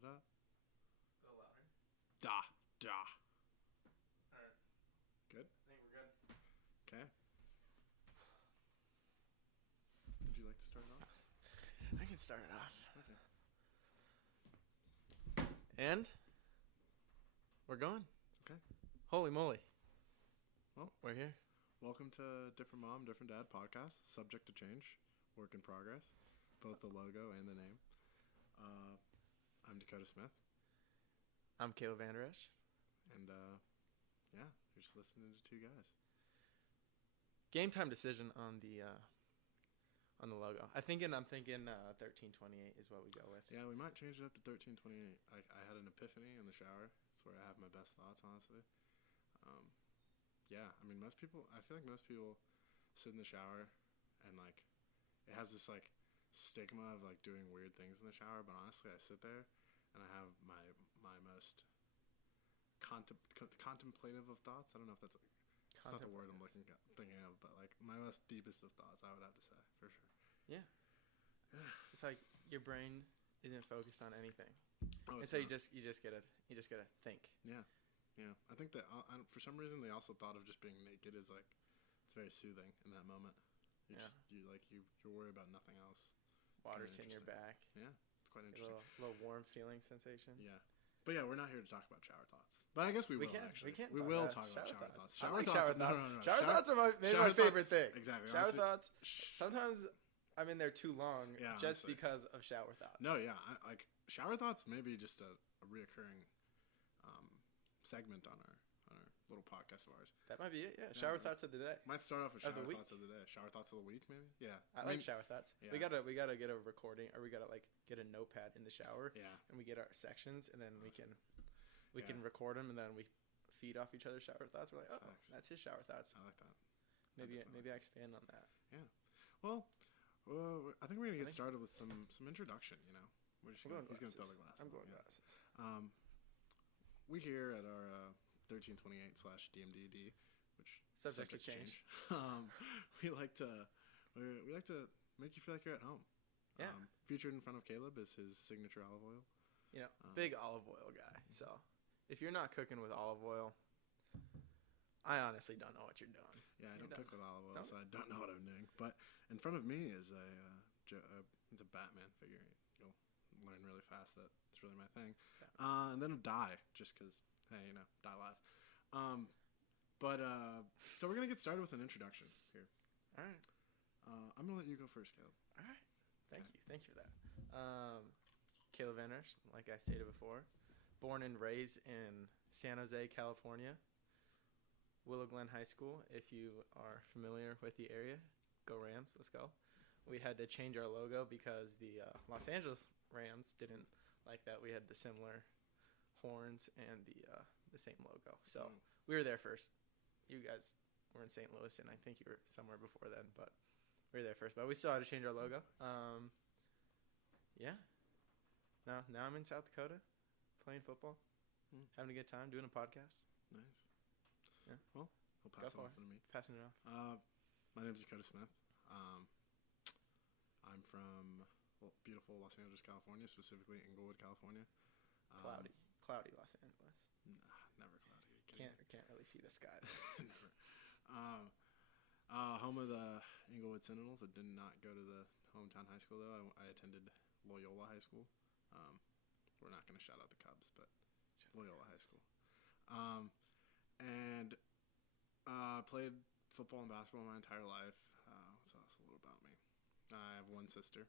Da-da-da. A little louder. Da. Alright. Good? I think we're good. Okay. Would you like to start it off? I can start it off. Okay. And we're going. Okay. Holy moly. Well, we're here. Welcome to Different Mom, Different Dad podcast. Subject to change. Work in progress. Both the logo and the name. I'm Dakota Smith. I'm Caleb Van Der Esch. And, yeah, you're just listening to two guys. Game time decision on the logo. I'm thinking 1328 is what we go with. Yeah, we might change it up to 1328. I had an epiphany in the shower. That's where I have my best thoughts, honestly. Yeah, I mean, I feel like most people sit in the shower and, like, it has this, like, stigma of, like, doing weird things in the shower, but honestly, I sit there and I have my most contemplative of thoughts. I don't know if that's not the word I'm thinking of, but, like, my most deepest of thoughts, I would have to say, for sure. Yeah. It's like your brain isn't focused on anything. Oh, and so you just gotta think. Yeah. Yeah, I think that for some reason they also thought of just being naked as like it's very soothing in that moment. You're worried about nothing else. Water's hitting your back. Yeah, it's quite interesting. A little warm feeling sensation. Yeah, but yeah, we're not here to talk about shower thoughts. But I guess we will actually. We will talk about shower thoughts. Shower thoughts. No. Shower thoughts are my favorite thing. Exactly. Shower thoughts. Sometimes I'm in there too long just honestly. Because of shower thoughts. No, yeah, like shower thoughts may be just a reoccurring segment on our little podcast of ours. That might be it. Yeah, shower thoughts of the day. Might start off with shower thoughts of the day. Shower thoughts of the week, maybe. Yeah, I like shower thoughts. Yeah. We gotta get a recording, or we gotta like get a notepad in the shower. Yeah, and we get our sections, and then we can record them, and then we feed off each other's shower thoughts. We're like, that's his shower thoughts. I like that. Maybe I expand on that. Yeah. Well, I think we're gonna get started with some introduction. You know, he's gonna throw the glasses. I'm going glasses. We here at our 1328/DMDD, which subject to change. we like to make you feel like you're at home. Yeah. Featured in front of Caleb is his signature olive oil. You know, big olive oil guy. So if you're not cooking with olive oil, I honestly don't know what you're doing. Yeah, I don't cook with olive oil, so I don't know what I'm doing. But in front of me is it's a Batman figure. You'll learn really fast that it's really my thing. Yeah. And then a die, just because, hey, you know, die live. So we're going to get started with an introduction here. All right. I'm going to let you go first, Caleb. All right. Thank you. Thank you for that. Caleb Van Der Esch, like I stated before, born and raised in San Jose, California. Willow Glen High School, if you are familiar with the area. Go Rams, let's go. We had to change our logo because the Los Angeles Rams didn't like that. We had the similar horns and the same logo. So we were there first. You guys were in St. Louis, and I think you were somewhere before then, but we were there first. But we still had to change our logo. Yeah. Now I'm in South Dakota playing football, having a good time, doing a podcast. Nice. Yeah. Well, we'll pass it off to me. Passing it off. My name is Dakota Smith. I'm from beautiful Los Angeles, California, specifically Inglewood, California. Cloudy Los Angeles. Never cloudy. Can't really see the sky. Never. Home of the Inglewood Sentinels. I did not go to the hometown high school though. I attended Loyola High School. We're not going to shout out the Cubs, but Loyola High School. And played football and basketball my entire life. So that's a little about me. I have one sister.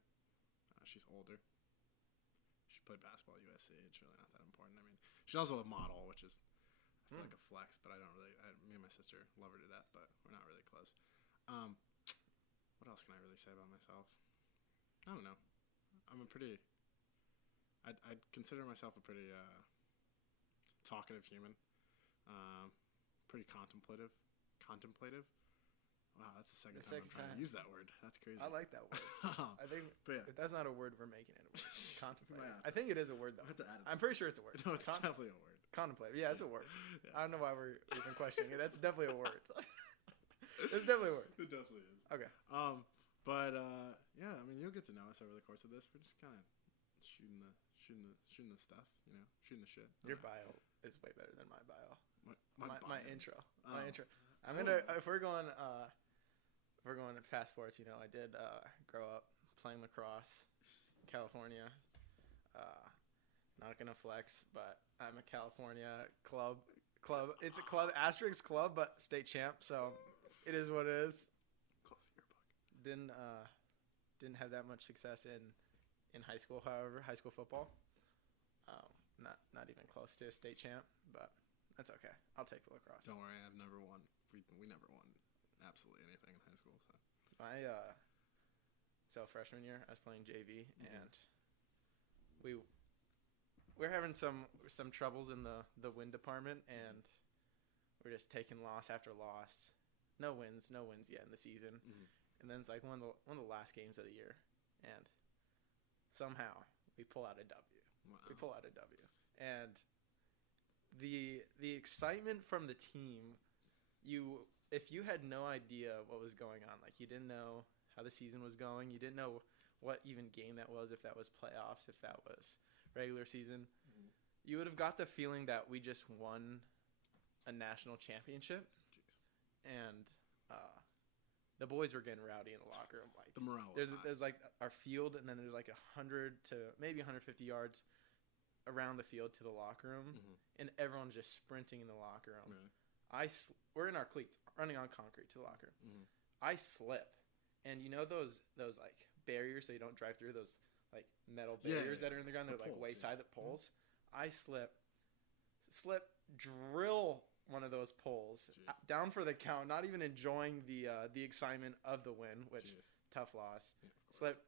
She's older. She played basketball at USC. It's really not that important. I mean, she's also a model, which is I feel like a flex, but I don't really. Me and my sister love her to death, but we're not really close. What else can I really say about myself? I don't know. I'd consider myself a pretty talkative human. Pretty contemplative. Wow, that's the second time I'm trying to use that word. That's crazy. I like that word. I think that's not a word, we're making it a word. Contemplate. I think it is a word, though. I'm pretty sure it's a word. No, it's definitely a word. Contemplate. Yeah, it's a word. Yeah. I don't know why we're even questioning it. That's definitely a word. It's definitely a word. It definitely is. Okay. Yeah, I mean, you'll get to know us over the course of this. We're just kind of shooting shooting the stuff, shooting the shit. Your bio is way better than my bio. My intro. Oh. My intro. I'm gonna if we're going to past sports, I did grow up playing lacrosse in California. Not gonna flex, but I'm a California club. It's a club asterisk club, but state champ. So it is what it is. Close yearbook. Didn't have that much success in high school. However, high school football. Not even close to a state champ, but that's okay. I'll take the lacrosse. Don't worry, I've never won. We never won absolutely anything in high school. So freshman year, I was playing JV, and we're having some troubles in the win department, and we're just taking loss after loss. No wins yet in the season, and then it's like one of the last games of the year, and somehow we pull out a W. Wow. We pull out a W, and the excitement from the team, if you had no idea what was going on, like you didn't know how the season was going, you didn't know what even game that was, if that was playoffs, if that was regular season, you would have got the feeling that we just won a national championship. Jeez. And the boys were getting rowdy in the locker room. Like the morale was high. there's like our field, and then there's like 100 to maybe 150 yards around the field to the locker room, and everyone's just sprinting in the locker room. Really? We're in our cleats, running on concrete to the locker room. I slip, and those like barriers so you don't drive through, those like metal barriers that are in the ground. They're like waist high, that poles. I slip, drill one of those poles down for the count. Not even enjoying the excitement of the win, which tough loss. Yeah,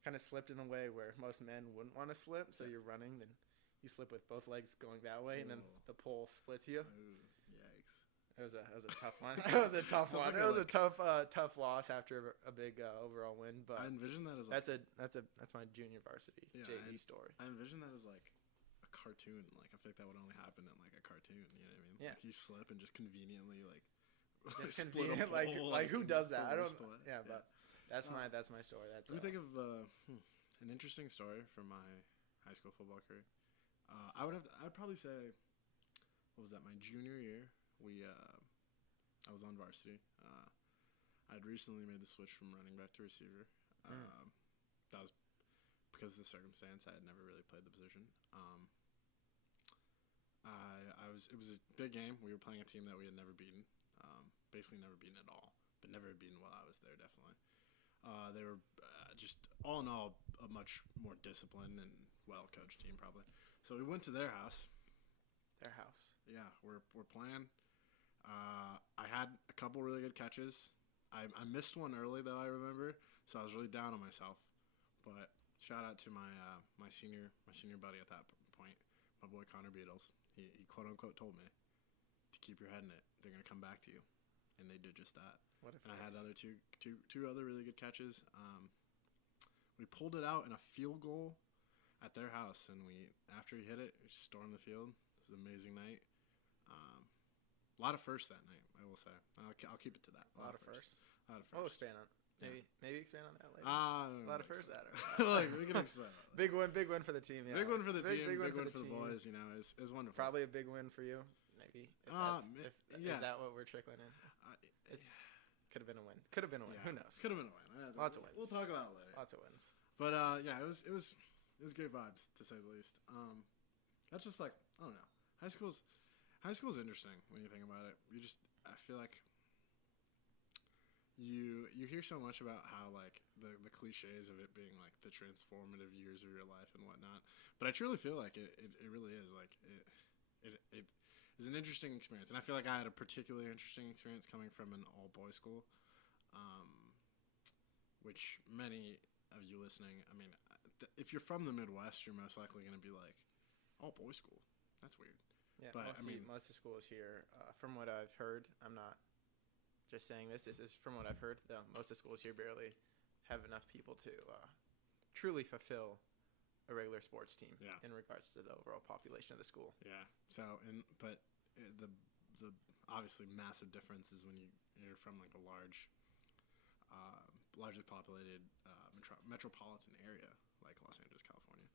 kind of slipped in a way where most men wouldn't want to slip. So you're running, then you slip with both legs going that way, and then the pole splits you. Yikes! It was a tough one. It was a tough one. It was a tough loss after a big overall win. But I envision that as like, that's my junior varsity JV story. I envision that as like a cartoon. Like I feel like that would only happen in like a cartoon. You know what I mean? Yeah. Like you slip and just conveniently like. Just convenient. Like who does that? I don't. Yeah, but that's my story. Let me think of an interesting story from my high school football career. I'd probably say, what was that? My junior year, I was on varsity. I'd recently made the switch from running back to receiver. That was because of the circumstance. I had never really played the position. It was a big game. We were playing a team that we had never beaten. Basically never beaten at all, but never beaten while I was there, definitely. They were just, all in all, a much more disciplined and well-coached team, probably. So we went to their house. Their house. Yeah, we're playing. I had a couple really good catches. I missed one early, though, I remember, so I was really down on myself. But shout out to my senior buddy at that point, my boy Connor Beatles. He quote-unquote told me to keep your head in it. They're going to come back to you. And they did just that. And I had other two other really good catches. We pulled it out in a field goal at their house, and after he hit it, we stormed the field. It was an amazing night. A lot of firsts that night, I will say. I'll keep it to that. A lot of firsts. We'll expand on maybe expand on that later. A lot of firsts that like we can expand. Big win for the team. Yeah. Big win for the team. Big win for the team. boys. It was wonderful. Probably a big win for you. Maybe. Is that what we're trickling in? Could have been a win. Could have been a win. Who knows? Could have been a win. Lots of wins. We'll talk about it later. Lots of wins. But it was great vibes, to say the least. That's just like, I don't know. High school's interesting when you think about it. I feel like you hear so much about how like the cliches of it being like the transformative years of your life and whatnot. But I truly feel like it really is like it is an interesting experience. And I feel like I had a particularly interesting experience coming from an all-boys school, which many of you listening, I mean, if you're from the Midwest, you're most likely going to be like, all-boys school? That's weird. Yeah, but most of the schools here, from what I've heard, I'm not just saying this is from what I've heard, most of the schools here barely have enough people to truly fulfill a regular sports team in regards to the overall population of the school. Yeah. So, but the obviously massive difference is when you're from like a largely populated metropolitan area like Los Angeles, California.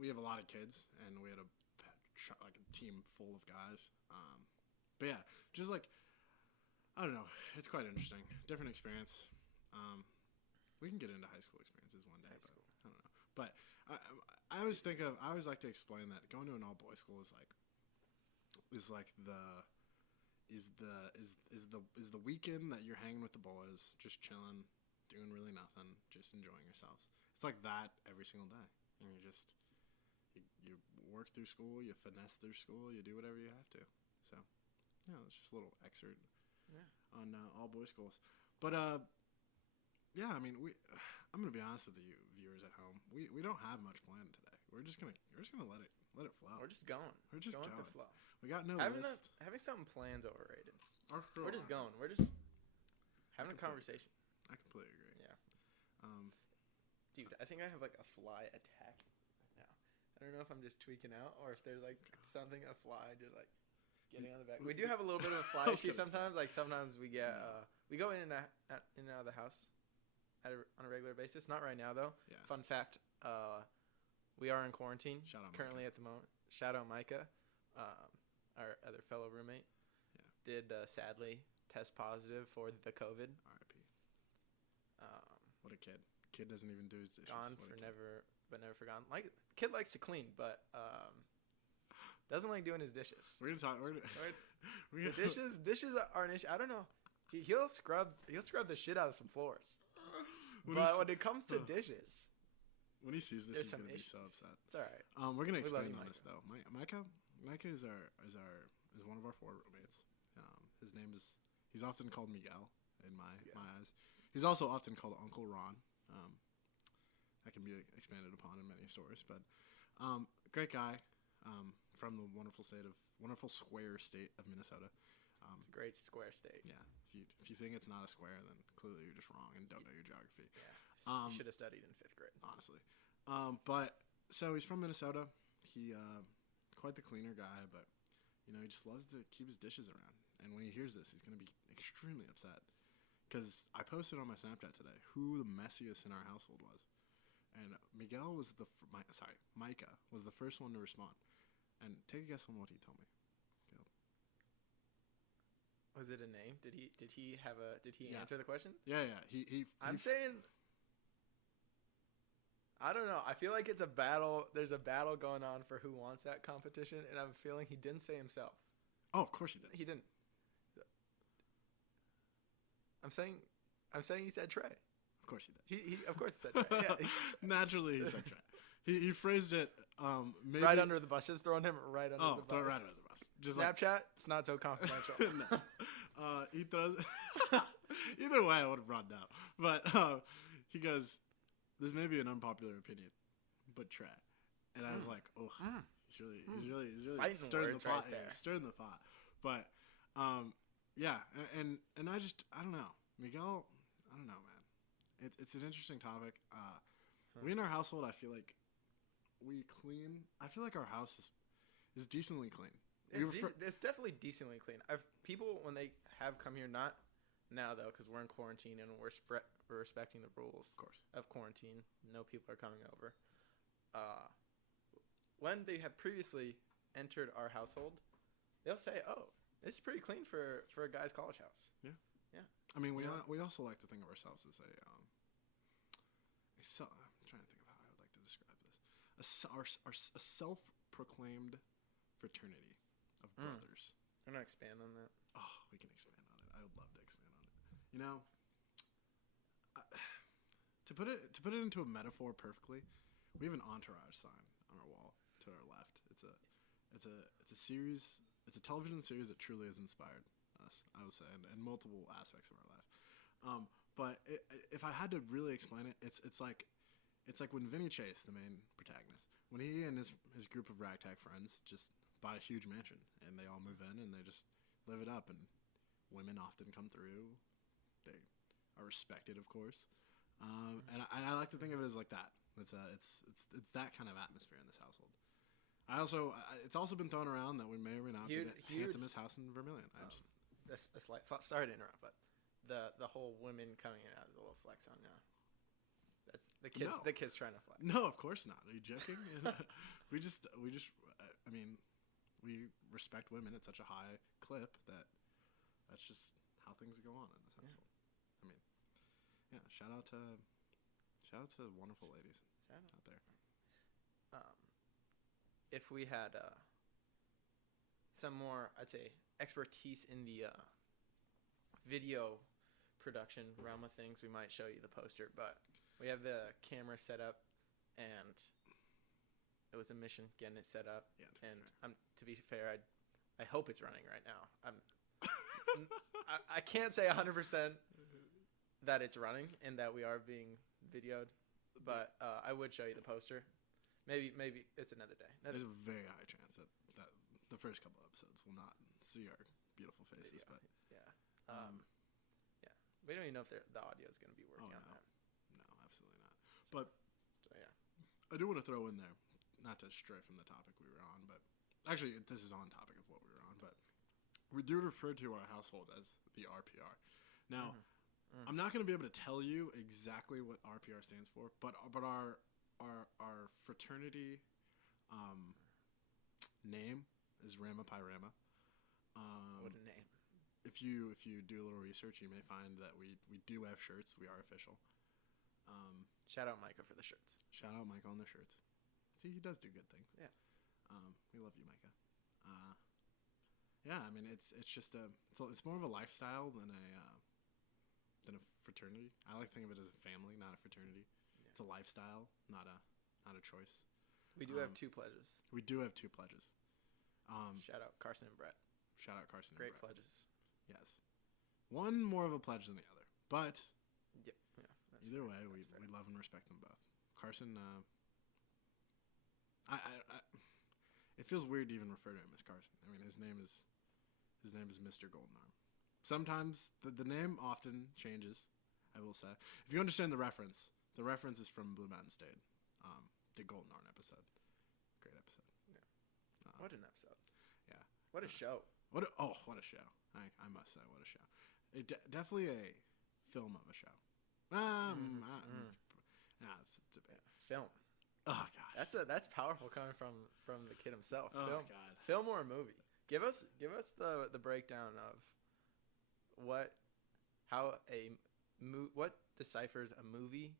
we have a lot of kids, and we had a team full of guys. But yeah, just like I don't know, it's quite interesting, different experience. We can get into high school experiences one day, but I don't know. But I always like to explain that going to an all boys school is the weekend that you're hanging with the boys, just chilling, doing really nothing, just enjoying yourselves. It's like that every single day, and you work through school, you finesse through school, you do whatever you have to. So, yeah, that's just a little excerpt on all boys schools. But yeah, I mean, I'm gonna be honest with you viewers at home. We don't have much planned today. We're just gonna let it flow. We're just going. We're just going going. with the flow. We got no having list. Having something planned's overrated. Sure. We're just going. We're just having a conversation. I completely agree. Yeah. Dude, I think I have like a fly attacking right now. I don't know if I'm just tweaking out or if there's like something, a fly just like getting on the back. We do have a little bit of a fly issue sometimes. Like sometimes we get we go in and out of the house on a regular basis. Not right now though. Yeah. Fun fact: we are in quarantine currently Micah. at the moment. Shout out Micah, our other fellow roommate. Yeah. Did sadly test positive for the COVID. R.I.P. What a kid. Kid doesn't even do his dishes. Gone for never, but never forgotten. Like kid likes to clean, but doesn't like doing his dishes. We're gonna talk. The dishes are an issue. I don't know. He'll scrub the shit out of some floors. But when it comes to dishes, when he sees this, he's gonna be so upset. It's all right. We're gonna expand on this though. Micah is one of our 4 roommates. His name is. He's often called Miguel in my eyes. He's also often called Uncle Ron. That can be expanded upon in many stories, but great guy from the wonderful square state of Minnesota. It's a great square state. Yeah, if you think it's not a square, then clearly you're just wrong and don't know your geography. Yeah, you should have studied in 5th grade. Honestly, but so he's from Minnesota. He quite the cleaner guy, but he just loves to keep his dishes around. And when he hears this, he's gonna be extremely upset. Because I posted on my Snapchat today who the messiest in our household was. And Micah was the first one to respond. And take a guess on what he told me. Caleb. Was it a name? Did he answer the question? Yeah. I'm saying I don't know. I feel like it's a battle. There's a battle going on for who wants that competition, and I'm feeling he didn't say himself. Oh, of course he did. He didn't. I'm saying he said Trey. Of course he did. He of course he said Trey. Yeah, naturally he said Trey. He phrased it maybe right under the bus. Just throwing him right under the bus. Throw right under the bus. Just Snapchat, it's not so confidential. No. He throws. Either way, I would have brought it up. But he goes, "This may be an unpopular opinion, but Trey." And I was like, "Oh, he's really stirring the pot. Right stirring the pot." But yeah, and I don't know, Miguel. I don't know, man. It's an interesting topic. We in our household, I feel like we clean. I feel like our house is decently clean. It's definitely decently clean. People when they have come here, not now though, because we're in quarantine and we're respecting the rules of quarantine. No people are coming over. When they have previously entered our household, they'll say, "Oh, this is pretty clean for a guy's college house." Yeah. I mean, we also like to think of ourselves as I'm trying to think of how I would like to describe this. A self-proclaimed fraternity of brothers. I'm gonna expand on that. Oh, we can expand on it. I would love to expand on it. To put it into a metaphor perfectly, we have an entourage sign on our wall to our left. It's a series. It's a television series that truly has inspired us, I would say, in multiple aspects of our life. But if I had to really explain it, it's like when Vinny Chase, the main protagonist, when he and his group of ragtag friends just buy a huge mansion and they all move in and they just live it up, and women often come through. They are respected, of course, and I like to think of it as like that. It's that kind of atmosphere in this household. It's also been thrown around that we may or may not be the handsomest house in Vermilion. Sorry to interrupt, but the whole women coming in out is a little flex on That's the kids. No. The kids trying to flex. No, of course not. Are you joking? we just. I mean, we respect women at such a high clip that's just how things go on in this household. I mean, yeah. Shout out to wonderful ladies out there. If we had some more, I'd say, expertise in the video production realm of things, we might show you the poster. But we have the camera set up, and it was a mission getting it set up. Yeah, to be fair, I hope it's running right now. I can't say 100% that it's running and that we are being videoed, but I would show you the poster. Maybe it's another day. There's a very high chance that the first couple episodes will not see our beautiful faces, but we don't even know if the audio is going to be working on that. No, absolutely not. But so yeah, I do want to throw in there, not to stray from the topic we were on, but actually this is on topic of what we were on, but we do refer to our household as the RPR. Now, I'm not going to be able to tell you exactly what RPR stands for, but our fraternity name is Rama Pi Rama. What a name! If you do a little research, you may find that we do have shirts. We are official. Shout out Micah for the shirts. Shout out Micah on the shirts. See, he does do good things. Yeah. We love you, Micah. Yeah, I mean it's just it's more of a lifestyle than a fraternity. I like to think of it as a family, not a fraternity. Yeah. It's a lifestyle, not a choice. We do have 2 pledges. We do have 2 pledges. Shout out Carson and Brett. Shout out Carson. Great and Brett. pledges. Yes. One more of a pledge than the other, but either way, we love and respect them both. Carson, it feels weird to even refer to him as Carson. I mean, his name is Mr. Goldenarm. Sometimes the name often changes. I will say, if you understand the reference is from Blue Mountain State, the Goldenarm episode. Great episode. Yeah. What an episode. Yeah. What a show. What a show. I must say, what a show. Definitely a film of a show. It's a debate. Film. Oh gosh. That's powerful coming from the kid himself. Oh god. Film or a movie? Give us the breakdown of what deciphers a movie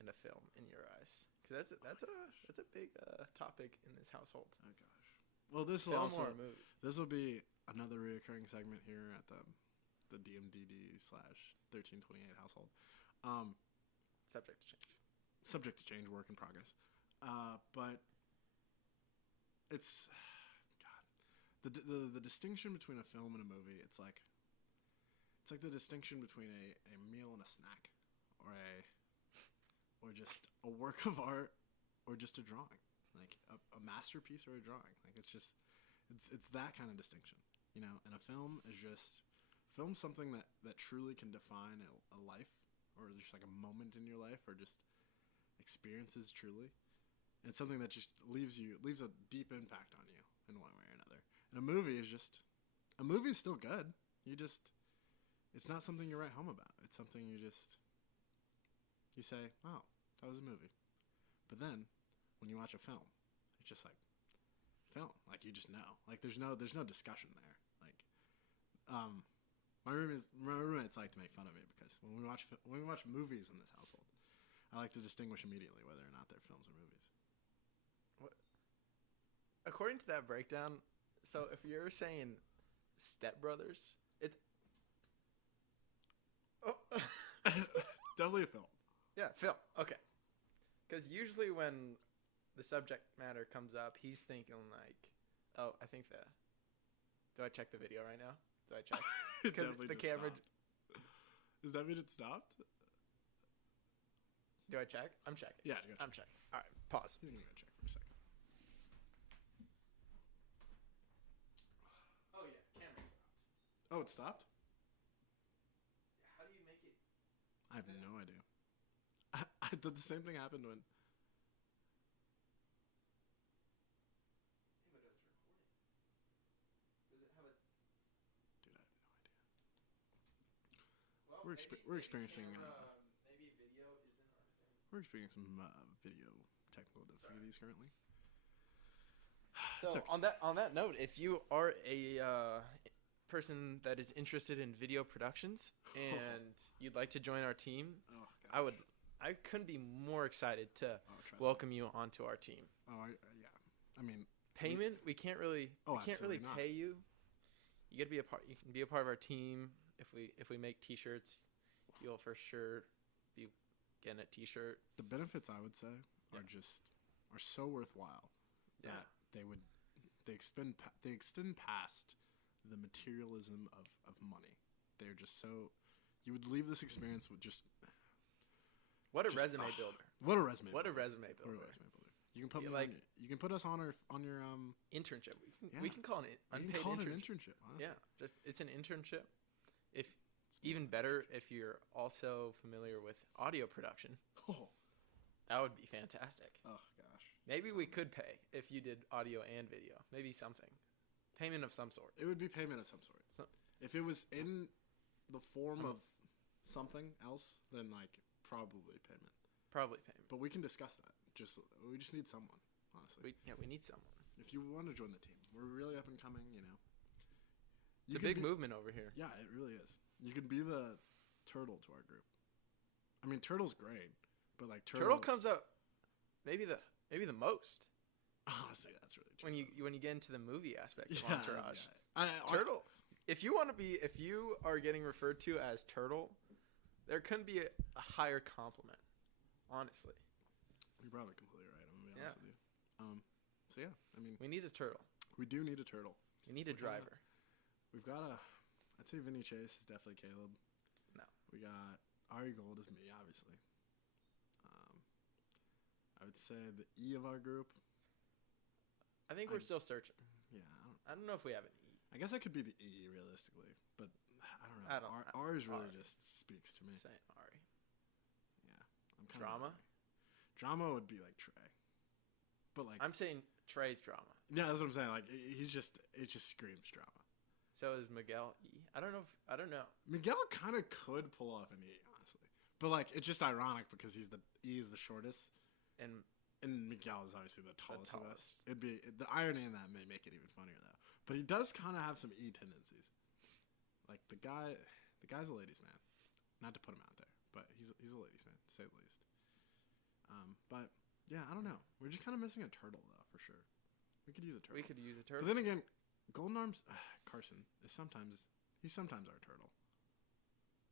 and a film in your eyes, because that's a big topic in this household. Oh gosh. Well, this will be another reoccurring segment here at the DMDD/1328 household. Subject to change, work in progress. But it's the distinction between a film and a movie. It's like the distinction between a meal and a snack, or just a work of art, or just a drawing, like a masterpiece or a drawing. Like it's that kind of distinction, you know. And a film is something that truly can define a life, or just like a moment in your life, or just experiences truly. And it's something that just leaves a deep impact on you in one way or another. And a movie is still good. It's not something you write home about. It's something you say, oh, that was a movie. But then when you watch a film, it's just like film. Like you just know. Like there's no discussion there. Like my roommates like to make fun of me because when we watch movies in this household, I like to distinguish immediately whether or not they're films or movies. What? According to that breakdown, so if you're saying Step Brothers, it's definitely a film. Yeah, film. Okay. Because usually when the subject matter comes up, he's thinking like, oh, I think do I check the video right now? Do I check? Because the camera. Does that mean it stopped? Do I check? I'm checking. Yeah, I'm checking. All right, pause. He's gonna go check for a second. Oh yeah, camera stopped. Oh, it stopped? How do you make it? I have no idea. I thought the same thing happened when. Yeah, but it's recording. Does it have a? Dude, I have no idea. Well, We're experiencing. maybe video isn't our thing. we're experiencing some video technical difficulties currently. So okay. on that note, if you are a person that is interested in video productions and you'd like to join our team, I couldn't be more excited to welcome you onto our team. Yeah. I mean, payment, we can't really pay you. You get to be a part. You can be a part of our team. If we make T-shirts, you'll for sure be getting a T-shirt. The benefits, I would say, are so worthwhile. Yeah. They extend past the materialism of money. They're just so. You would leave this experience with just. What a resume builder! What a resume builder! You can put you can put us on your internship. We can call it an unpaid internship. Honestly. Yeah, it's an internship. If even better, if you're also familiar with audio production, that would be fantastic. Oh gosh, maybe we could pay if you did audio and video. Maybe something, payment of some sort. It would be payment of some sort. If it was in the form of something else, then probably payment. But we can discuss that. We just need someone, honestly. We need someone. If you want to join the team, we're really up and coming. It's a big movement over here. Yeah, it really is. You can be the turtle to our group. I mean, turtle's great, but turtle comes up maybe the most. Honestly, that's really true. When you get into the movie aspect of Entourage, turtle. If you are getting referred to as turtle, there couldn't be a higher compliment. Honestly, you're probably completely right. I'm gonna be honest with you. So yeah, I mean, we need a turtle. We do need a turtle. We need a driver. We've got I'd say Vinny Chase is definitely Caleb. No. We got Ari Gold is me, obviously. I would say the E of our group. I think we're still searching. Yeah. I don't know if we have an E. I guess I could be the E realistically, but I don't know. Ari's really just speaks to me. Saying Ari. Yeah. I'm Drama? Drama would be like Trey. But I'm saying Trey's drama. Yeah, that's what I'm saying. It just screams drama. So is Miguel E? I don't know. Miguel kind of could pull off an E, honestly. But it's just ironic because E is the shortest, and Miguel is obviously the tallest of us. It'd be the irony in that may make it even funnier though. But he does kind of have some E tendencies. The guy's a ladies' man. Not to put him out there, but he's a ladies' man to say the least. But yeah, I don't know. We're just kind of missing a turtle though, for sure. We could use a turtle. But then again, Golden Arms Carson is sometimes our turtle.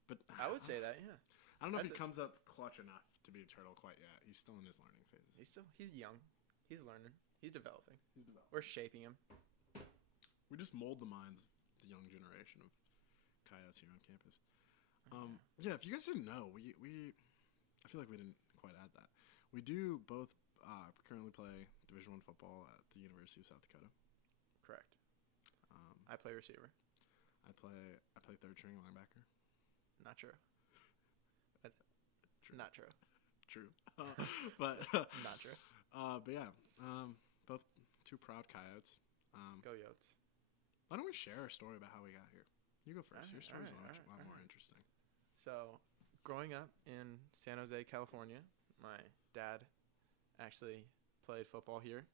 But I would say that, yeah. I don't know if he comes up clutch enough to be a turtle quite yet. He's still in his learning phases. He's young. He's learning. He's developing. We're shaping him. We just mold the minds of the young generation of coyotes here on campus. Yeah, if you guys didn't know, we I feel like we didn't quite add that. We do both currently play Division I football at the University of South Dakota. Correct. I play receiver. I play third string linebacker. Not true. True. Not true. True. But not true. But yeah, both two proud coyotes. Go Yotes. Why don't we share our story about how we got here? You go first. Your story's a lot more interesting. So, growing up in San Jose, California, my dad actually played football here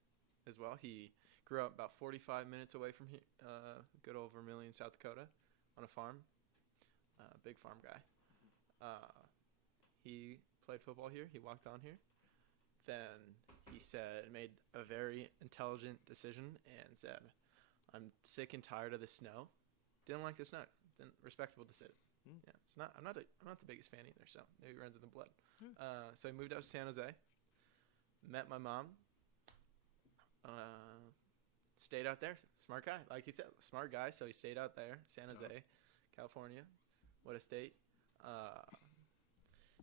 as well. He grew up about 45 minutes away from here, good old Vermillion, South Dakota, on a farm. Big farm guy. He played football here. He walked on here. Then he made a very intelligent decision and said, I'm sick and tired of the snow. Didn't like the snow. It's a respectable decision. Yeah, it's not. I'm not the biggest fan either. So maybe it runs in the blood. So I moved out to San Jose. Met my mom. Stayed out there. Smart guy, like he said, smart guy. So he stayed out there, San Jose, California. What a state.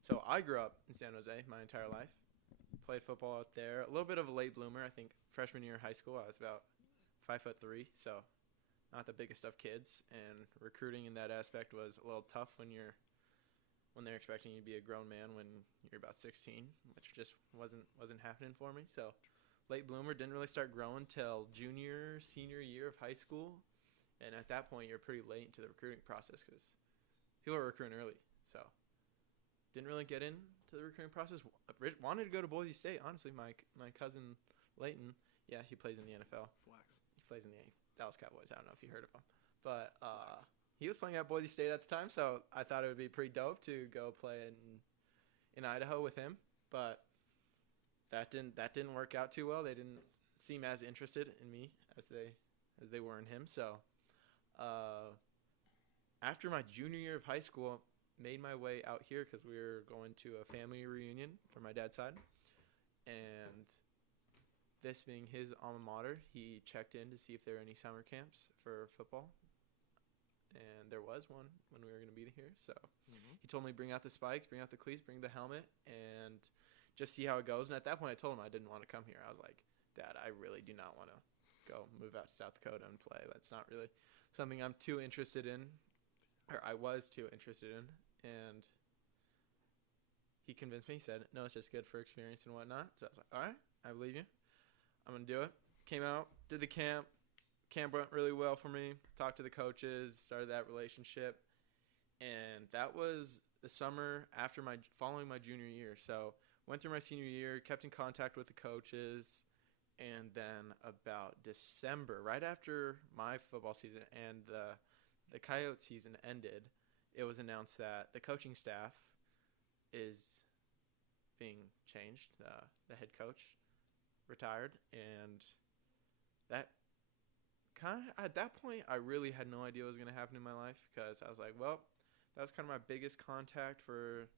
So I grew up in San Jose my entire life. Played football out there. A little bit of a late bloomer. I think freshman year of high school, I was about 5'3", so not the biggest of kids. And recruiting in that aspect was a little tough when they're expecting you to be a grown man when you're about 16, which just wasn't happening for me. So late bloomer, didn't really start growing till senior year of high school. And at that point, you're pretty late into the recruiting process because people are recruiting early. So didn't really get in to the recruiting process. Wanted to go to Boise State. Honestly, my cousin Leighton, yeah, he plays in the NFL. Flex. He plays in the Dallas Cowboys. I don't know if you heard of him, but he was playing at Boise State at the time, so I thought it would be pretty dope to go play in Idaho with him. But that didn't work out too well. They didn't seem as interested in me as they were in him. So after my junior year of high school, made my way out here because we were going to a family reunion for my dad's side, and this being his alma mater, he checked in to see if there were any summer camps for football, and there was one when we were going to be here. So he told me, bring out the spikes, bring out the cleats, bring the helmet, and just see how it goes. And at that point, I told him I didn't want to come here. I was like, Dad, I really do not want to go move out to South Dakota and play. That's not really something I'm too interested in, or I was too interested in. And he convinced me. He said, no, it's just good for experience and whatnot. So I was like, all right, I believe you. I'm going to do it. Came out, did the camp. Camp went really well for me. Talked to the coaches, started that relationship. And that was the summer after following my junior year. So went through my senior year, kept in contact with the coaches. And then about December, right after my football season and the Coyote season ended, it was announced that the coaching staff is being changed. The head coach retired, and that kind of, at that point, I really had no idea what was going to happen in my life, because I was like, well, that was kind of my biggest contact for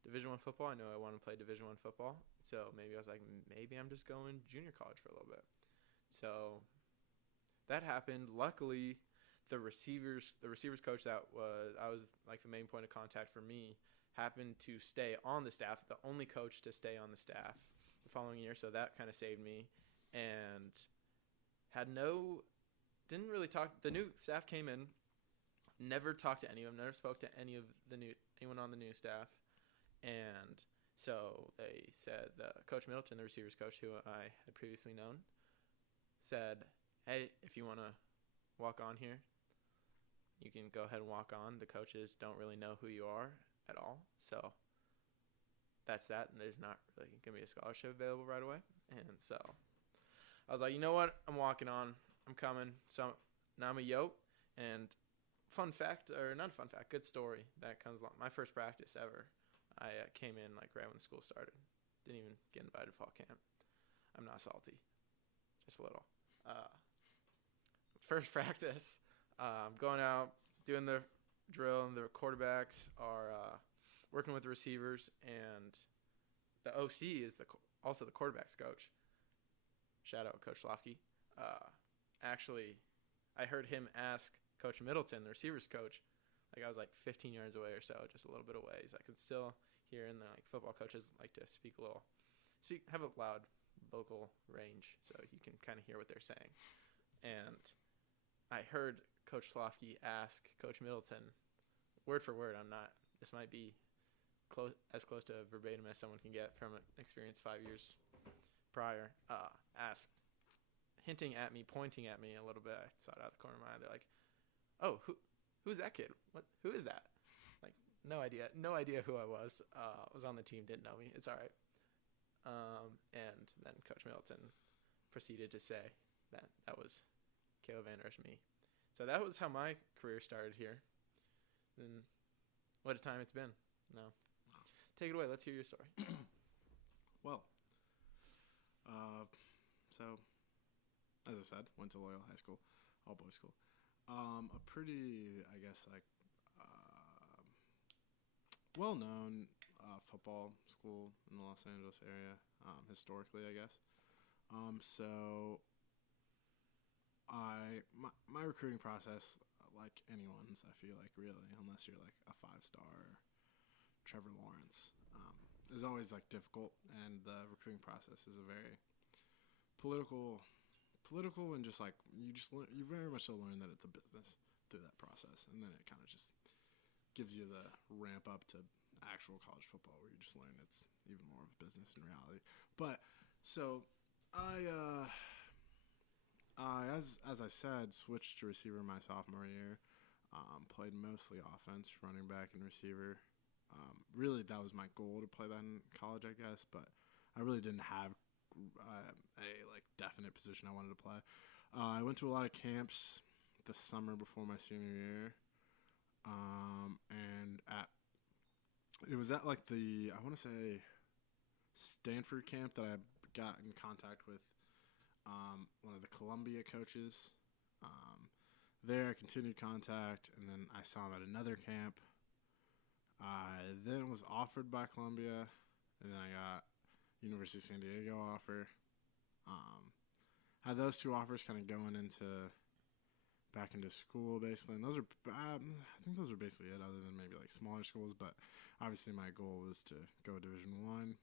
Division I football. I know I want to play Division I football, so maybe I was like, maybe I'm just going junior college for a little bit. So that happened. Luckily, the receivers coach that I was like the main point of contact for me happened to stay on the staff, the only coach to stay on the staff the following year. So that kind of saved me, and didn't really talk. The new staff came in, never talked to any of them, never spoke to anyone on the new staff. And so they said, Coach Middleton, the receivers coach, who I had previously known, said, hey, if you want to walk on here, you can go ahead and walk on. The coaches don't really know who you are at all. So that's that. And there's not really going to be a scholarship available right away. And so I was like, you know what? I'm walking on. I'm coming. So now I'm a yoke. And good story that comes along. My first practice ever, I came in like right when school started. Didn't even get invited to fall camp. I'm not salty. Just a little. First practice, going out, doing the drill, and the quarterbacks are working with the receivers, and the OC is also the quarterback's coach. Shout out Coach Lofke. Actually, I heard him ask Coach Middleton, the receivers coach, like I was like 15 yards away or so, just a little bit away. So I could still hear, and the football coaches like to have a loud vocal range so you can kind of hear what they're saying. And I heard Coach Lofke ask Coach Middleton, word for word, this might be as close to verbatim as someone can get from an experience 5 years prior, hinting at me, pointing at me a little bit. I saw it out the corner of my eye. They're like, oh, who's that kid? Who is that? Like, no idea who I was. Was on the team, didn't know me. It's all right. And then Coach Middleton proceeded to say that was Caleb Van Der Esch, me. So that was how my career started here. And what a time it's been. No. Take it away. Let's hear your story. Well, so as I said, went to Loyola High School, all boys school. A pretty, I guess, like well-known football school in the Los Angeles area, historically, I guess. So my recruiting process, like anyone's, I feel like, really, unless you're like a 5-star Trevor Lawrence, is always like difficult, and the recruiting process is a very political and just like you very much so learn that it's a business through that process, and then it kind of just gives you the ramp up to actual college football where you just learn it's even more of a business in reality. But so I as I said, switched to receiver my sophomore year. Played mostly offense, running back and receiver Really, that was my goal to play that in college, I guess. But I really didn't have a like definite position I wanted to play. I went to a lot of camps the summer before my senior year, and it was at like I want to say Stanford camp that I got in contact with one of the Columbia coaches. There, I continued contact, and then I saw him at another camp. I then was offered by Columbia, and then I got University of San Diego offer. Had those two offers kind of going back into school, basically, and those are I think those were basically it, other than maybe like smaller schools. But obviously, my goal was to go Division I.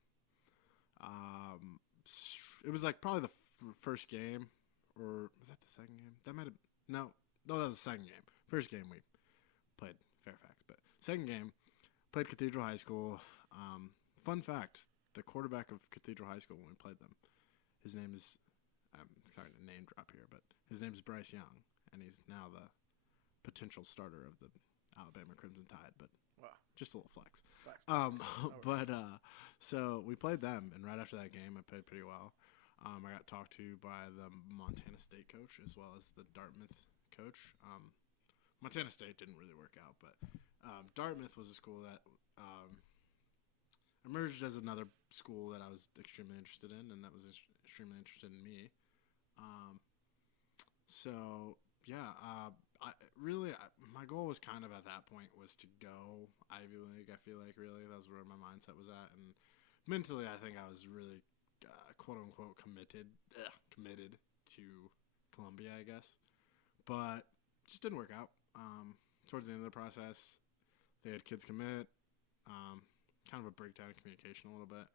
It was like probably the first game, or was that the second game? That might have no, that was the second game. First game we played Fairfax, but second game played Cathedral High School. Fun fact: the quarterback of Cathedral High School when we played them, his name is it's kind of a name drop here, but his name is Bryce Young, and he's now the potential starter of the Alabama Crimson Tide. But wow, just a little flex. But so we played them, and right after that game, I played pretty well. I got talked to by the Montana State coach as well as the Dartmouth coach. Montana State didn't really work out, but Dartmouth was a school that emerged as another school that I was extremely interested in, and that was extremely interested in me. My goal was kind of at that point was to go Ivy League. I feel like really that was where my mindset was at, and mentally I think I was really quote unquote committed to Columbia, I guess, but it just didn't work out. Towards the end of the process, they had kids commit, kind of a breakdown in communication a little bit,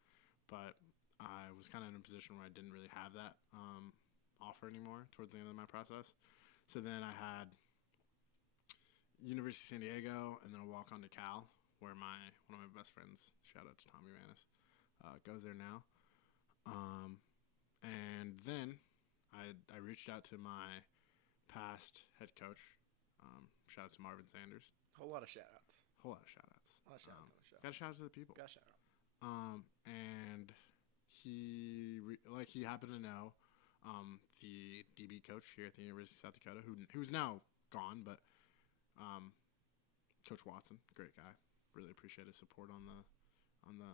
but I was kind of in a position where I didn't really have that offer anymore towards the end of my process. So then I had University of San Diego, and then a walk on to Cal, where one of my best friends, shout out to Tommy Vanis, goes there now. And then I reached out to my past head coach. Shout out to Marvin Sanders. Whole lot of shout outs. Got to shout out to the people. And he happened to know the DB coach here at the University of South Dakota, who's now gone, but Coach Watson, great guy. Really appreciate his support on the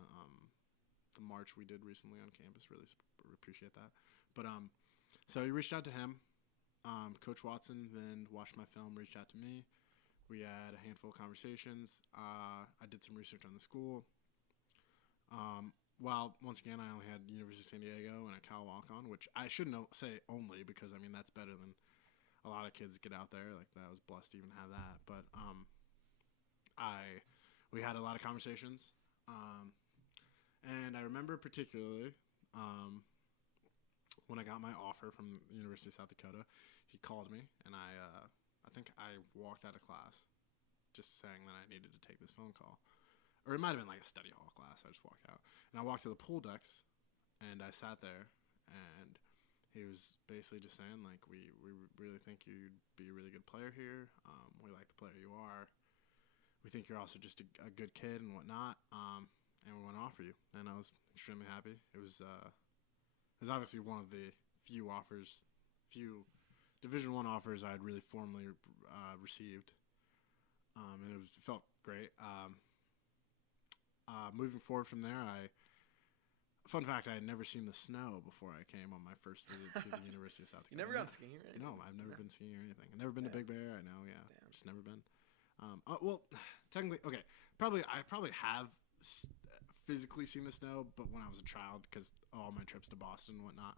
march we did recently on campus. Really appreciate that. But so he reached out to him. Coach Watson then watched my film, reached out to me. We had a handful of conversations. I did some research on the school. While once again I only had University of San Diego and a Cal walk-on, which I shouldn't say only, because I mean that's better than a lot of kids get out there. Like, that was blessed to even have that. But we had a lot of conversations, and I remember particularly when I got my offer from the University of South Dakota, he called me, and I think I walked out of class just saying that I needed to take this phone call. Or it might have been like a study hall class. I just walked out. And I walked to the pool decks, and I sat there, and he was basically just saying, like, we really think you'd be a really good player here. We like the player you are. We think you're also just a good kid and whatnot. And we want to offer you. And I was extremely happy. It was obviously one of the few Division I offers I had really formally received. And it felt great. Moving forward from there, fun fact, I had never seen the snow before I came on my first visit to the University of South Dakota. You never gone skiing or anything? No, I've never been skiing or anything. I've never been to Big Bear. I know, yeah. Just never been. Well, technically, okay. I probably have physically seen the snow, but when I was a child, because all my trips to Boston and whatnot.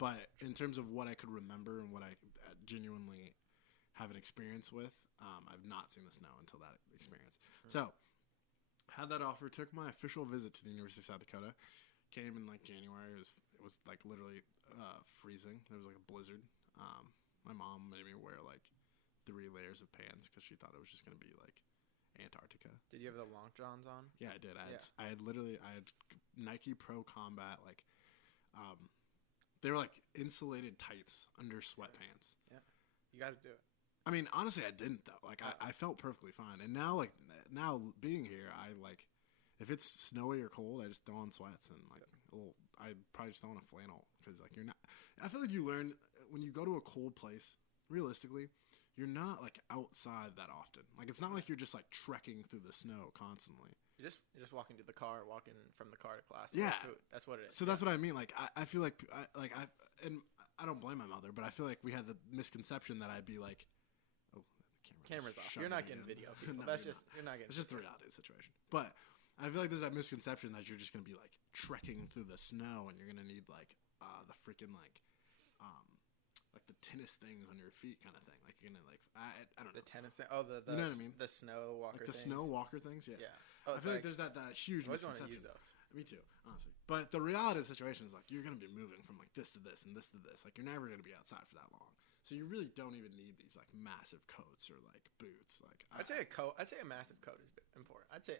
But in terms of what I could remember and what I genuinely have an experience with, I've not seen the snow until that experience. Right. So, had that offer, took my official visit to the University of South Dakota. Came in like January. It was like literally freezing. There was like a blizzard. My mom made me wear like 3 layers of pants because she thought it was just gonna be like Antarctica. Did you have the long johns on? Yeah, I did. I had Nike Pro Combat, like they were like insulated tights under sweatpants. Yeah, you got to do it. I mean, honestly, I didn't though. Like I felt perfectly fine. And now being here, I like If it's snowy or cold, I just throw on sweats and like a little. I probably just throw on a flannel because like you're not. I feel like you learn when you go to a cold place. Realistically, you're not like outside that often. Like it's not like you're just like trekking through the snow constantly. You're just walking to the car, walking from the car to class. Yeah, food. That's what it is. So that's what I mean. Like I feel like I don't blame my mother, but I feel like we had the misconception that I'd be like, oh, the camera's off. You're not getting video, people. No, you're not getting. It's just the reality of the situation. But I feel like there's that misconception that you're just gonna be like trekking through the snow and you're gonna need like the freaking like the tennis things on your feet kind of thing. Like you're gonna like I don't know. The tennis thing. Oh, the you know what I mean? The snow walker. Like the things. snow walker things. Yeah. Yeah. Oh, I feel like there's that huge I always misconception. want to use those. Me too, honestly. But the reality of the situation is like you're gonna be moving from like this to this and this to this. Like you're never gonna be outside for that long. So you really don't even need these like massive coats or like boots. Like I'd say a coat. I'd say a massive coat is important. I'd say.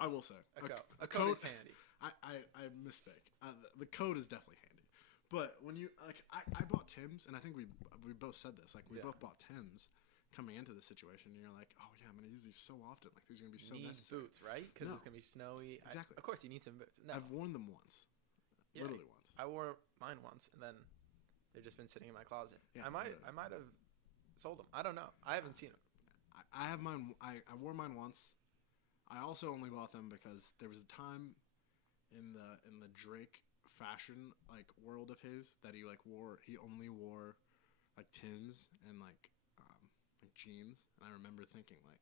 I will say a coat. A coat is handy. I misspoke. The coat is definitely handy. But when you like, I bought Tim's, and I think we both said this. Like we both bought Tim's coming into the situation, and you're like, oh yeah, I'm gonna use these so often. Like these are gonna be so necessary. Boots, right? Because it's gonna be snowy. Exactly. Of course, you need some boots. No. I've worn them once. Yeah, literally once. I wore mine once, and then they've just been sitting in my closet. Yeah, I might have sold them. I don't know. I haven't seen them. I have mine. I wore mine once. I also only bought them because there was a time in the Drake fashion like world of his that he like wore. He only wore like Tim's and like jeans, and I remember thinking like,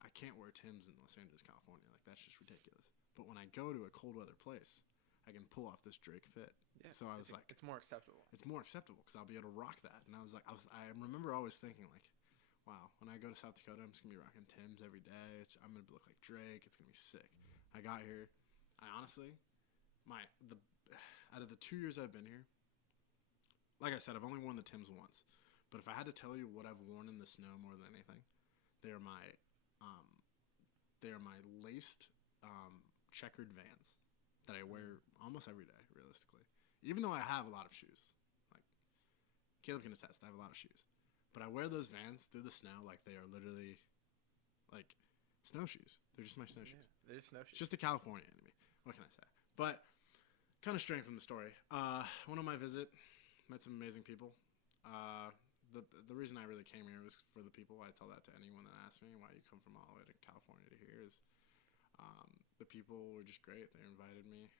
I can't wear Tim's in Los Angeles, California. Like that's just ridiculous. But when I go to a cold weather place, I can pull off this Drake fit. Yeah. So I was like, it's more acceptable. It's more acceptable because I'll be able to rock that. And I was like, I remember always thinking like, wow, when I go to South Dakota, I'm just gonna be rocking Tim's every day. I'm gonna look like Drake. It's gonna be sick. I got here. I honestly, out of the 2 years I've been here, like I said, I've only worn the Tim's once. But if I had to tell you what I've worn in the snow more than anything, they are my laced checkered Vans that I wear almost every day, realistically. Even though I have a lot of shoes, like Caleb can attest, I have a lot of shoes. But I wear those Vans through the snow like they are literally like snowshoes. They're just my snowshoes. Yeah, they're just snowshoes. It's just the California in me. What can I say? But kind of straying from the story. Went on my visit, met some amazing people. The reason I really came here was for the people. I tell that to anyone that asks me why you come from all the way to California to here is the people were just great. They invited me.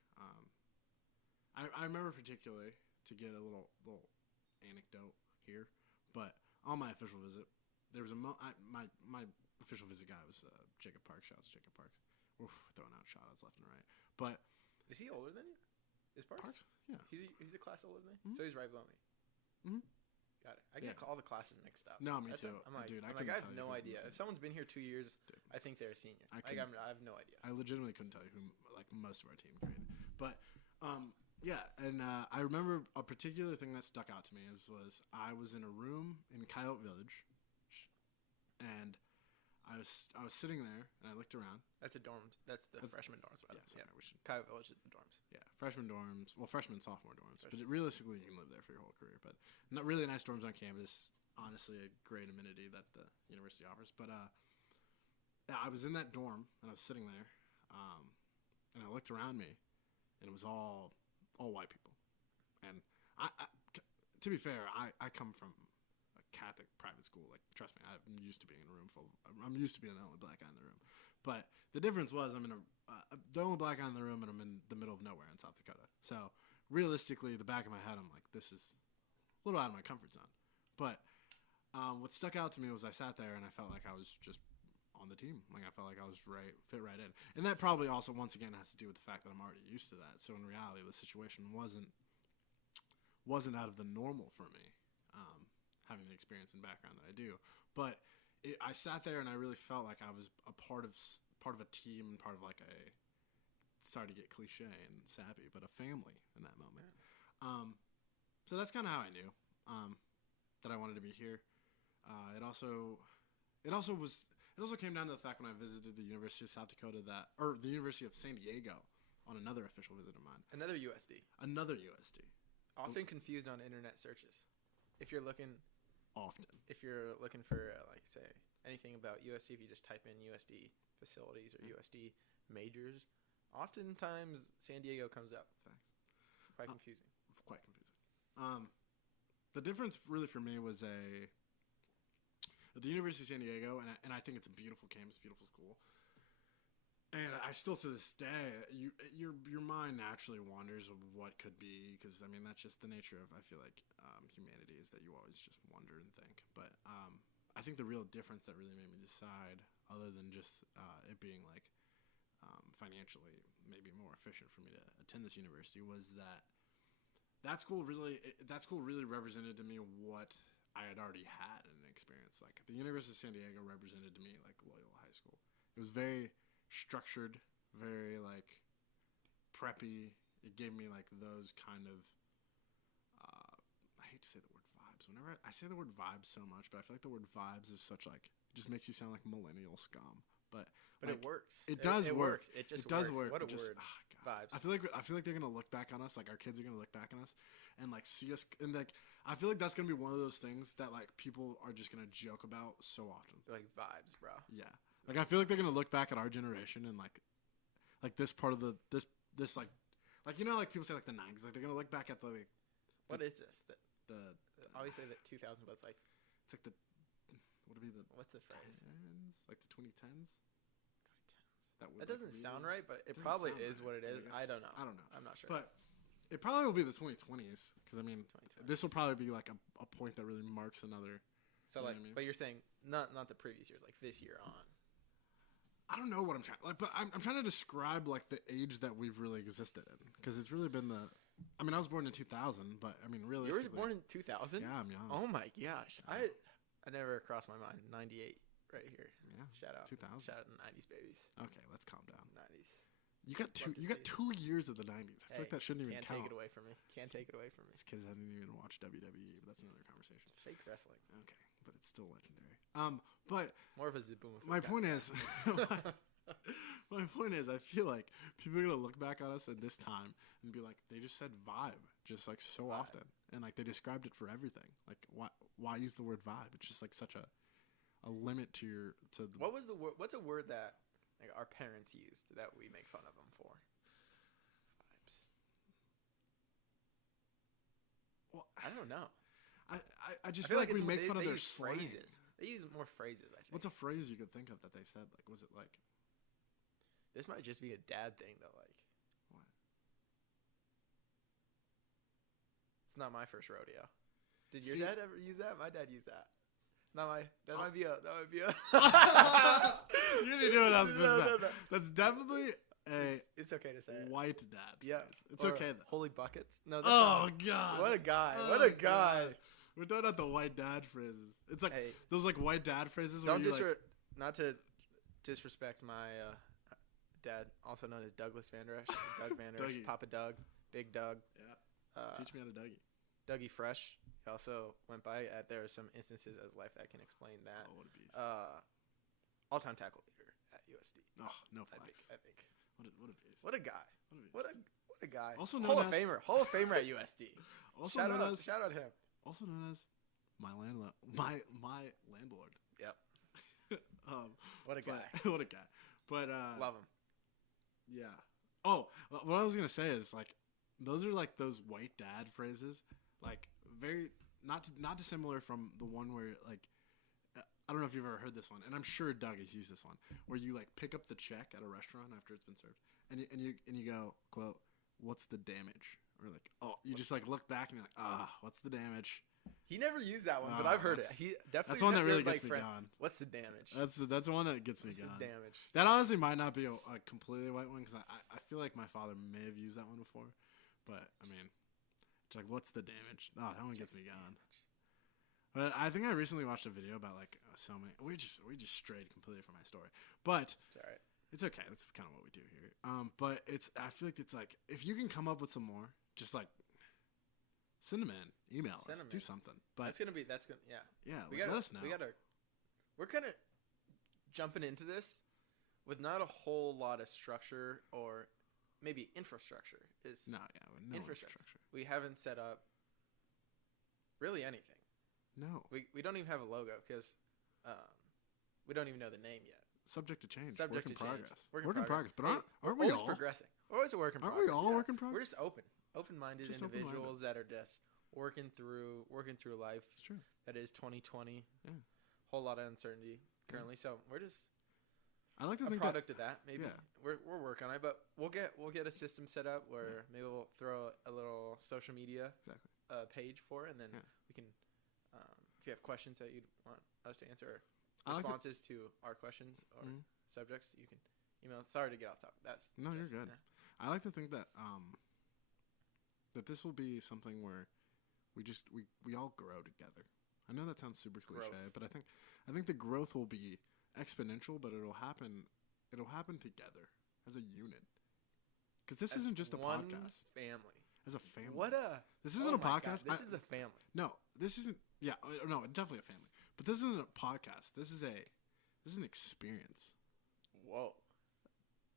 I remember particularly, to get a little anecdote here, but on my official visit, there was my official visit guy was Jacob Parks. Shout out to Jacob Parks. Oof, throwing out shout outs left and right. But is he older than you? Is Parks? Yeah. He's a class older than me? Mm-hmm. So he's right below me. Mm-hmm. Got it. I get all the classes mixed up. No, me too. I'm like, dude, I have no idea. If someone's been here 2 years, dude, I think they're a senior. I have no idea. I legitimately couldn't tell you who like most of our team graded. But yeah, and I remember a particular thing that stuck out to me was I was in a room in Coyote Village, and I was sitting there and I looked around. That's a dorm. That's the freshman dorms. By the way. Yeah. Coyote Village is the dorms. Yeah, freshman dorms. Well, freshman, sophomore dorms. But realistically, you can live there for your whole career. But not really nice dorms on campus. Honestly, a great amenity that the university offers. But yeah, I was in that dorm and I was sitting there, and I looked around me, and it was all white people. And I to be fair, I come from a Catholic private school. Like, trust me, I'm used to being in a room full. I'm used to being the only black guy in the room. But the difference was I'm in the only black guy in the room, and I'm in the middle of nowhere in South Dakota. So realistically, the back of my head, I'm like, this is a little out of my comfort zone. But what stuck out to me was I sat there and I felt like I was just on the team. Like I felt like I was fit right in. And that probably also, once again, has to do with the fact that I'm already used to that. So in reality, the situation wasn't out of the normal for me, having the experience and background that I do. But I sat there and I really felt like I was a part of a team and part of like sorry to get cliche and sappy, but a family in that moment. So that's kind of how I knew that I wanted to be here. It also came down to the fact when I visited the University of South Dakota or the University of San Diego on another official visit of mine. Another USD. Often confused on internet searches. If you're looking for like say anything about USD, if you just type in USD facilities or USD majors, oftentimes San Diego comes up. Facts. Quite confusing. Quite confusing. The difference really for me was at the University of San Diego, and I think it's a beautiful campus, beautiful school. And I still, to this day, your mind naturally wanders of what could be, because I mean that's just the nature of, I feel like, humanity, is that you always just wonder and think. But I think the real difference that really made me decide, other than just it being like financially maybe more efficient for me to attend this university, was that school really represented to me what I had already had in an experience. Like the University of San Diego represented to me like Loyola High School. It was very structured, very like preppy. It gave me like those kind of I hate to say the word vibes. Whenever I say the word vibes so much, but I feel like the word vibes is such like, it just makes you sound like millennial scum. But like, it works. It does work. It just does works. work. What a word. Vibes. I feel like they're gonna look back on us, like our kids are gonna look back on us, and like see us, and like I feel like that's gonna be one of those things that like people are just gonna joke about so often. They're like vibes, bro. Yeah, like I feel like they're gonna look back at our generation and like this part of this like you know, like people say like the 90s, like they're gonna look back at the what is this? The I always say that 2000, but it's like the what would be the what's the phrase? Like the 2010s. That doesn't sound right, but it probably is what it is. I don't know. I'm not sure. But it probably will be the 2020s, because I mean, 2020s. This will probably be like a point that really marks another. So like, I mean? But you're saying not the previous years, like this year on. I don't know what I'm trying, like, but I'm trying to describe like the age that we've really existed in, because it's really been the. I mean, I was born in 2000, but I mean, realistically, you were born in 2000. Yeah, I'm young. Oh my gosh, I never crossed my mind. 98. Right here. Yeah. Shout out. 2000. Shout out to the 90s babies. Okay, let's calm down. 90s. You got 2 years of the 90s. I feel like that shouldn't even count. Can't take it away from me. Can't take it away from me. This kid hasn't even watched WWE, but that's another conversation. It's fake wrestling. Okay, but it's still legendary. But more of a Zibuma. My point is, my point is, I feel like people are gonna look back on us at this time and be like, they just said vibe, just like so often, and like they described it for everything. Like, why use the word vibe? It's just like such a limit to the. What was the word? What's a word that like our parents used that we make fun of them for? Vibes. Well, I don't know. I just feel like we make fun of their phrases. They use more phrases, I think. What's a phrase you could think of that they said? Like, was it like? This might just be a dad thing, though. Like, what? It's not my first rodeo. Did your dad ever use that? My dad used that. That might be a. You didn't do what I was gonna say. No. That's definitely it's okay to say white dad. Yeah, it's okay though. Holy buckets. No. God! What a guy! Oh, what a guy! God. We're talking about the white dad phrases. It's like those like white dad phrases. Don't not to disrespect my dad, also known as Douglas Van Der Esch, Doug Van Der Esch, Papa Doug, Big Doug. Yeah. Teach me how to Dougie. Dougie Fresh. He also went by. There are some instances as life that can explain that. Oh, what a beast. All-time tackle leader at USD. Oh, no flex. I think. What a beast. What a guy. What a guy. Also Hall of Famer at USD. Also shout out him. Also known as my landlord. Yep. What a guy. What a guy. But love him. Yeah. Oh, what I was gonna say is like those are like those white dad phrases, like very not dissimilar from the one where like I don't know if you've ever heard this one, and I'm sure Doug has used this one, where you like pick up the check at a restaurant after it's been served, and you go, quote, "What's the damage?" Or like, oh, you just like look back and you're like, what's the damage? He never used that one, but I've heard it. He definitely. That's one that really gets me gone. What's the damage? That's the one that gets me gone. What's the damage? That honestly might not be a completely white one, because I feel like my father may have used that one before, but I mean, it's like, what's the damage? Oh, that one gets me gone. But I think I recently watched a video about like so many. We just strayed completely from my story, but it's all right. It's okay. That's kind of what we do here. But I feel like it's like if you can come up with some more, just like send them in, email us, do something. But yeah. Let us know. We're kind of jumping into this with not a whole lot of structure, or maybe infrastructure is no infrastructure. We haven't set up really anything. No, we don't even have a logo because we don't even know the name yet. subject to change. Subject work in to change. progress. Work in progress. But Hey, aren't we're we always all? progressing. We're always a work in Aren't progress. we all work in progress? We're just open-minded Just individuals open-minded. that are just working through life. It's true. That is 2020. Yeah. Whole lot of uncertainty currently. So we're just I like to a think product of that. Maybe yeah. we're working on it, but we'll get a system set up where maybe we'll throw a little social media Exactly. page for it, and then Yeah. we can, if you have questions that you'd want us to answer, or I like responses to our questions or Mhm. subjects, you can email. Sorry to get off topic. No, you're just- good. yeah. I like to think that that this will be something where we all grow together. I know that sounds super cliche, Growth. but I think the growth will be exponential, but it'll happen together as a unit. Because this As isn't just a one podcast. family. As a family. This isn't oh a my podcast. God, this is a family. No, this isn't. Yeah, no, definitely a family. But this isn't a podcast. This is an experience. Whoa.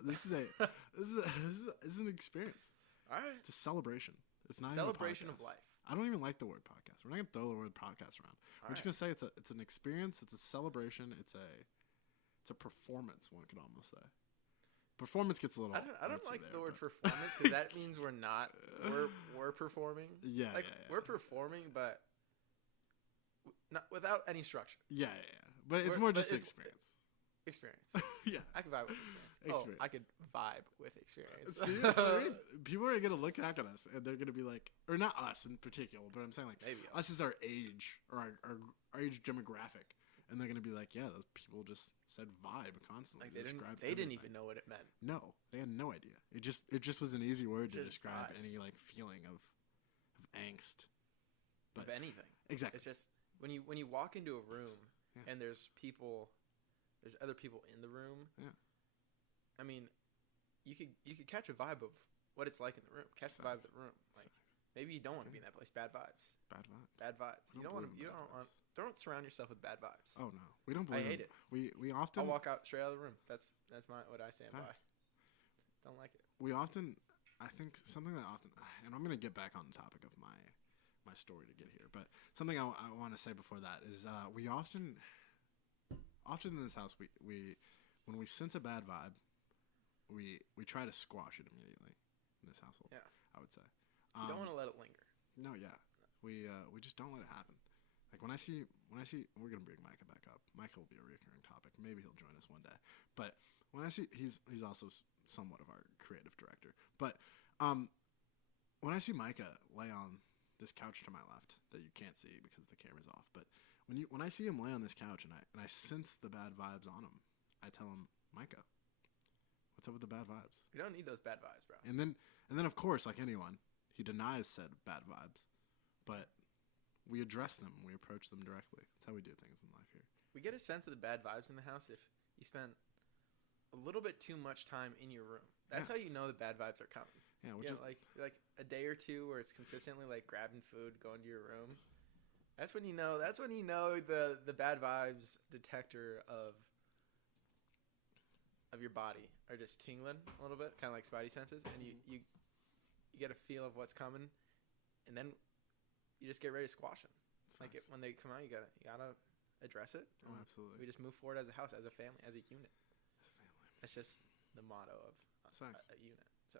This is an experience. All right. It's a celebration. It's not Celebration even a of podcast. life. I don't even like the word podcast. We're not gonna throw the word podcast around. All We're just gonna say it's an experience. It's a celebration. It's a performance. One could almost say. Performance gets a little. I don't artsy like there, the word but- performance because that means we're performing. Yeah, Like yeah. we're performing, but not without any structure. Yeah. But it's more just experience. Experience. Yeah. I can vibe with experience. Experience. Oh, I could vibe with experience. See, that's what I mean? People are gonna look back at us and they're gonna be like, or not us in particular, but I'm saying like Maybe us is our age or our age demographic, and they're gonna be like, yeah, those people just said vibe constantly. Like they didn't everything. even know what it meant. No, they had no idea. It just was an easy word to Just describe vibes. any like feeling of angst. Of anything. Exactly. It's just when you walk into a room Yeah. and there's other people in the room. Yeah. I mean, you could catch a vibe of what it's like in the room. Catch the vibe of the room. Like maybe you don't want to be in that place. Bad vibes. Bad vibe. Bad vibes. I You don't want to. believe in You bad don't want. vibes. Don't surround yourself with bad vibes. Oh no, we don't I believe. hate in- it. We often I'll walk out straight out of the room. That's what I stand by. Facts. Don't like it. we often I think something that often, and I'm gonna get back on the topic of my story to get here, but something I want to say before that is we often in this house we when we sense a bad vibe, we try to squash it immediately in this household. Yeah. I would say. You don't want to let it linger. No, yeah, we just don't let it happen. Like when I see, we're gonna bring Micah back up. Micah will be a recurring topic. Maybe he'll join us one day. But when I see, he's also somewhat of our creative director. But when I see Micah lay on this couch to my left that you can't see because the camera's off, but when I see him lay on this couch and I sense the bad vibes on him, I tell him, Micah, what's up with the bad vibes? You don't need those bad vibes, bro. And then of course, like anyone, he denies said bad vibes, but we address them. We approach them directly. That's how we do things in life here. We get a sense of the bad vibes in the house if you spend a little bit too much time in your room. That's how you know the bad vibes are coming. Yeah, which You is know, like a day or two where it's consistently like grabbing food, going to your room. That's when you know. That's when you know the bad vibes detector of your body are just tingling a little bit, kind of like spidey senses, and you get a feel of what's coming, and then you just get ready to squash them. Like when they come out, you gotta address it. Oh, absolutely. We just move forward as a house, as a family, as a unit. As a family. That's just the motto of Facts. a unit. So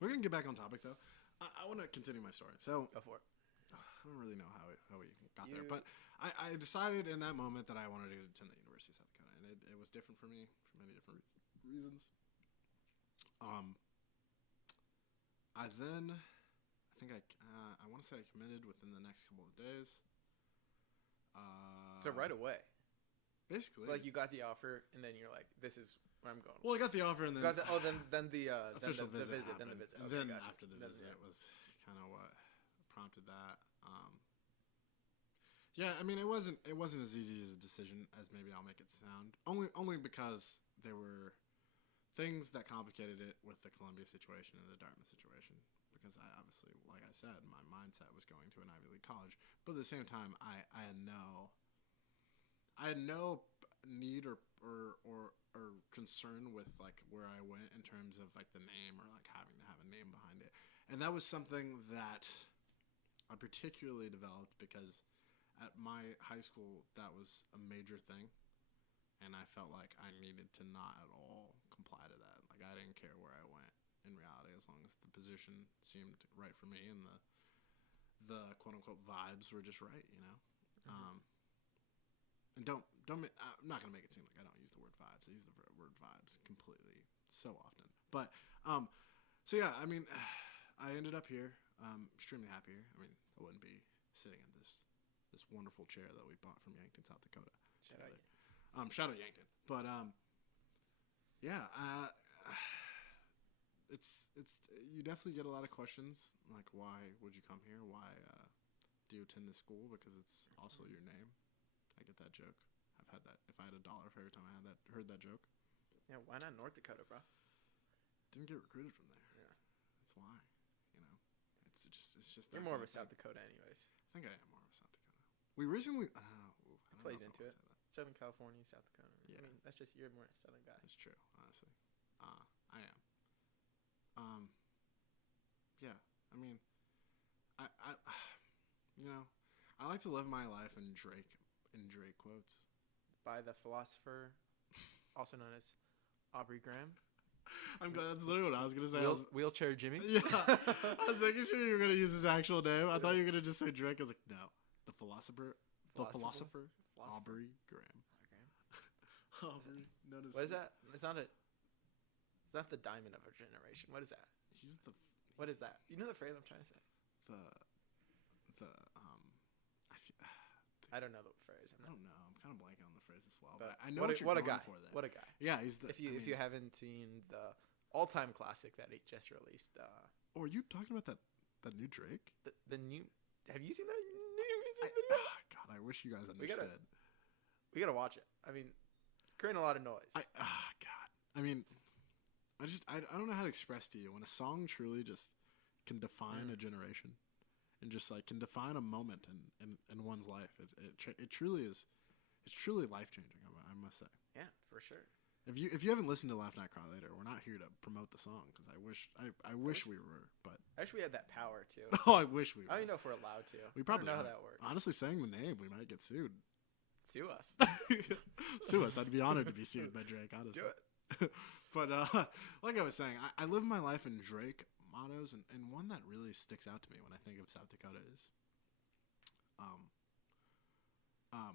We're gonna get back on topic though. I want to continue my story. So go for it. I don't really know how we got there, You- but I decided in that moment that I wanted to attend the University of South Dakota, and it was different for me for many different reasons. I think I want to say I committed within the next couple of days. So right away, Basically, it's like you got the offer, and then you're like, "This is where I'm going." well, I got the offer, and then then the official the visit, then the happened. visit, and Okay, then gotcha. after the Then visit yeah. was kind of what prompted that. Yeah, I mean, it wasn't as easy as a decision as maybe I'll make it sound. Only because there were things that complicated it with the Columbia situation and the Dartmouth situation. Because I obviously, like I said, my mindset was going to an Ivy League college, but at the same time, I had no need or concern with like where I went in terms of like the name or like having to have a name behind it. And that was something that I particularly developed because at my high school that was a major thing, and I felt like I needed to not at all comply to that. Like I didn't care where I went in reality, as long as the position seemed right for me and the quote unquote vibes were just right, you know. And I'm not gonna make it seem like I don't use the word vibes. I use the word vibes completely so often. But so yeah, I mean, I ended up here. Extremely happy here. I mean, I wouldn't be sitting in this wonderful chair that we bought from Yankton, South Dakota. Shout out Yankton. But yeah, it's you definitely get a lot of questions like, why would you come here? Why do you attend this school? Because it's also your name. I get that joke. I've had that. If I had $1 for every time I heard that joke. Yeah, why not North Dakota, bro? Didn't get recruited from there. Yeah, that's why. You know, it's just. You're more of a South Dakota, anyways. I think I am more of a South Dakota. We recently. It plays into it. Southern California, South Dakota. Yeah. I mean, that's just, you're more a Southern guy. That's true, honestly. I am. Yeah. I mean, I you know, I like to live my life in Drake quotes. By the philosopher, also known as Aubrey Graham. I'm glad that's literally what I was gonna say. Wheelchair Jimmy. Yeah. I was making sure you were gonna use his actual name. I thought you were gonna just say Drake. I was like, no, the philosopher. Aubrey Graham. Aubrey. What is that? It's not the diamond of our generation. What is that? What is that? You know the phrase I'm trying to say? I don't know the phrase. I don't know. I'm kind of blanking on the phrase as well. But I know what you're a guy. For then. What a guy. Yeah, he's the. If you haven't seen the all-time classic that he just released. Are you talking about that new Drake? The new. Have you seen that new music video? God, I wish you guys understood. We gotta watch it. I mean, it's creating a lot of noise. God. I mean, I don't know how to express to you when a song truly just can define a generation, and just like can define a moment in one's life. It truly is. It's truly life changing. I must say. Yeah, for sure. If you haven't listened to Laugh Not Cry Later, we're not here to promote the song because I wish we were, but I wish we had that power too. Oh, I wish we were. I don't even know if we're allowed to. We probably don't know how that works. Honestly, saying the name, we might get sued. Sue us. Sue us. I'd be honored to be sued by Drake, honestly. Do it. But like I was saying, I live my life in Drake mottos, and one that really sticks out to me when I think of South Dakota is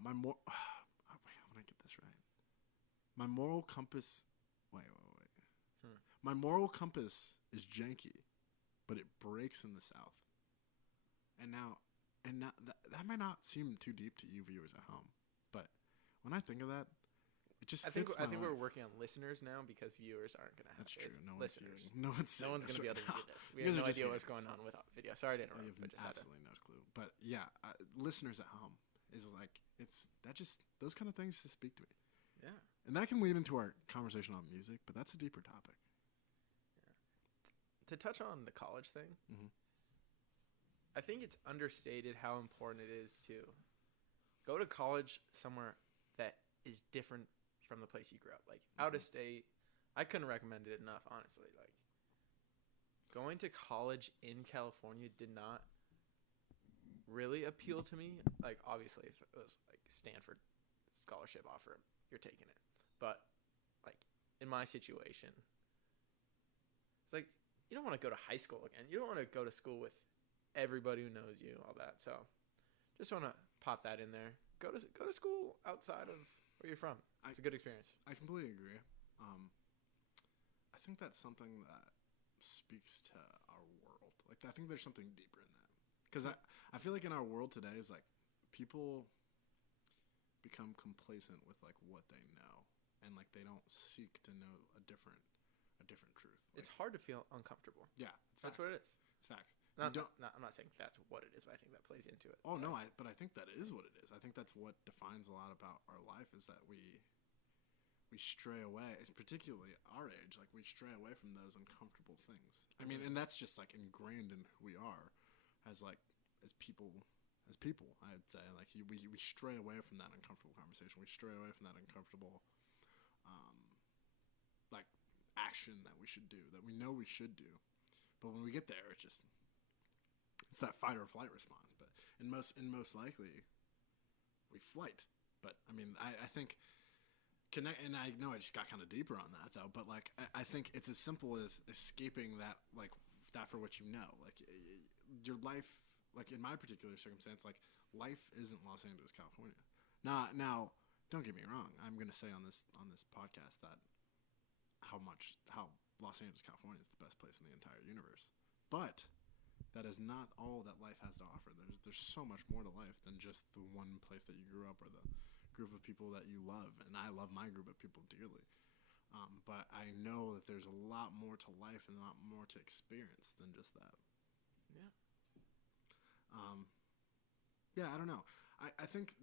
my wait, I want to get this right. My moral compass. Wait. My moral compass is janky, but it breaks in the South. And now that might not seem too deep to you viewers at home, but when I think of that, it just fits I my think life. we're working on listeners now because viewers aren't going to have. That's true. No listeners. One's going to be able to right read this. We have no idea what's going on with our video. Sorry to interrupt. We have absolutely no clue. But yeah, listeners at home is like those kind of things just speak to me. Yeah. And that can lead into our conversation on music, but that's a deeper topic. Yeah. To touch on the college thing, I think it's understated how important it is to go to college somewhere that is different from the place you grew up. Like out of state, I couldn't recommend it enough, honestly. Like going to college in California did not really appeal to me. Like obviously if it was like Stanford scholarship offer, you're taking it. But like in my situation, it's like you don't want to go to high school again. You don't want to go to school with everybody who knows you, all that. So just want to pop that in there. Go to school outside of where you're from. It's a good experience. I completely agree. I think that's something that speaks to our world. Like I think there's something deeper in that. Because I feel like in our world today is like people become complacent with like what they know, and like they don't seek to know a different truth. Like, it's hard to feel uncomfortable. Yeah, that's what it is. It's facts. I'm not saying that's what it is, but I think that plays into it. Oh no, but I think that is what it is. I think that's what defines a lot about our life is that we stray away. It's particularly our age, like we stray away from those uncomfortable things. I mean, and that's just like ingrained in who we are as people. I'd say like we stray away from that uncomfortable conversation. We stray away from that uncomfortable like action that we should do, that we know we should do. But when we get there, it's that fight or flight response. But in most likely, we flight. But I mean, I think connect, and I know I just got kind of deeper on that though, but like I think it's as simple as escaping that, like that for what you know, like your life, like in my particular circumstance, like life isn't Los Angeles, California. Now, don't get me wrong. I'm gonna say on this podcast that how Los Angeles, California is the best place in the entire universe, but that is not all that life has to offer. There's so much more to life than just the one place that you grew up or the group of people that you love. And I love my group of people dearly. But I know that there's a lot more to life and a lot more to experience than just that. Yeah. Yeah, I don't know. I think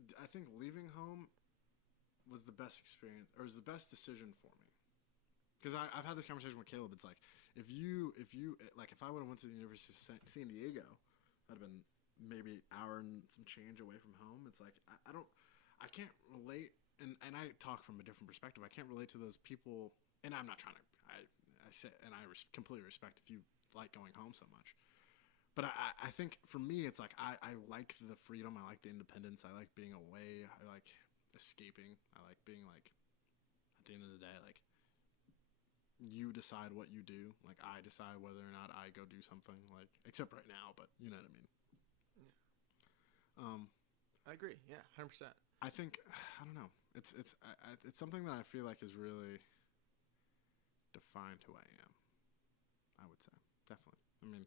leaving home was the best experience, or was the best decision for me. Because I've had this conversation with Caleb. It's like, if I would have went to the University of San Diego, I'd have been maybe an hour and some change away from home. It's like, I can't relate, and I talk from a different perspective. I can't relate to those people, and I'm not trying to, I say, and I completely respect if you like going home so much. But I think for me, it's like, I like the freedom. I like the independence. I like being away. I like escaping. I like being like, at the end of the day, like, you decide what you do. Like, I decide whether or not I go do something, like, except right now, but you know what I mean. Yeah. I agree. Yeah, 100%. I think, I don't know. It's something that I feel like has really defined who I am. I would say, definitely. I mean,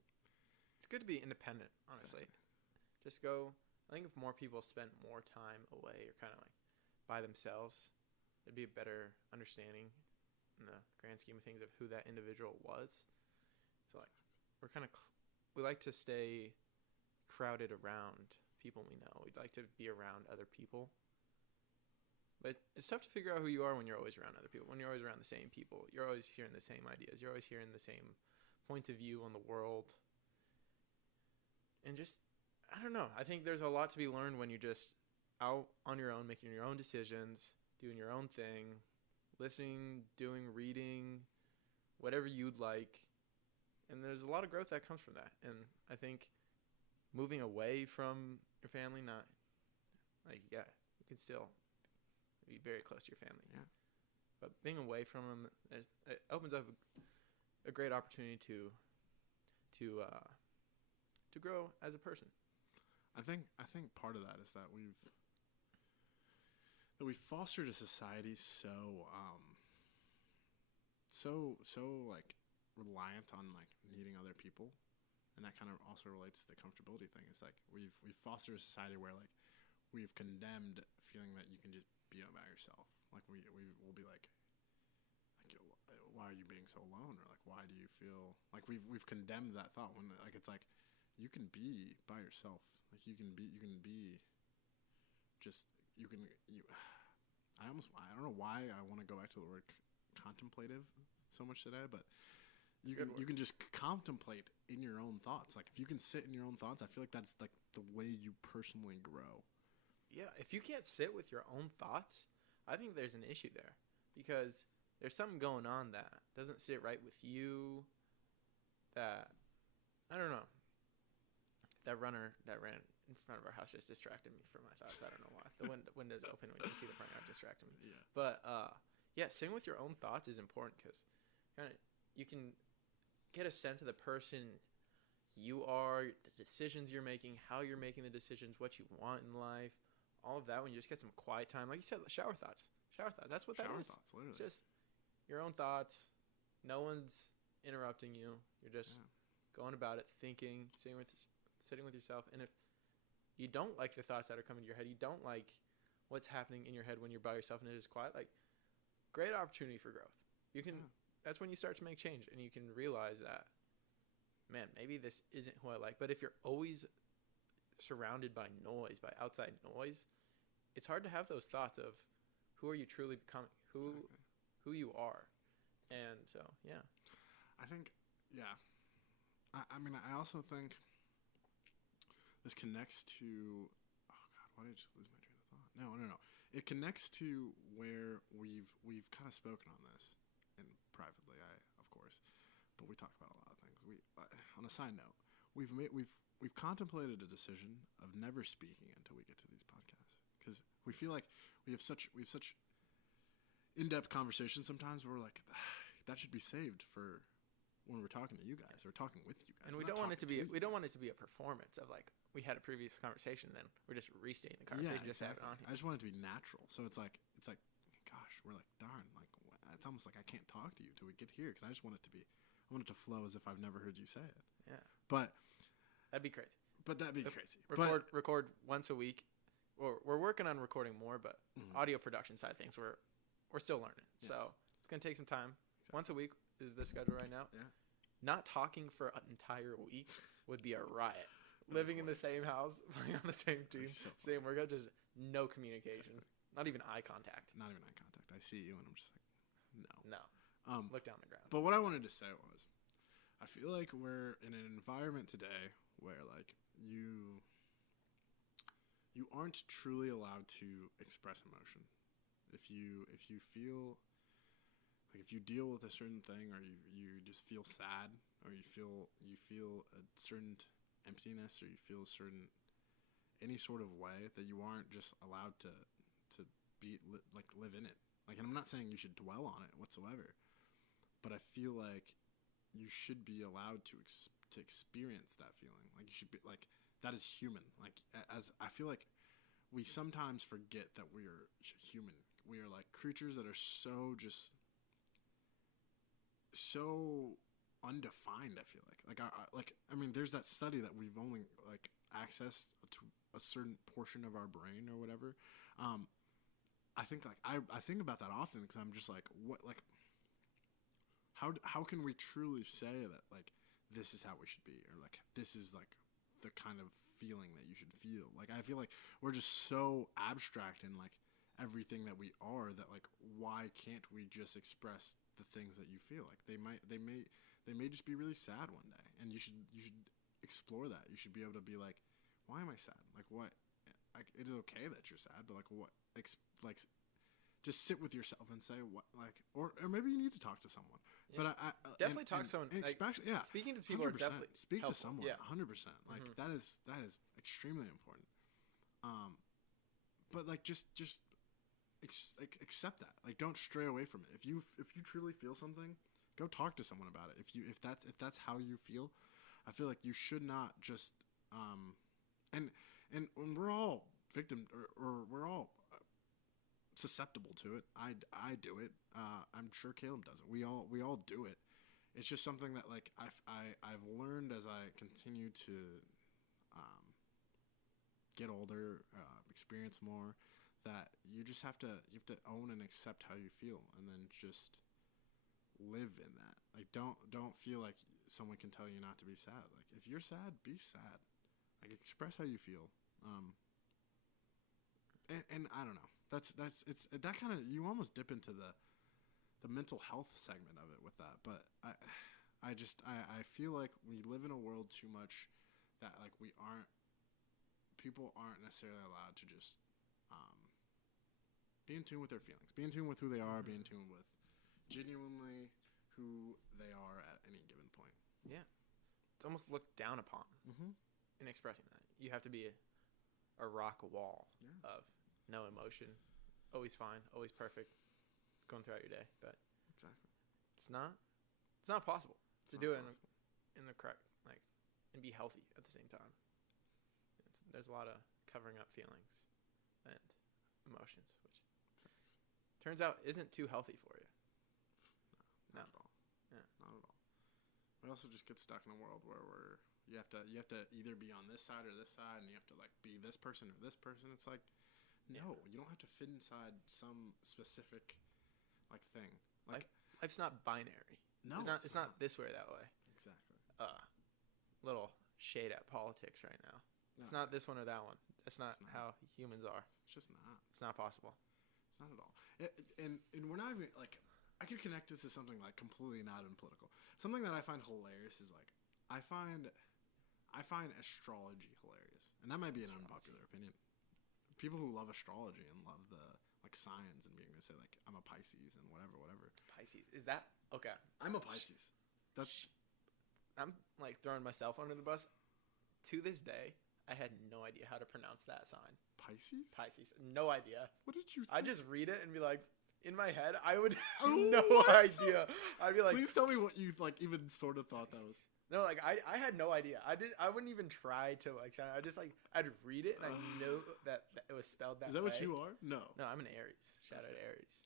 it's good to be independent, honestly. Exactly. Just go. I think if more people spent more time away or kind of like by themselves, there'd be a better understanding in the grand scheme of things of who that individual was. So like, we're kind of we like to stay crowded around people we know. We'd like to be around other people, but it's tough to figure out who you are when you're always around other people. When you're always around the same people, you're always hearing the same ideas. You're always hearing the same points of view on the world, and just, I don't know. I think there's a lot to be learned when you're just out on your own, making your own decisions, doing your own thing, listening, doing, reading, whatever you'd like. And there's a lot of growth that comes from that. And I think moving away from your family, not like, yeah, you can still be very close to your family. Yeah. But being away from them, it opens up a great opportunity to grow as a person. I think part of that is that we've fostered a society so like reliant on like needing other people, and that kind of also relates to the comfortability thing. It's like we've fostered a society where like we've condemned feeling that you can just be by yourself. Like we will be like why are you being so alone, or like why do you feel like we've condemned that thought when like it's like you can be by yourself. Like you can be just you can you. I don't know why I want to go back to the word contemplative so much today, but you can just contemplate in your own thoughts. Like if you can sit in your own thoughts, I feel like that's like the way you personally grow. Yeah, if you can't sit with your own thoughts, I think there's an issue there, because there's something going on that doesn't sit right with you. That, I don't know. That runner that ran in front of our house just distracted me from my thoughts. I don't know why. The window's open. We can see the front yard distracting me. Yeah. But yeah, sitting with your own thoughts is important, because you can get a sense of the person you are, the decisions you're making, how you're making the decisions, what you want in life, all of that. When you just get some quiet time, like you said, shower thoughts. That's what that is. Shower thoughts, literally. It's just your own thoughts. No one's interrupting you. You're just going about it, thinking, sitting with yourself. And if you don't like the thoughts that are coming to your head, you don't like what's happening in your head when you're by yourself and it is quiet, like, great opportunity for growth. You can that's when you start to make change, and you can realize that, man, maybe this isn't who I like. But if you're always surrounded by noise, by outside noise, it's hard to have those thoughts of who are you truly becoming, who you are. And so, yeah. I think, yeah. I mean, I also think this connects to, oh God, why did I just lose my train of thought? No. It connects to where we've kind of spoken on this, and privately, of course, but we talk about a lot of things. On a side note, we've contemplated a decision of never speaking until we get to these podcasts, because we feel like we have such in-depth conversations sometimes where we're like, that should be saved for when we're talking to you guys or talking with you guys. And we don't want it to be a performance of like we had a previous conversation, then we're just restating the conversation, just have it on here. I just want it to be natural. So it's like, gosh, we're like, darn, like it's almost like I can't talk to you till we get here because I just want it to be, I want it to flow as if I've never heard you say it. Yeah, but that'd be crazy. Crazy. Record once a week. We're working on recording more, but audio production side of things we're still learning. Yes. So it's gonna take some time. Exactly. Once a week is the schedule right now. Yeah. Not talking for an entire week would be a riot. Living in the same house, playing on the same team, same workout, just no communication, not even eye contact. I see you, and I'm just like, no. Look down the ground. But what I wanted to say was, I feel like we're in an environment today where like you aren't truly allowed to express emotion. If you feel like if you deal with a certain thing, or you just feel sad, or you feel a certain emptiness, or you feel a certain any sort of way, that you aren't just allowed to live in it. Like, and I'm not saying you should dwell on it whatsoever, but I feel like you should be allowed to experience that feeling. Like, you should be like, that is human. Like, as I feel like we sometimes forget that we are human. We are like creatures that are so undefined. I feel like I mean, there's that study that we've only like accessed to a certain portion of our brain or whatever. I think like I think about that often because I'm just like, what, like how can we truly say that like this is how we should be, or like this is like the kind of feeling that you should feel? Like, I feel like we're just so abstract in like everything that we are, that like, why can't we just express the things that you feel? Like they may just be really sad one day, and you should explore that. You should be able to be like, why am I sad? Like, what? Like, it is okay that you're sad, but like, what? Like, just sit with yourself and say what, like, or maybe you need to talk to someone. Yeah. But I definitely talk to someone. And especially, yeah, speaking to people are definitely speak helpful. To someone. Yeah, 100%. Like that is extremely important. But like just accept that. Like, don't stray away from it. If you truly feel something, go talk to someone about it. If that's how you feel, I feel like you should not just and when we're all victim or we're all susceptible to it. I do it. I'm sure Caleb does it. We all do it. It's just something that like I've learned as I continue to get older, experience more, that you have to own and accept how you feel, and then just live in that. Like, don't feel like someone can tell you not to be sad. Like, if you're sad, be sad. Like, express how you feel. And I don't know. It's that kind of, you almost dip into the mental health segment of it with that. But I feel like we live in a world too much that like people aren't necessarily allowed to just be in tune with their feelings, be in tune with who they are, be in tune with genuinely who they are at any given point. Yeah, it's almost looked down upon in expressing that. You have to be a rock wall of no emotion, always fine, always perfect, going throughout your day. But exactly, it's not possible to do it in the correct, like, and be healthy at the same time. There's a lot of covering up feelings and emotions, which turns out isn't too healthy for you. No, not at all. Yeah, not at all. We also just get stuck in a world where you have to either be on this side or this side, and you have to like be this person or this person. It's like, no, you don't have to fit inside some specific like thing. Like, life's not binary. No, it's not this way or that way. Exactly. Little shade at politics right now. It's not this one or that one. That's not how humans are. It's just not. It's not possible. It's not at all. And we're not even like, I could connect this to something like completely not even political. Something that I find hilarious is like, I find astrology hilarious, and that might be an unpopular opinion. People who love astrology and love the like signs and being able to say like, I'm a Pisces and whatever. Pisces, is that okay? I'm a Pisces. I'm like throwing myself under the bus. To this day, I had no idea how to pronounce that sign. Pisces? No idea. What did you think? I just read it and be like, in my head, I would have Oh, no what? idea. I'd be like, Please tell me what you like even sort of thought that was. no, like I had no idea. I wouldn't even try to like sound. I just like I'd read it and I know that it was spelled that way. Is that what you are? No. No, I'm an Aries. Shout out Aries.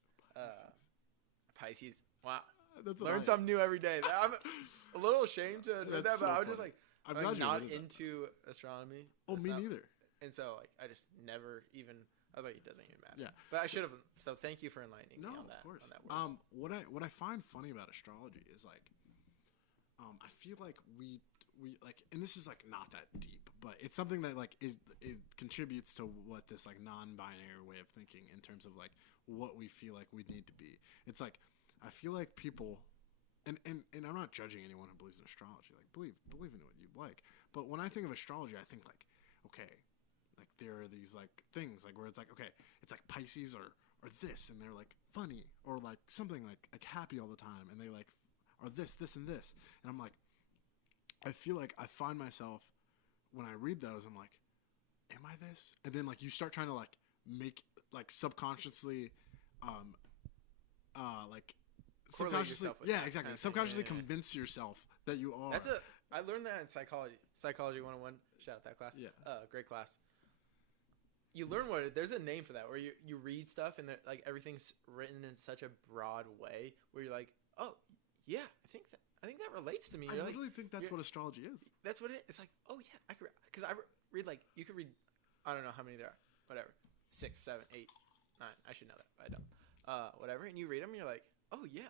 Pisces. Wow. That's Learn something new every day. I'm a little ashamed to admit that, That's but so I was just funny. like, I'm I'm glad you not admitted that. into astronomy. Oh, It's me not- neither. And so like I just never even. I was like, it doesn't even matter. Yeah. But I should have. So thank you for enlightening No, me on that. of course. On that word. What I find funny about astrology is like, I feel like we like, and this is like not that deep, but it's something that like it contributes to what this like non-binary way of thinking in terms of like what we feel like we need to be. It's like I feel like people, and I'm not judging anyone who believes in astrology. Like believe in what you like, but when I think of astrology, I think like, okay, like there are these like things like where it's like, okay, it's like Pisces or this, and they're like funny or like something like happy all the time, and they like are this and this, and I'm like, I feel like I find myself when I read those, I'm like, am I this? And then like you start trying to like make like subconsciously, like Correlate subconsciously, yourself with yeah, that exactly, kind of thing. subconsciously Yeah. convince yourself that you are. I learned that in psychology 101. Shout out that class. Yeah. Great class. You learn there's a name for that where you read stuff and like everything's written in such a broad way where you're like, oh yeah, I think that relates to me. I You're like, literally think that's what astrology is. that's what it is. It's like, oh yeah, I could, because I read like, you could read, I don't know how many there are, whatever, 6, 7, 8, 9. I should know that, but I don't. Whatever, and you read them, and you're like, oh yeah,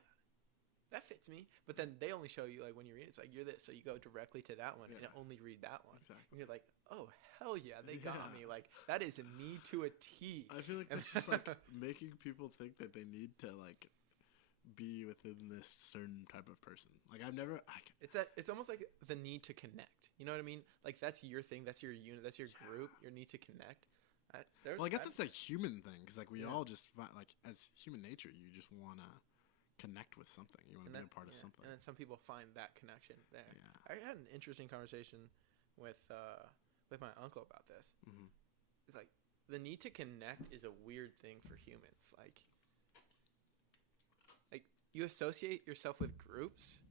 that fits me. But then they only show you like when you read it, it's like you're this, so you go directly to that one and only read that one. Exactly. And you're like, oh hell yeah, they got me. Like that is me to a T. I feel like that's just like making people think that they need to like be within this certain type of person. Like I've never. It's almost like the need to connect. You know what I mean? Like that's your thing. That's your unit. That's your group. Your need to connect. Well, I guess it's a human thing because like we all just like as human nature, you just want to connect with something. You want to be a part of something. And then some people find that connection there. Yeah. I had an interesting conversation with my uncle about this. Mm-hmm. It's like the need to connect is a weird thing for humans. Like you associate yourself with groups,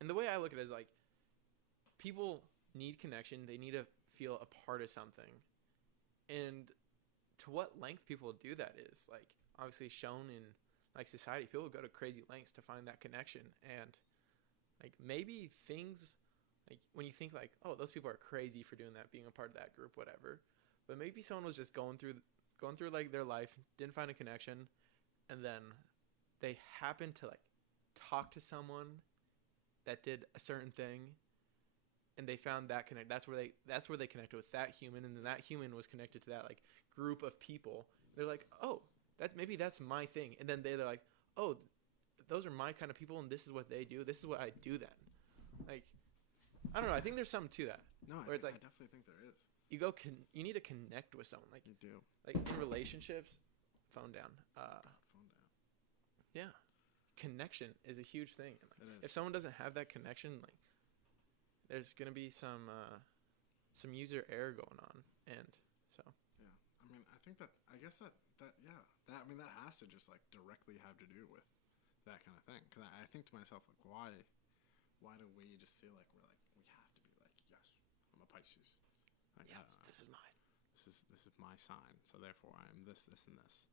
and the way I look at it is like people need connection. They need to feel a part of something, and to what length people do that is like obviously shown in like society. People go to crazy lengths to find that connection, and like maybe things like when you think like, oh, those people are crazy for doing that, being a part of that group, whatever, but maybe someone was just going through like their life, didn't find a connection, and then they happened to like talk to someone that did a certain thing, and they found that connect. That's where they connected with that human, and then that human was connected to that like group of people. They're like, oh, that's my thing, and then they're like, oh, those are my kind of people, and this is what they do. This is what I do then. Like, I don't know. I think there's something to that. No, I definitely think there is. You need to connect with someone. Like You do. Like in relationships, phone down. Phone down. Yeah, connection is a huge thing. It is. If someone doesn't have that connection, like there's gonna be some user error going on, and so. Yeah, I mean, I think that I guess that I mean that has to just like directly have to do with that kind of thing. Because I think to myself like, why do we just feel like we have to be like, yes, I'm a Pisces. Like, Yeah, this is mine. This is my sign, so therefore I am this, and this.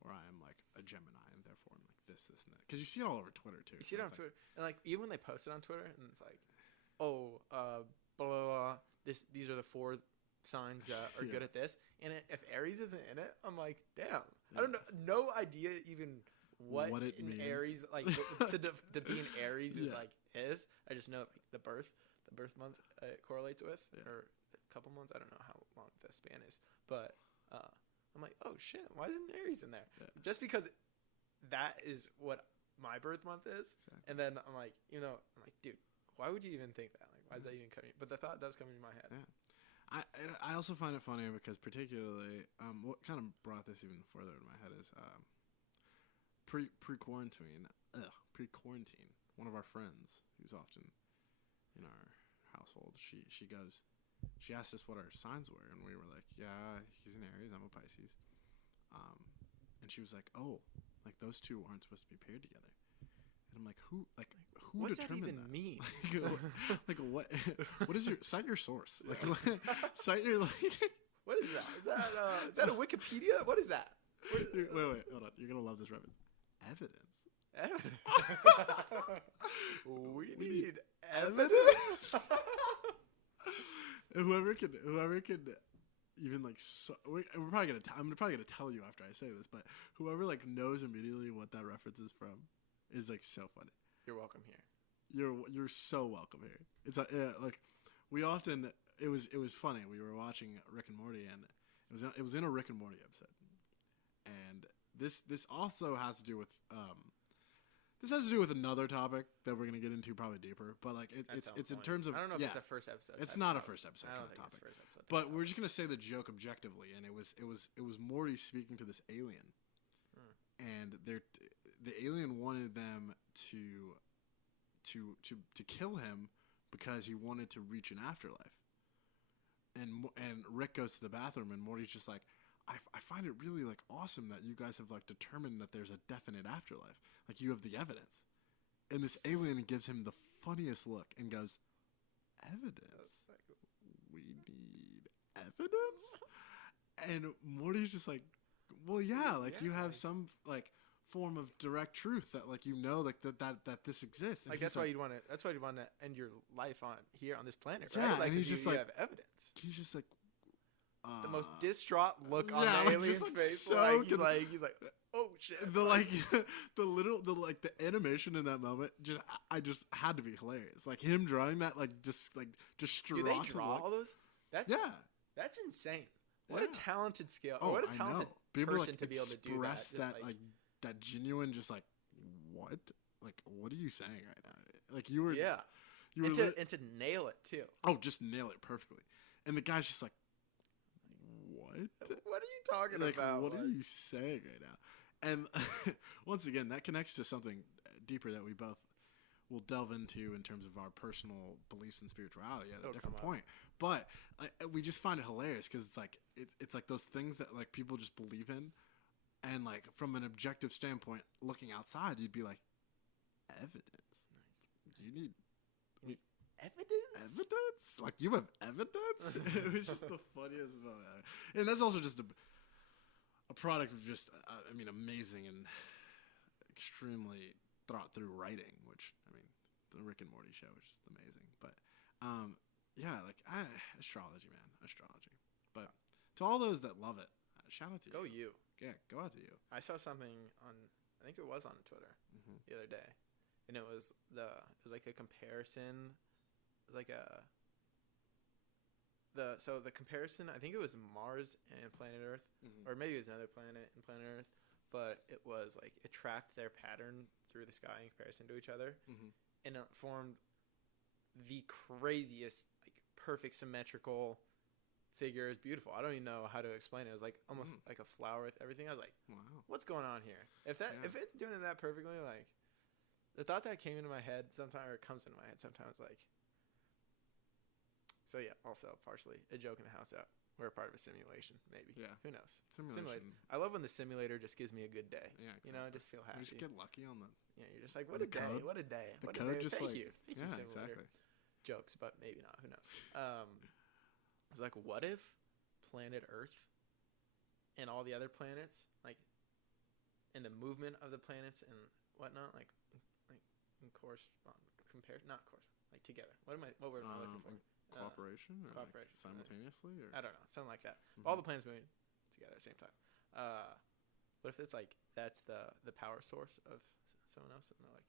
Or I am like a Gemini, and therefore I'm like this, and that. Because you see it all over Twitter too. You see it on Twitter, and like even when they post it on Twitter, and it's like, oh, blah blah blah. These are the 4 signs that are good at this, and if Aries isn't in it, I'm like, damn, I don't know, no idea even what it in means. Aries like to be in Aries is like is. I just know like, the birth month it correlates with, or a couple months. I don't know how long the span is, but I'm like, oh shit, why isn't Aries in there? Yeah. Just because that is what my birth month is, and then I'm like, dude, why would you even think that? Like, why is that even coming? But the thought does come into my head. Yeah. I also find it funny because particularly what kind of brought this even further in my head is pre-quarantine. One of our friends who's often in our household, she asked us what our signs were, and we were like, yeah, he's an Aries, I'm a Pisces. And she was like, oh, like those two aren't supposed to be paired together. And I'm like, who What's determined that even that? mean? Like what is cite your source? Like cite your like. What is that? Is that a Wikipedia? What is that? Wait, hold on. You're gonna love this reference. Evidence. We need evidence. whoever can even like I'm probably gonna tell you after I say this, but whoever like knows immediately what that reference is from is like so funny. You're welcome here. You're so welcome here. It's like we often it was funny. We were watching Rick and Morty, and it was in a Rick and Morty episode, and this also has to do with another topic that we're gonna get into probably deeper. But like it's in terms of I don't know if it's a first episode. It's not a first episode kind of topic. But we're just gonna say the joke objectively, and it was Morty speaking to this alien, and the alien wanted them to kill him because he wanted to reach an afterlife. And Rick goes to the bathroom, and Morty's just like, I find it really like awesome that you guys have like determined that there's a definite afterlife. Like you have the evidence. And this alien gives him the funniest look and goes, evidence? We need evidence? And Morty's just like, well, yeah, like you have some like form of direct truth that like like that this exists. And like that's why you'd want to end your life on this planet, right? Yeah, like and he's just you like have evidence. He's just like The most distraught look on yeah, the like, alien's just, like, face. so He's like, oh shit. The animation in that moment I just had to be hilarious. Like him drawing that distraught. Do they draw all those? That's insane. What a talented skill. Oh, what a talented people person to be able to do that. That genuine just like what? Like what are you saying right now? Like you were and to nail it too. Oh, just nail it perfectly. And the guy's just like, what? What are you talking about? What are you saying right now? And once again, that connects to something deeper that we both will delve into in terms of our personal beliefs and spirituality at a different point. But we just find it hilarious because it's like those things that like people just believe in, and like from an objective standpoint, looking outside, you'd be like, evidence. You need evidence? Like you have evidence? It was just the funniest moment. And that's also just a product of just amazing and extremely thought through writing, which the Rick and Morty show is just amazing. But astrology, man, astrology. But to all those that love it, shout out to you. Go you. Yeah, go out to you. I saw something on, I think it was on Twitter the other day, and it was like a comparison. It was like the comparison. I think it was Mars and planet Earth, or maybe it was another planet and planet Earth. But it was like it tracked their pattern through the sky in comparison to each other, and it formed the craziest, like perfect symmetrical figure. Is beautiful. I don't even know how to explain it. It was like almost like a flower with everything. I was like, wow, what's going on here? If it's doing it that perfectly, like the thought that came into my head sometimes, or comes into my head sometimes, like. So yeah, also partially a joke in the house that we're a part of a simulation, maybe. Yeah. Who knows? Simulation. I love when the simulator just gives me a good day. Yeah, exactly. You know, I just feel happy. You just get lucky on the. Yeah, you're just like, what a day, what a day. The code just Thank you, simulator. Exactly. Jokes, but maybe not. Who knows? I was like, what if planet Earth and all the other planets, like, and the movement of the planets and whatnot, like like together. What word am I looking for? Cooperation? Or cooperation. Like simultaneously? Or? I don't know. Something like that. All the planets moving together at the same time. What if it's like that's the power source of someone else, and they're like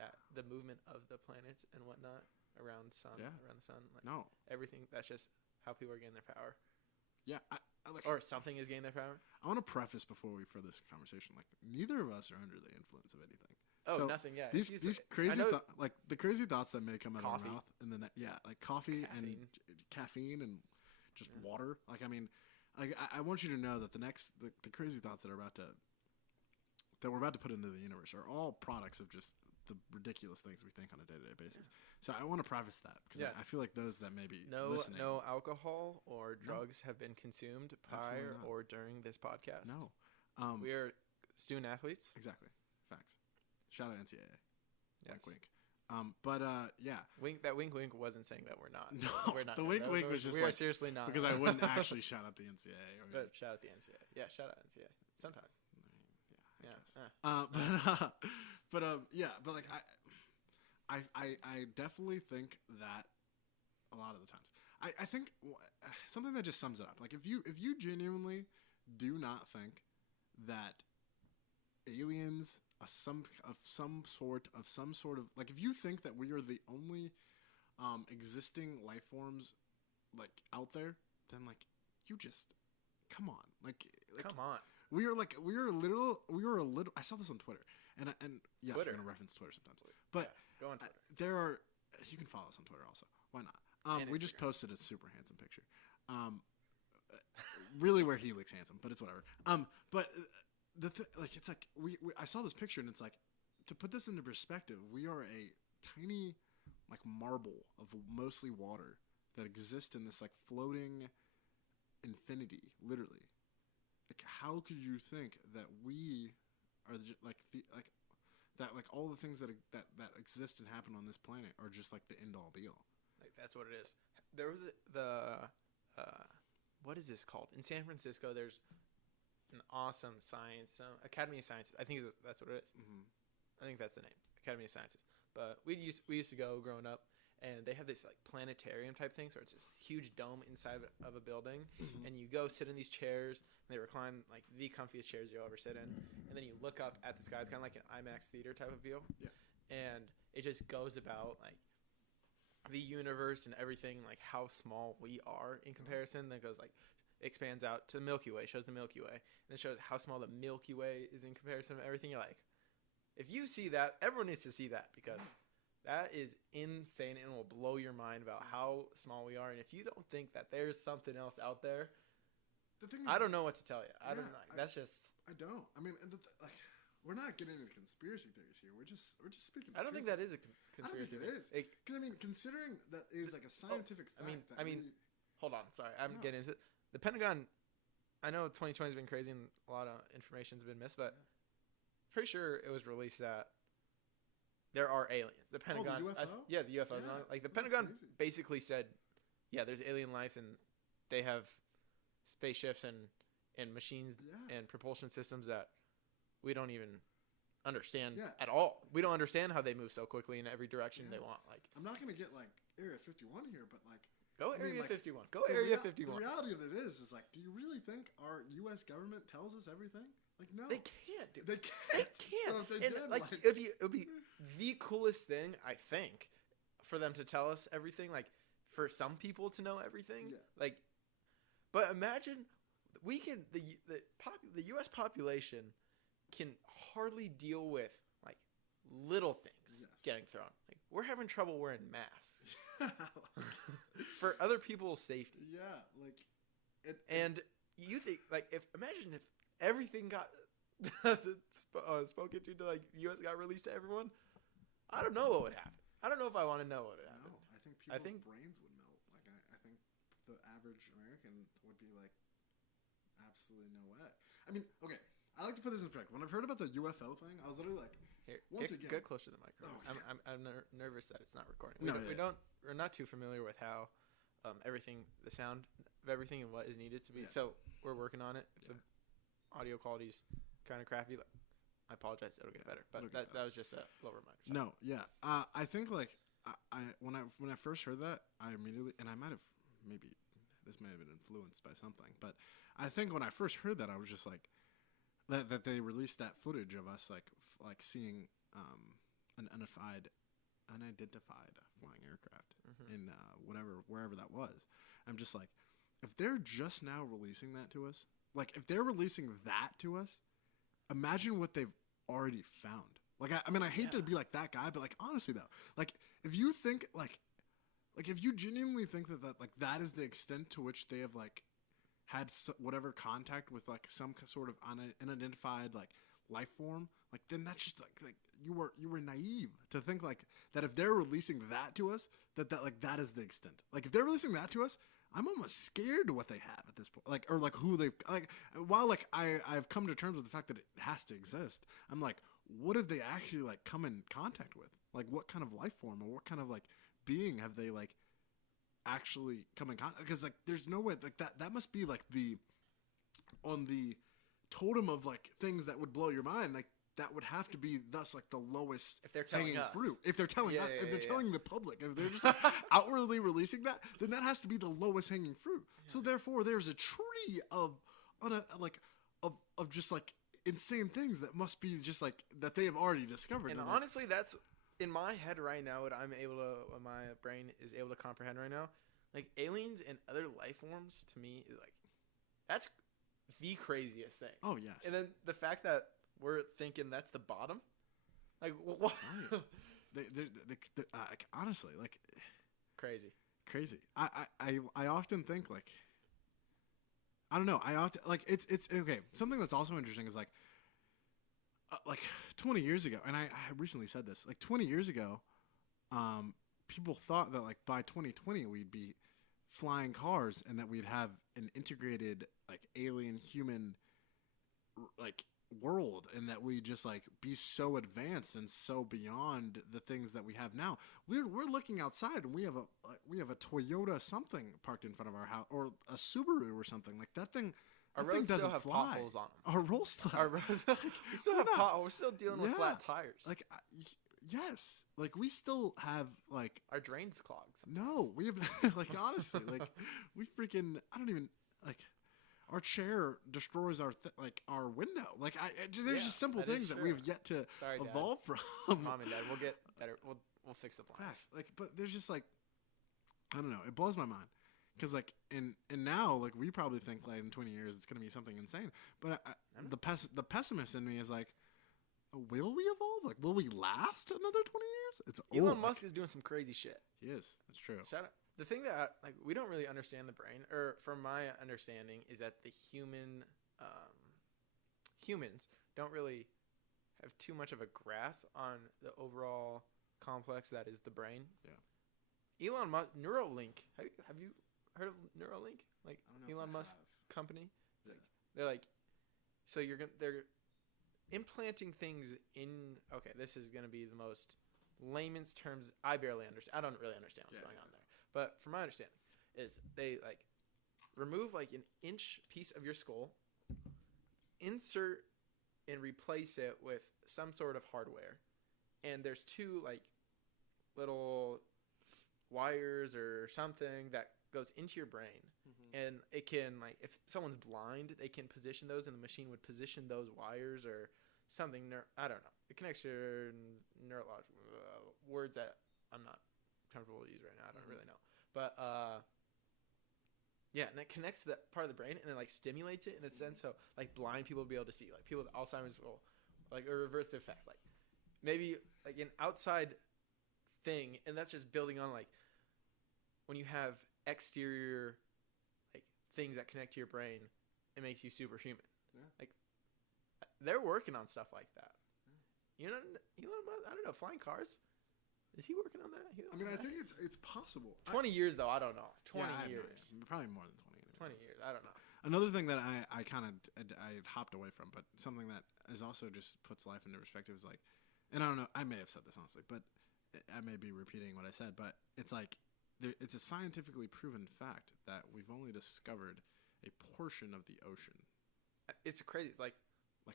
that the movement of the planets and whatnot around the sun, like everything. That's just how people are getting their power. Yeah, I like, or something is getting their power. I want to preface before we further this conversation, like neither of us are under the influence of anything. Oh, so nothing. Yeah, these crazy like the crazy thoughts that may come out of our mouth, and then like coffee and caffeine and just water. Like I want you to know that the crazy thoughts that we're about to put into the universe are all products of just the ridiculous things we think on a day-to-day basis. So I want to preface that because I feel like those that may be listening. No alcohol or drugs have been consumed prior or during this podcast. No. We are Student athletes. Exactly. Facts. Shout out NCAA. Yes. Wink, wink. But yeah. Wink. That wink wasn't saying that we're not. No, we're not. the wink was just we like, are seriously not. because I wouldn't actually shout out the NCAA. But shout out the NCAA. Yeah, shout out NCAA. Sometimes. Yeah. But like I definitely think that a lot of the times I think something that just sums it up. Like if you genuinely do not think that aliens of some sort of like, if you think that we are the only existing life forms like out there, then like you just come on, like come on. We are a little. I saw this on Twitter, and yes, Twitter. We're gonna reference Twitter sometimes. But yeah, go on Twitter. There are. You can follow us on Twitter also. Why not? We just posted a super handsome picture. Really, where he looks handsome, but it's whatever. But it's like I saw this picture, and it's like, to put this into perspective, we are a tiny like marble of mostly water that exists in this like floating infinity, literally. Like, how could you think that we are that all the things that exist and happen on this planet are just like the end all be all? Like, that's what it is. There was what is this called in San Francisco? There's an awesome science Academy of Sciences. I think that's what it is. Mm-hmm. I think that's the name, Academy of Sciences. But we used to go growing up, and they have this like planetarium type thing, so it's this huge dome inside of a building, Mm-hmm. and you go sit in these chairs, and they recline like the comfiest chairs you'll ever sit in, and then you look up at the sky. It's kind of like an IMAX theater type of view. Yeah. And it just goes about like the universe and everything, like how small we are in comparison. That goes like expands out to the Milky Way, shows the Milky Way, and it shows how small the Milky Way is in comparison to everything. You're like, if you see that, everyone needs to see that, because that is insane and will blow your mind about how small we are. And if you don't think that there's something else out there, the thing is, I don't know what to tell you. I don't know. I don't. I mean, like, we're not getting into conspiracy theories here. We're just speaking. I don't think that is a conspiracy. I don't think it is. Because I mean, considering that is like a scientific fact. Hold on. Sorry, I'm getting into it. The Pentagon. I know 2020 has been crazy and a lot of information's been missed, but pretty sure it was released that there are aliens. The Pentagon. The UFO? The UFOs. Yeah, like the Pentagon crazy. basically said, yeah, there's alien life and they have spaceships and machines and propulsion systems that we don't even understand at all. We don't understand how they move so quickly in every direction they want. Like, I'm not gonna get like Area 51 here, but like, go Area 51. Go Area 51. The reality of it is like, do you really think our U.S. government tells us everything? Like, no, they can't. Dude. They can't. So if they did, like, it would be the coolest thing, I think, for them to tell us everything. Like, for some people to know everything. Yeah. Like, but imagine we can the U.S. population can hardly deal with like little things getting thrown. Like, we're having trouble wearing masks for other people's safety. Yeah, like, and you think like imagine if everything got spoken to like U.S. got released to everyone. I don't know what would happen. I don't know if I want to know what would happen. No, I think people's brains would melt. Like, I think the average American would be like, absolutely no way. I mean, okay, I like to put this in perspective. When I've heard about the UFO thing, I was literally like, get closer to the microphone. Okay. I'm nervous that it's not recording. We're not too familiar with how everything, the sound of everything and what is needed to be. Yeah. So we're working on it. If the audio quality's kind of crappy, I apologize. It'll get better. But that was just a little reminder. Sorry. No, yeah. I think like when I first heard that, I immediately, and I might have maybe this may have been influenced by something, but I think when I first heard that, I was just like that they released that footage of us like seeing an unidentified flying aircraft in wherever that was. I'm just like, if they're just now releasing that to us, like if they're releasing that to us, imagine what they've already found. Like, I mean, I hate to be like that guy, but like, honestly though, like if you think like if you genuinely think that that is the extent to which they have like had whatever contact with like some sort of unidentified like life form, like then that's just like you were naive to think like that if they're releasing that to us, that like that is the extent. Like if they're releasing that to us, I'm almost scared to what they have at this point. Like, or like who they've like. While like I've come to terms with the fact that it has to exist, I'm like, what have they actually like come in contact with? Like, what kind of life form or what kind of like being have they like actually come in contact? Because like, there's no way like that must be like on the totem of like things that would blow your mind. Like that would have to be thus like the lowest If they're telling hanging us. fruit. If they're telling Yeah, us, yeah, if they're yeah, telling the public, if they're just like, outwardly releasing that, then that has to be the lowest hanging fruit. Yeah. So therefore, there's a tree of just like insane things that must be just like that they have already discovered. And like, honestly, that's in my head right now. What my brain is able to comprehend right now, like aliens and other life forms, to me is like that's the craziest thing. oh yes, And then the fact that we're thinking that's the bottom, like what? like, honestly, like Crazy. I often think like I don't know. I often like it's okay. Something that's also interesting is like 20 years ago, and I recently said this. Like 20 years ago, people thought that like by 2020 we'd be flying cars and that we'd have an integrated like alien human like world, and that we just like be so advanced and so beyond the things that we have now. We're looking outside and we have a Toyota something parked in front of our house, or a Subaru or something like that thing. Our That thing roads doesn't still have fly. potholes on them. Our roads still Our roads, we still have potholes. We're still dealing with flat tires. like yes, like we still have like our drains clogged. no, we have like honestly like we freaking I don't even like our chair destroys our our window. Like there's Yeah, just simple that is things that true. we've yet to Sorry, Dad. evolve from. Mom and Dad, we'll get better. We'll fix the plans. Facts. Like, but there's just like I don't know. It blows my mind because like and now like we probably think like in 20 years it's gonna be something insane. But the pessimist in me is like, will we evolve? Like, will we last another 20 years? It's Elon Musk is doing some crazy shit. He is. That's true. Shout out. The thing that like we don't really understand the brain, or from my understanding, is that the humans don't really have too much of a grasp on the overall complex that is the brain. Yeah. Elon Musk, Neuralink. Have you heard of Neuralink? Like I don't know if Elon I Musk have. company. Yeah. They're like, so they're implanting things in. Okay, this is gonna be the most layman's terms. I barely understand. I don't really understand what's going on there. But from my understanding, is they like remove like an inch piece of your skull, insert and replace it with some sort of hardware, and there's two like little wires or something that goes into your brain, and it can like if someone's blind, they can position those, and the machine would position those wires or something. I don't know. It connects your neurological words that I'm not comfortable to use right now. I don't really know. But yeah, and it connects to that part of the brain, and it like stimulates it in a sense. So like blind people will be able to see, like people with Alzheimer's will like or reverse the effects. Like maybe like an outside thing, and that's just building on like when you have exterior like things that connect to your brain, it makes you superhuman. Yeah. Like they're working on stuff like that. You know, Elon Musk, I don't know, flying cars. Is he working on that? I mean, I think it's possible. 20 years though, I don't know. 20 Yeah, years. Probably more than 20. 20 years. I don't know. Another thing that I kind of I hopped away from, but something that is also just puts life into perspective is like, and I don't know, I may have said this honestly, but I may be repeating what I said, but it's like it's a scientifically proven fact that we've only discovered a portion of the ocean. It's crazy. It's like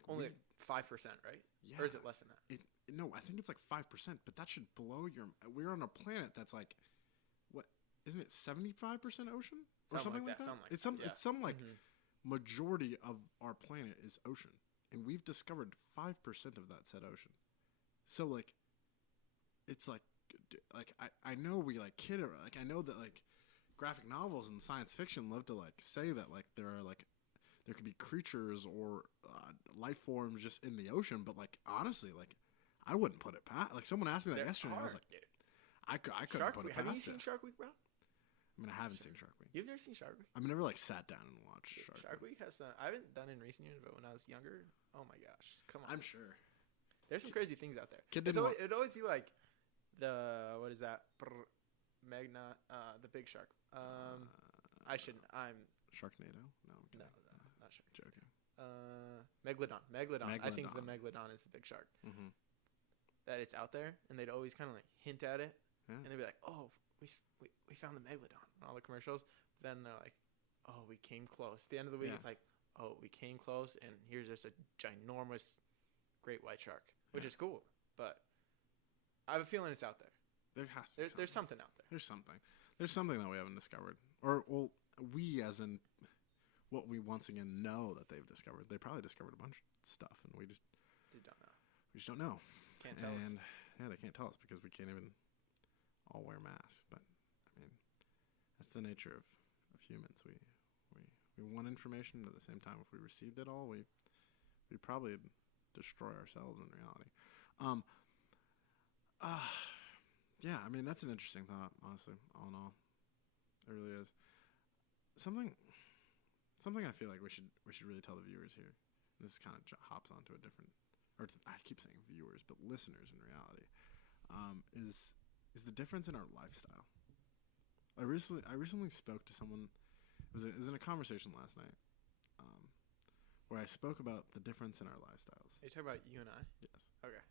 only 5%, right? Yeah. Or is it less than that? No, I think it's like 5%, but that should blow your. We're on a planet that's like, what isn't it 75% ocean or something like that? It's some like majority of our planet is ocean, and we've discovered 5% of that said ocean. So like, it's like I know we like kid or like I know that like graphic novels and science fiction love to like say that like there could be creatures or life forms just in the ocean, but like honestly like. I wouldn't put it past. Like someone asked me that yesterday, I was like, dude. I couldn't put it past. Have you seen Shark Week, bro? I mean, I haven't seen Shark Week. You've never seen Shark Week? I've never like sat down and watched Shark Week has some. I haven't done it in recent years, but when I was younger, oh my gosh, come on! I'm sure there's some crazy things out there. It'd always be like the what is that? Magna, the big shark. I shouldn't. I'm Sharknado? No, I'm no, kidding. not sure. Joking. Megalodon. I think the megalodon is the big shark. Mm-hmm. That it's out there, and they'd always kind of like hint at it, Yeah. and they'd be like, "Oh, we found the megalodon," in all the commercials. Then they're like, "Oh, we came close." At the end of the week, Yeah. it's like, "Oh, we came close, and here's just a ginormous great white shark," which Yeah. is cool. But I have a feeling it's out there. There has to be There's something out there. There's something. There's something that we haven't discovered. Or, well, we as in what we once again know that they've discovered. They probably discovered a bunch of stuff, and we just don't know. don't know. Can't tell and, us. yeah, they can't tell us because we can't even all wear masks. But, I mean, that's the nature of humans. We want information, but at the same time, if we received it all, we probably destroy ourselves in reality. Yeah, I mean, that's an interesting thought, honestly, all in all. It really is. Something I feel like we should really tell the viewers here. And this kind of hops onto a different, I keep saying viewers, but listeners in reality, is the difference in our lifestyle. I recently spoke to someone. It was in a conversation last night, where I spoke about the difference in our lifestyles. Are you talking about you and I? Yes. Okay.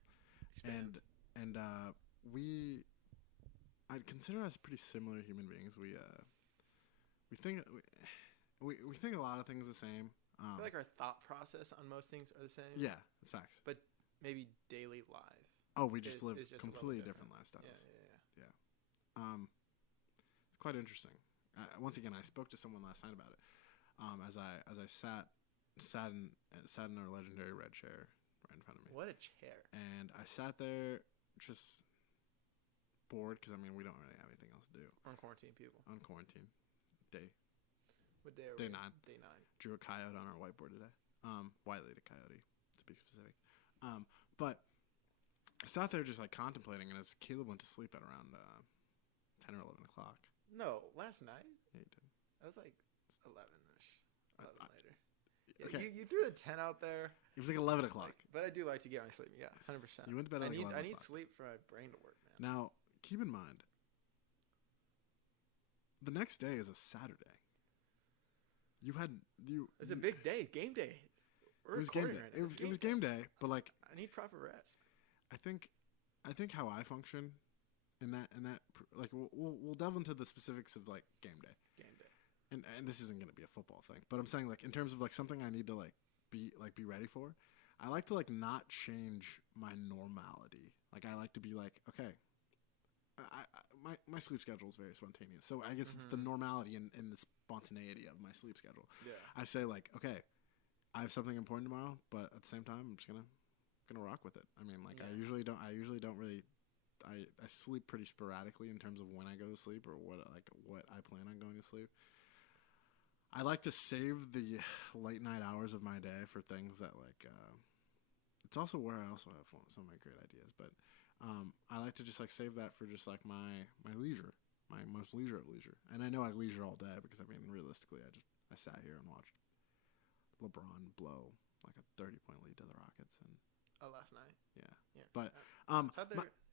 Expand. And I'd consider us pretty similar human beings. We think a lot of things the same. I feel like our thought process on most things are the same. Yeah, that's facts. But maybe daily life. Oh, we just live is just completely different lifestyles. Yeah. It's quite interesting. Once again, I spoke to someone last night about it. As I sat in our legendary red chair right in front of me. What a chair! And I sat there just bored because I mean we don't really have anything else to do. On quarantine, people. On quarantine, day. What day are Day we? 9. Day 9. Drew a coyote on our whiteboard today. White-legged coyote, to be specific. But I sat there just like contemplating, and as Caleb went to sleep at around 10 or 11 o'clock. No, last night. Yeah, he did. I was like 11-ish. 11 later. Yeah, Okay. You threw the 10 out there. It was like 11 o'clock. But I do like to get my sleep. Yeah, 100%. You went to bed at 11 I need o'clock. sleep for my brain to work, man. Now, keep in mind, the next day is a Saturday. It's a big day. Game day. It was game day. It was game day, but like I need proper rest. I think how I function in that like we'll delve into the specifics of like game day. Game day. And this isn't going to be a football thing, but I'm saying like in terms of like something I need to like be ready for. I like to like not change my normality. Like I like to be like, okay, my sleep schedule is very spontaneous. So I guess it's the normality and the spontaneity of my sleep schedule. Yeah. I say like, okay, I have something important tomorrow, but at the same time, I'm just gonna rock with it. I mean, like I usually don't really. I sleep pretty sporadically in terms of when I go to sleep or what I plan on going to sleep. I like to save the late night hours of my day for things that like. It's also where I also have some of my great ideas, but I like to just like save that for just like my leisure, my most leisure of leisure. And I know I leisure all day because I mean realistically, I sat here and watched LeBron blow like a 30-point lead to the Rockets and. Last night. Yeah. But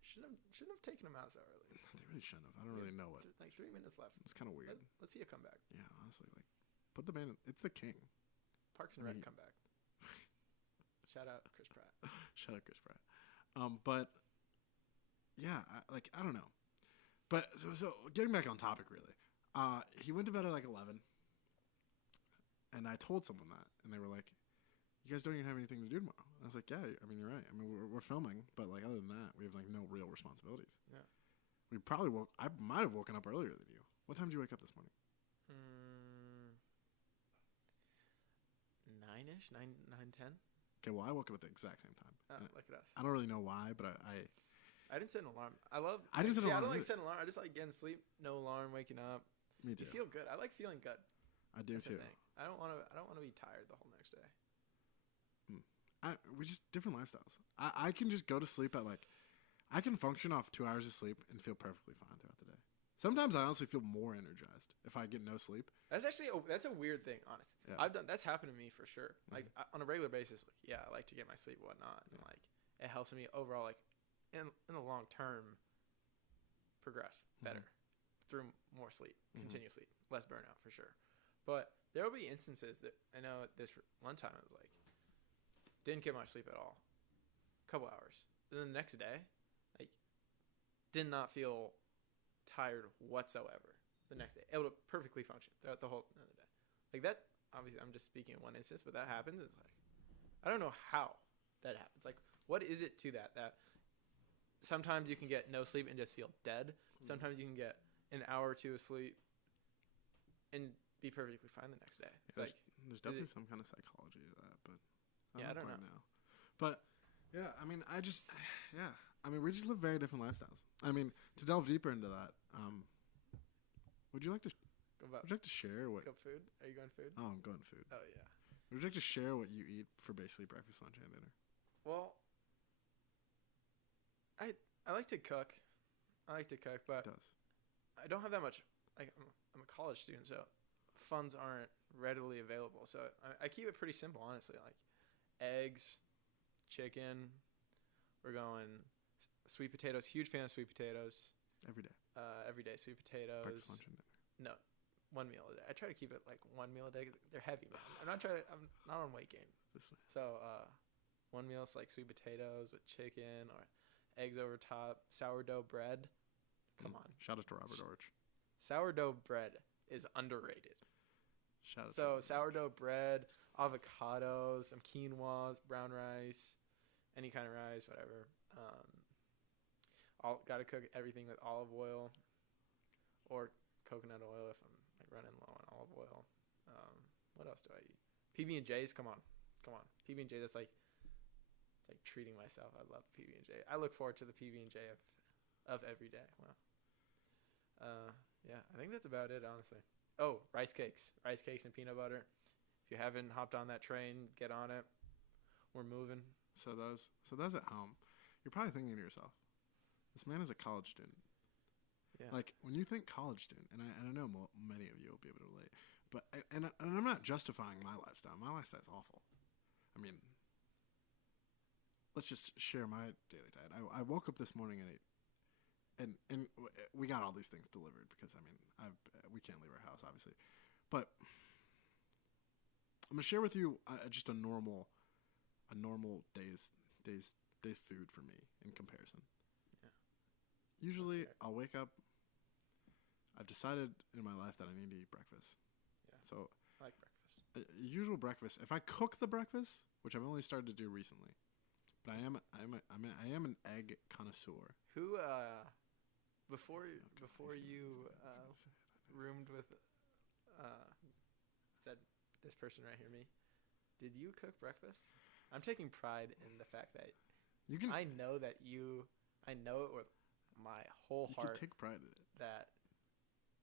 shouldn't have taken him out so early. They really shouldn't have. I don't really know what. Like 3 minutes left. It's kind of weird. Let's see a comeback. Yeah, honestly, like put the man. It's the king. Parks and Rec comeback. Shout out Chris Pratt. Shout out Chris Pratt. But yeah, I don't know. But so getting back on topic, really, he went to bed at like 11, and I told someone that, and they were like, "You guys don't even have anything to do tomorrow." And I was like, "Yeah, I mean, you're right. I mean, we're filming, but like other than that, we have like no real responsibilities." Yeah. We probably woke. I might have woken up earlier than you. What time did you wake up this morning? 9-ish, 9:10. Okay, well, I woke up at the exact same time. Oh, look at us. I don't really know why, but I didn't set an alarm. I didn't set an I alarm don't like either. setting an alarm. I just like getting sleep. No alarm, waking up. Me too. You feel good. I like feeling good. I do That's the too. thing. I don't want to be tired the whole next day. We just different lifestyles. I can just go to sleep at like, I can function off 2 hours of sleep and feel perfectly fine throughout the day. Sometimes I honestly feel more energized if I get no sleep. That's actually that's a weird thing, honestly. Yeah. That's happened to me for sure. Like on a regular basis, like I like to get my sleep and whatnot, and like it helps me overall, like in the long term, progress better. through more sleep, continuous sleep, less burnout for sure. But there will be instances that I know this one time I was like, didn't get much sleep at all, a couple hours. Then the next day, like, did not feel tired whatsoever. The next day, able to perfectly function throughout the whole another day. Like that, obviously, I'm just speaking in one instance, but that happens. It's like, I don't know how that happens. Like, what is it to that sometimes you can get no sleep and just feel dead. Sometimes you can get an hour or two of sleep and be perfectly fine the next day. Yeah, there's definitely some kind of psychology to that, but I don't know. But yeah, I mean, we just live very different lifestyles. I mean, to delve deeper into that, would you like to share what? Go food? Are you going food? Oh, I'm going food. Oh yeah. Would you like to share what you eat for basically breakfast, lunch, and dinner? Well, I like to cook. But I don't have that much. Like I'm a college student, so funds aren't readily available. So I keep it pretty simple, honestly. Like eggs, chicken. We're going sweet potatoes. Huge fan of sweet potatoes. Every day. Every day, sweet potatoes. Breakfast, lunch, and dinner. No, one meal a day. I try to keep it like one meal a day. They're heavy, man. I'm not on weight gain. This way. So one meal is like sweet potatoes with chicken or eggs over top, sourdough bread. Come on. Shout out to Robert Orch. Sourdough bread is underrated. Sourdough bread, avocados, some quinoa, brown rice, any kind of rice, whatever. Got to cook everything with olive oil or coconut oil if I'm like running low on olive oil. What else do I eat? PB&Js, come on. PB&J, that's like, it's like treating myself. I love PB&J. I look forward to the PB&J of every day. Wow. Yeah, I think that's about it, honestly. Oh, rice cakes and peanut butter. If you haven't hopped on that train, get on it. We're moving. So those at home, you're probably thinking to yourself, this man is a college student. Yeah. Like when you think college student, and I know many of you will be able to relate, but and I'm not justifying my lifestyle. My lifestyle's awful. I mean, let's just share my daily diet. I woke up this morning and ate. And we got all these things delivered because we can't leave our house obviously, but I'm gonna share with you just a normal day's food for me in comparison. Yeah. Usually I'll wake up. I've decided in my life that I need to eat breakfast. Yeah. So I like breakfast. Usual breakfast. If I cook the breakfast, which I've only started to do recently, but I am an egg connoisseur. Who before you roomed with said this person right here, me, did you cook breakfast? I'm taking pride in the fact that I know it with my whole heart. You can take pride in it. That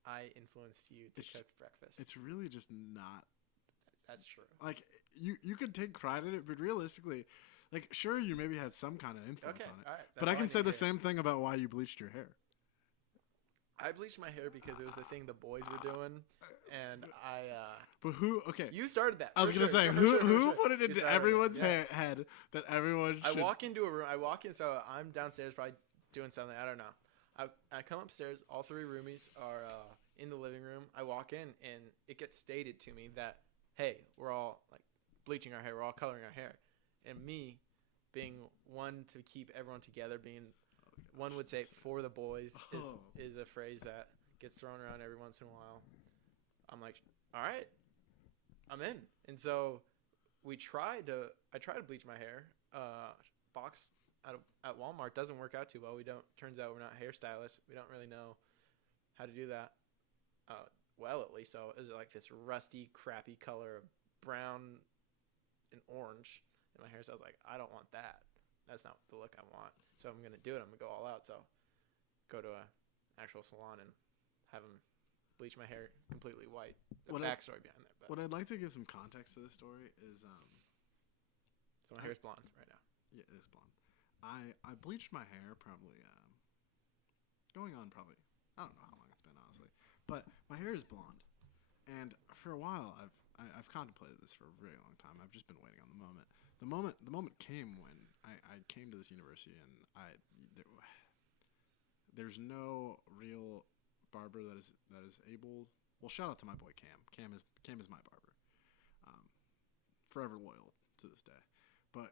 I influenced you to cook breakfast. It's really just not. That's true. Like you could take pride in it, but realistically, like sure you maybe had some kind of influence on it. All right, but I can say the same thing about why you bleached your hair. I bleached my hair because it was the thing the boys were doing, and But who? Okay, you started that. I was gonna say who put it into everyone's head that everyone should. I walk into a room. So I'm downstairs, probably doing something. I don't know. I come upstairs. All three roomies are in the living room. I walk in, and it gets stated to me that, hey, we're all like bleaching our hair. We're all coloring our hair, and me, being one to keep everyone together, being one would say for the boys is a phrase that gets thrown around every once in a while. I'm like, all right, I'm in. And so I tried to bleach my hair. Box at Walmart doesn't work out too well. Turns out we're not hairstylists. We don't really know how to do that well, at least. So it was like this rusty, crappy color of brown and orange in my hair. So I was like, I don't want that. That's not the look I want. So I'm going to do it. I'm going to go all out. So go to an actual salon and have them bleach my hair completely white. The backstory behind that. But what I'd like to give some context to this story is so my hair is blonde right now. Yeah, it is blonde. I bleached my hair probably going on probably, I don't know how long it's been honestly, but my hair is blonde. And for a while I've contemplated this for a very long time. I've just been waiting on the moment. The moment came when I came to this university and there's no real barber that is able. Well, shout out to my boy Cam. Cam is my barber. Forever loyal to this day. But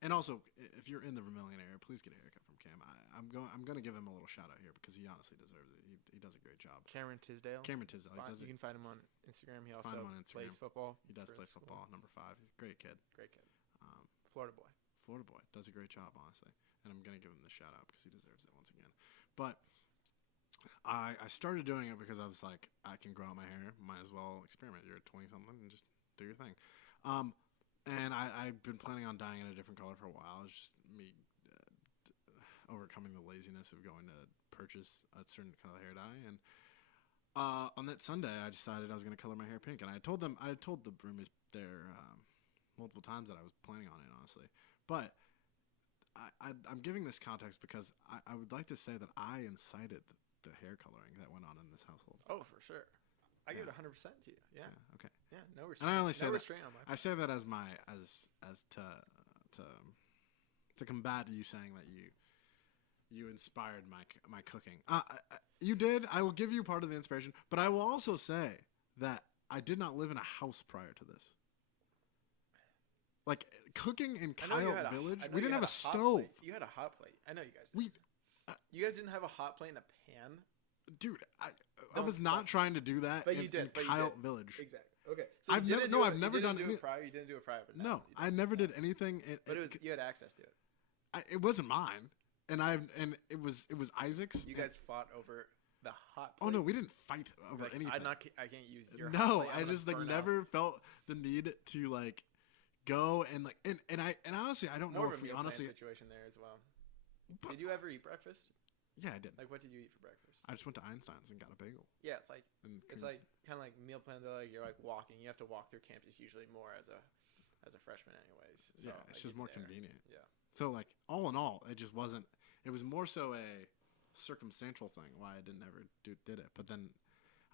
and also, if you're in the Vermilion area, please get a haircut from Cam. I'm going to give him a little shout out here because he honestly deserves it. He does a great job. Cameron Tisdale. You can find him on Instagram. He also plays football. He does play football. Number 5. He's a great kid. Florida boy. Does a great job, honestly. And I'm going to give him the shout out because he deserves it once again. But I started doing it because I was like, I can grow out my hair. Might as well experiment. You're 20-something and just do your thing. And I've been planning on dyeing it a different color for a while. It's just me overcoming the laziness of going to purchase a certain kind of hair dye. And on that Sunday, I decided I was going to color my hair pink. And I told the roomies there multiple times that I was planning on it, honestly. But I'm giving this context because I would like to say that I incited the hair coloring that went on in this household. Oh, for sure. I give it 100% to you. Yeah. Okay. Yeah. No restraint. And I only say no that, restraint on my. I say that as to combat you saying that you inspired my cooking. You did. I will give you part of the inspiration, but I will also say that I did not live in a house prior to this. Like cooking in Kyle Village, we didn't have a stove. You had a hot plate. I know you guys did. You guys didn't have a hot plate and a pan? Dude, I was not trying to do that but you did, in Kyle Village. Exactly. Okay. So I've never done it prior. You didn't do it prior. But no, I never did anything. But you had access to it. It wasn't mine, and it was Isaac's. You guys fought over the hot plate? Oh no, we didn't fight over anything. I can't use your no. Hot plate. I just never felt the need to go and and honestly I don't know if we honestly situation there as well. Did you ever eat breakfast? Yeah, I did. What did you eat for breakfast? I just went to Einstein's and got a bagel. Yeah, it's like kind of like meal plan. You're walking. You have to walk through campus usually more as a freshman, anyways. So, yeah, it's just more convenient. Yeah. So all in all, it just wasn't. It was more so a circumstantial thing why I didn't ever did it. But then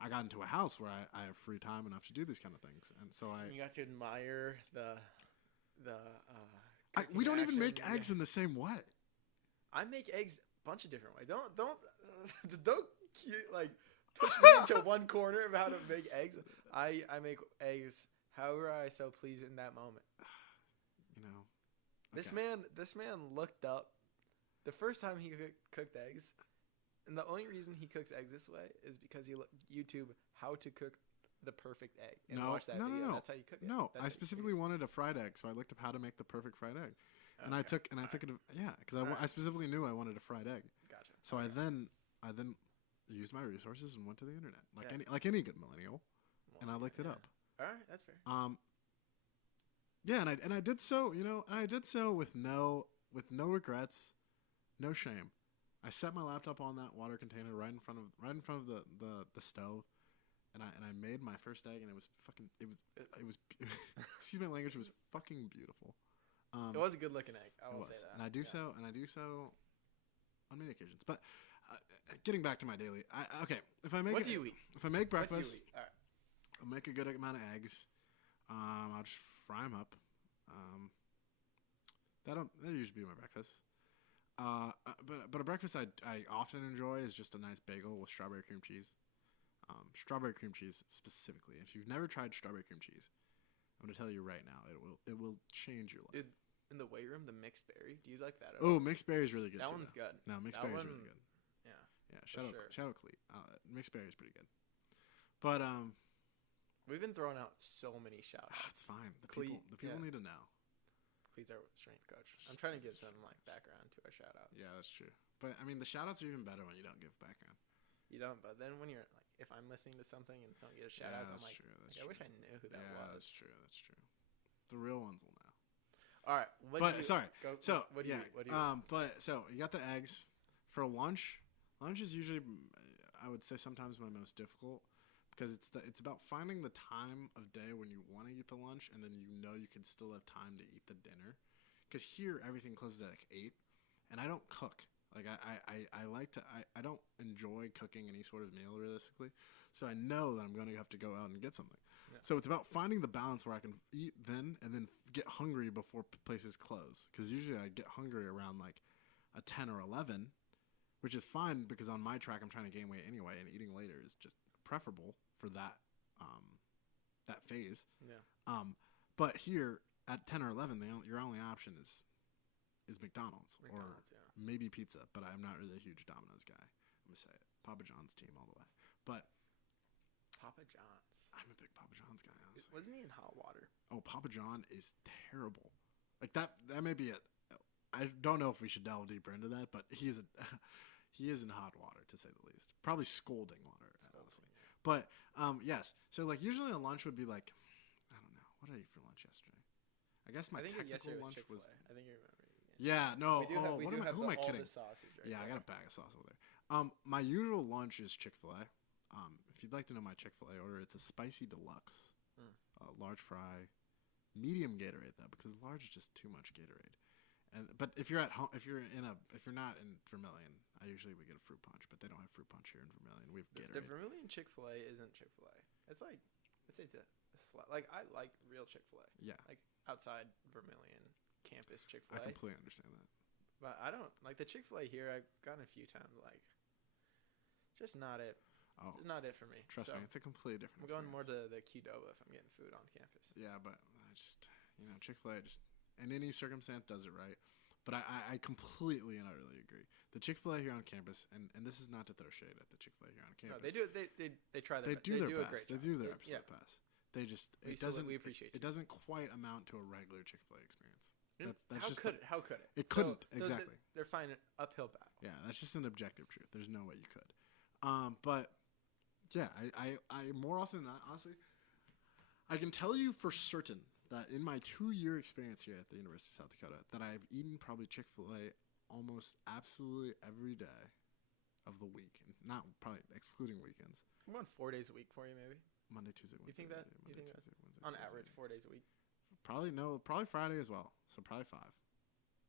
I got into a house where I have free time enough to do these kind of things, and so you got to admire the. We don't even make eggs in the same way. I make eggs a bunch of different ways. Don't push me into one corner of how to make eggs. I make eggs however I so please in that moment. Okay. This man looked up the first time he cooked eggs, and the only reason he cooks eggs this way is because he YouTube how to cook the perfect egg and watch that video. No. That's how you cook it. No, I specifically wanted a fried egg, so I looked up how to make the perfect fried egg. And I took it. Yeah, because I specifically knew I wanted a fried egg. Gotcha. So I then used my resources and went to the internet, like any good millennial, and I looked it up. All right, that's fair. Yeah, and I did so. I did so with no regrets, no shame. I set my laptop on that water container right in front of the stove, and I made my first egg, and it was excuse my language. It was fucking beautiful. It was a good looking egg. I will say that. And I do so on many occasions. But getting back to my daily, what do you eat? If I make breakfast, what do you eat? All right. I'll make a good amount of eggs. I'll just fry them up. That'll usually be my breakfast. But a breakfast I often enjoy is just a nice bagel with strawberry cream cheese. Strawberry cream cheese specifically. If you've never tried strawberry cream cheese, I'm going to tell you right now, it will change your life. In the weight room, the mixed berry, do you like that? Oh, mixed berry is really good. That one's good. No, mixed berry is really good. Yeah. Shout out Cleat. Mixed berry is pretty good. But we've been throwing out so many shout outs. It's fine. The people need to know. Cleat's our strength coach. I'm trying to give some background to our shout outs. Yeah, that's true. But I mean, the shout outs are even better when you don't give background. You don't, but then when you're if I'm listening to something and someone gives shout outs, I'm like, I wish I knew who that was. That's true. The real ones will know. All right. What do you eat? So you got the eggs. For lunch is usually, I would say, sometimes my most difficult because it's about finding the time of day when you want to eat the lunch and then you can still have time to eat the dinner. Because here everything closes at 8, and I don't cook. I don't enjoy cooking any sort of meal realistically, so I know that I'm going to have to go out and get something. Yeah. So it's about finding the balance where I can eat then and then get hungry before places close. Because usually I get hungry around a 10 or 11, which is fine because on my track I'm trying to gain weight anyway, and eating later is just preferable for that that phase. Yeah. But here at 10 or 11, your only option is McDonald's or maybe pizza. But I'm not really a huge Domino's guy. I'm gonna say it. Papa John's team all the way. But Papa John's. I'm a big Papa John's guy. Honestly. Wasn't he in hot water? Oh, Papa John is terrible. Like that may be it. I don't know if we should delve deeper into that, but he is in hot water to say the least. Probably scalding water, honestly. But yes. So like usually a lunch would be like, I don't know, what did I eat for lunch yesterday? I guess my technical lunch was. I think you remember. Yeah. No. Who am I kidding? Yeah, I got a bag of sauce over there. My usual lunch is Chick-fil-A. If you'd like to know my Chick-fil-A order, it's a spicy deluxe, large fry, medium Gatorade though, because large is just too much Gatorade. But if you're at home, if you're not in Vermilion, I usually would get a fruit punch, but they don't have fruit punch here in Vermilion. We have Gatorade. The Vermilion Chick-fil-A isn't Chick-fil-A. It's like, let's say it's like I like real Chick-fil-A. Yeah. Like outside Vermilion campus Chick-fil-A. I completely understand that. But I don't like the Chick-fil-A here. I've gotten a few times. Like, just not it. Oh, it's not it for me. Trust me, it's a completely different. I'm going more to the Qdoba if I'm getting food on campus. Yeah, but I just Chick-fil-A just in any circumstance does it right. But I completely and utterly agree. The Chick-fil-A here on campus, and this is not to throw shade at the Chick-fil-A here on campus. No, they do. They try their best. They do their best. They do their absolute best. They just we appreciate it doesn't quite amount to a regular Chick-fil-A experience. How could it? It couldn't exactly. They're fighting an uphill battle. Yeah, that's just an objective truth. There's no way you could. But yeah, I more often than not, honestly, I can tell you for certain that in my 2-year experience here at the University of South Dakota, that I've eaten probably Chick-fil-A almost absolutely every day of the week, not probably excluding weekends. I'm going 4 days a week for you, maybe. Monday, Tuesday, Wednesday. You think that? Monday, Tuesday, Wednesday, on Thursday. average, 4 days a week? Probably Friday as well. So probably 5.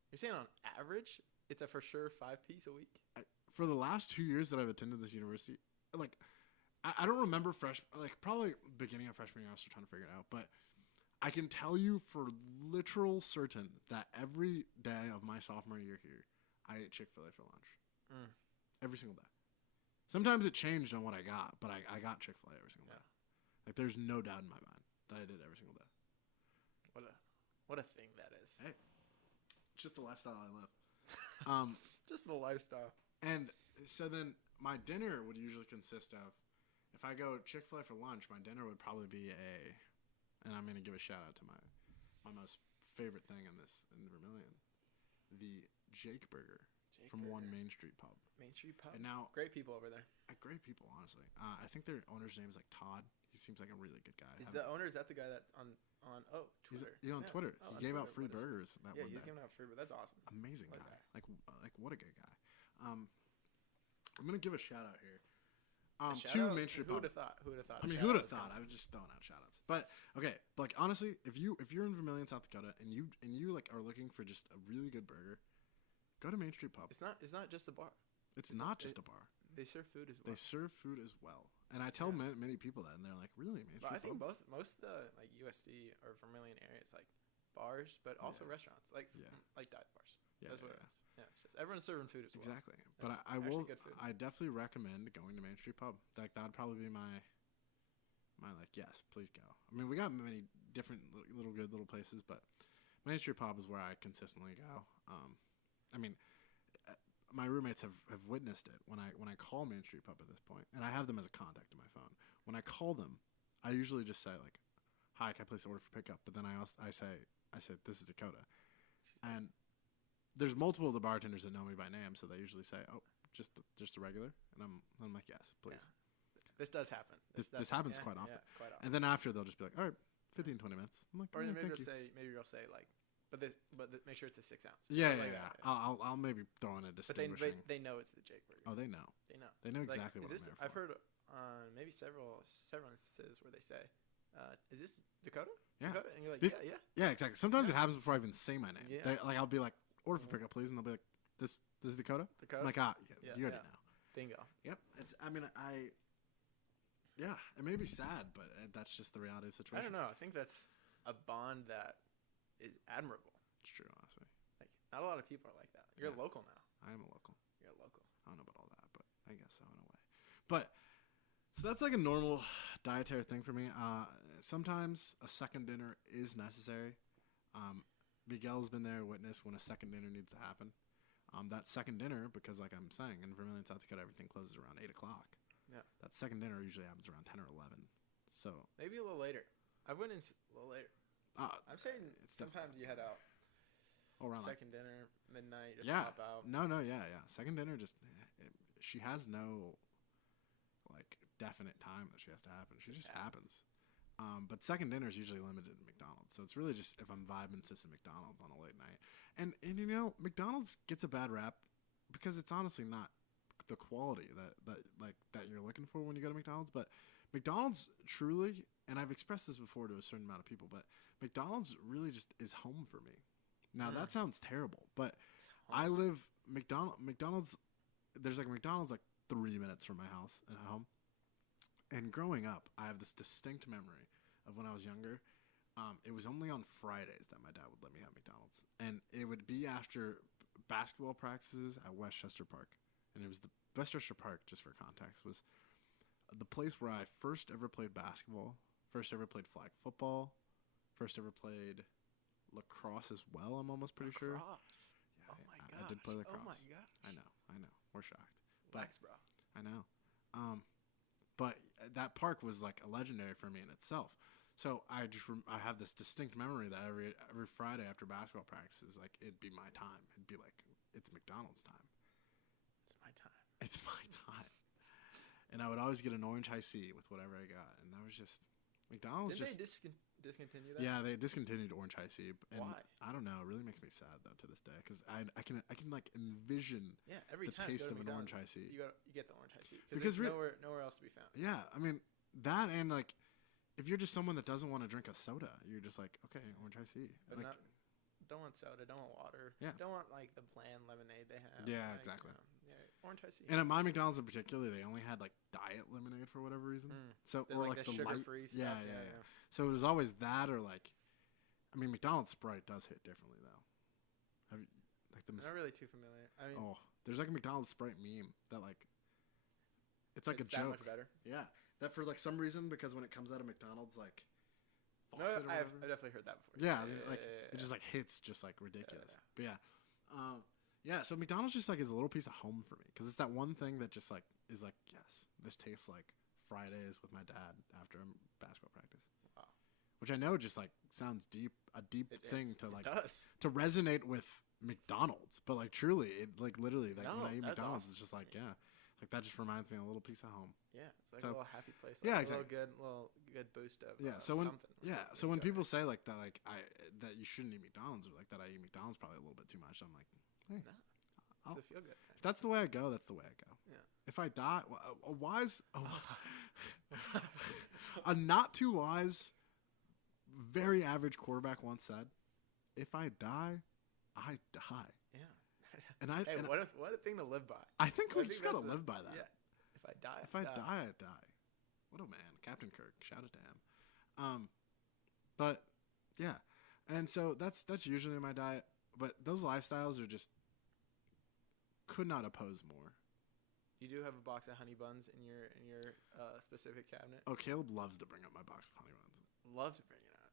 You're saying on average, it's a for sure 5-piece a week? For the last 2 years that I've attended this university, like I don't remember probably beginning of freshman year I was still trying to figure it out, but I can tell you for literal certain that every day of my sophomore year here, I ate Chick-fil-A for lunch. Every single day. Sometimes it changed on what I got, but I got Chick-fil-A every single day. Like there's no doubt in my mind that I did every single day. What a thing that is. Hey, it's just the lifestyle I live. Just the lifestyle. And so then my dinner would usually consist of, if I go Chick-fil-A for lunch, my dinner would probably be and I'm going to give a shout out to my most favorite thing in Vermilion, the Jake Burger from One Main Street Pub. Main Street Pub. And now, great people over there. Great people, honestly. I think their owner's name is like Todd. He seems like a really good guy. Is that the guy that on Twitter? He's on Twitter. He gave out free burgers. He's giving out free burgers. That's awesome. Amazing guy. Like what a good guy. I'm gonna give a shout out here. To Main Street Pub. Who would have thought? I mean, who would have thought? I was just throwing out shout outs. But okay, like honestly, if you're in Vermilion, South Dakota, and you like are looking for just a really good burger, go to Main Street Pub. It's not just a bar. It's not just a bar. They serve food as well. And I tell many people that, and they're like, "Really, Main Street Pub?" I think most of the like USD or Vermilion area, it's like bars, but also restaurants, like dive bars. Yeah, that's what it is. Yeah, it's just everyone's serving food as well. Exactly. But I definitely recommend going to Main Street Pub. Like that would probably be my like, yes, please go. I mean, we got many different little places, but Main Street Pub is where I consistently go. I mean, my roommates have witnessed it when I call Main Street Pub at this point, and I have them as a contact in my phone. When I call them, I usually just say like, "Hi, can I place an order for pickup?" But then I say this is Dakota, and there's multiple of the bartenders that know me by name, so they usually say, "Oh, just the regular," and I'm like, "Yes, please." Yeah. This does happen. This happens quite often. Yeah, quite often. And then after they'll just be like, "All right, 15, 20 minutes." I'm like, or maybe you'll say like, but make sure it's a 6 ounce. Yeah. I'll maybe throw in a distinguishing. But they know it's the Jake Burger. Oh, they know. They know exactly what I'm there for. I've heard maybe several instances where they say, "Is this Dakota?" Yeah. Dakota? And you're like, yeah. Yeah, exactly. Sometimes it happens before I even say my name. Yeah. I'll be like, "Order for pickup, please," and they'll be like, "This is Dakota." I'm like, you already know. Bingo. Yep. Yeah, it may be sad, but that's just the reality of the situation. I don't know. I think that's a bond that is admirable. It's true, honestly. Like, not a lot of people are like that. You're a local now. I am a local. You're a local. I don't know about all that, but I guess so in a way. But so that's like a normal dietary thing for me. Sometimes a second dinner is necessary. Miguel's been there, witness when a second dinner needs to happen. That second dinner, because like I'm saying, in Vermillion, South Dakota, everything closes around 8 o'clock. Yeah. That second dinner usually happens around 10 or 11. So maybe a little later. I went in a little later. I'm saying sometimes you head out. Around second dinner, midnight, just yeah. pop out. No, yeah. Second dinner she has no like definite time that she has to happen. She just happens. But second dinner is usually limited to McDonald's. So it's really just if I'm vibing to some McDonald's on a late night. And you know, McDonald's gets a bad rap because it's honestly not the quality that you're looking for when you go to McDonald's. But McDonald's truly, and I've expressed this before to a certain amount of people, but McDonald's really just is home for me. Now that sounds terrible, but I live McDonald's. There's like a McDonald's like 3 minutes from my house and home. And growing up, I have this distinct memory of when I was younger. It was only on Fridays that my dad would let me have McDonald's. And it would be after basketball practices at Westchester Park. And it was the Westchester Park, just for context, was the place where I first ever played basketball, first ever played flag football, first ever played lacrosse as well, I'm almost pretty sure. Yeah, oh my gosh. I did play lacrosse. Oh my gosh. I know. We're shocked. Wax, bro. I know. But that park was like a legendary for me in itself. So I have this distinct memory that every Friday after basketball practices, like it'd be my time. It'd be like it's McDonald's time. It's my time. It's my time. And I would always get an orange high C with whatever I got, and that was just McDonald's. Did they discontinue that? Yeah, they discontinued orange high C. And why? I don't know. It really makes me sad though to this day because I can like envision every the time taste of an McDonald's, orange high C. You get the orange high C because nowhere else to be found. Yeah, I mean that, and like if you're just someone that doesn't want to drink a soda, you're just like, okay, orange high C. But like, don't want soda, don't want water. Yeah. Don't want like the bland lemonade they have. Yeah, like, exactly. Orange high C. And at my McDonald's in particular, they only had like diet lemonade for whatever reason. So or like the sugar-free light, stuff. Yeah. So it was always that or like, I mean, McDonald's Sprite does hit differently though. Have you like the? Not really too familiar. I mean, there's like a McDonald's Sprite meme that like, it's like a joke. That much better. Yeah, that for like some reason because when it comes out of McDonald's like. No, I've definitely heard that before. Yeah, it just like hits just like ridiculous. But yeah. So McDonald's just like is a little piece of home for me because it's that one thing that just like is like yes, this tastes like Fridays with my dad after a basketball practice. Wow. Which I know just like sounds a deep thing to like to resonate with McDonald's, but like truly, it like literally like when I eat McDonald's, it's just like like that just reminds me of a little piece of home. Yeah, it's like a little happy place. Like exactly. A little good boost of so when something. So when people say like that, like that you shouldn't eat McDonald's or like that I eat McDonald's probably a little bit too much, I'm like, hey, no, it's a feel good thing. If that's the way I go, that's the way I go. Yeah. If I die, a not too wise, very average quarterback once said, "If I die, I die." Yeah. And what a thing to live by. I think we just gotta live by that. Yeah. If I die, I die. What a man, Captain Kirk. Shout out to him. But yeah, and so that's usually my diet. But those lifestyles are just could not oppose more. You do have a box of honey buns in your specific cabinet. Oh, Caleb loves to bring up my box of honey buns. Love to bring it out.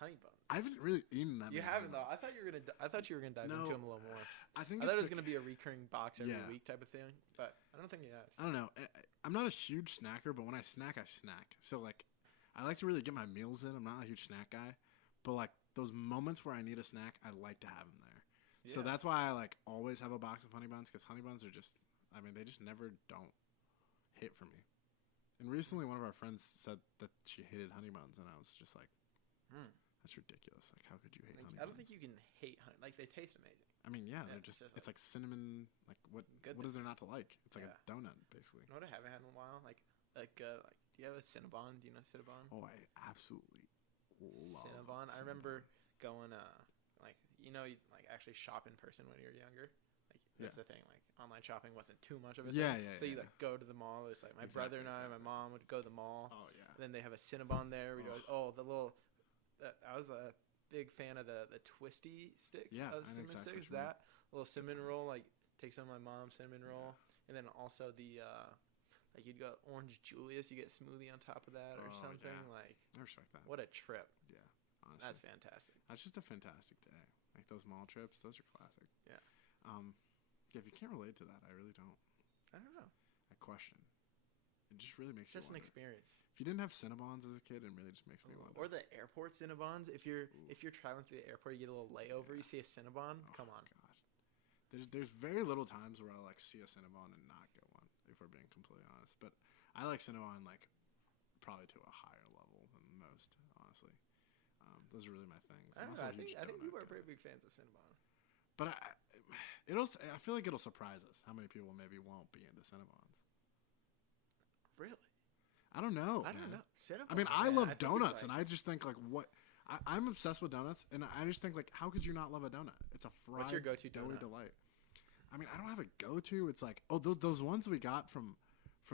Honey buns. I haven't really eaten that. You haven't though. I thought you were gonna dive into them a little more. I thought it was gonna be a recurring box every week type of thing, but I don't think it has. I don't know. I'm not a huge snacker, but when I snack, I snack. So like, I like to really get my meals in. I'm not a huge snack guy, but like those moments where I need a snack, I like to have them there. Yeah. So that's why I like always have a box of honey buns because honey buns are just, I mean, they just never don't hit for me. And recently, one of our friends said that she hated honey buns, and I was just like, that's ridiculous. Like, how could you hate honey buns? I don't think you can hate honey. Like, they taste amazing. I mean, yeah, they're just it's like cinnamon. Like, what is there not to like? It's like a donut, basically. You know what I haven't had in a while? Like, do you have a Cinnabon? Do you know Cinnabon? Oh, I absolutely love Cinnabon. I remember going, like actually shop in person when you were younger. Like, that's the thing. Like, online shopping wasn't too much of a thing. Yeah. So you like go to the mall. It's like my brother and I, my mom would go to the mall. Oh yeah. And then they have a Cinnabon there. We'd go, the little. I was a big fan of the twisty sticks of cinnamon sticks. That little cinnamon roll, like take some of my mom's cinnamon roll And then also the like you'd go Orange Julius, you get smoothie on top of that or something. Yeah. Like I respect that. what a trip. Yeah, honestly. That's fantastic. That's just a fantastic day. Like those mall trips, those are classic. Yeah. Yeah, if you can't relate to that, I really don't. I don't know. I question. It just really makes It's just you an wonder. experience. If you didn't have Cinnabons as a kid, it really just makes me wonder. Or the airport Cinnabons. If you're traveling through the airport, you get a little layover. You see a Cinnabon. Come on. Gosh. There's very little times where I like see a Cinnabon and not get one. If we're being completely honest, but I like Cinnabon like probably to a higher level than most. Honestly, those are really my things. I don't know. I think we were pretty big fans of Cinnabon. But I feel like it'll surprise us how many people maybe won't be into Cinnabons. Really? I don't know. I don't know. Cinnabon, I mean, I love donuts, like, and I just think like what I'm obsessed with donuts, and I just think like how could you not love a donut? It's a fried, what's your go-to doughy donut? delight. I mean, I don't have a go-to. It's like those ones we got from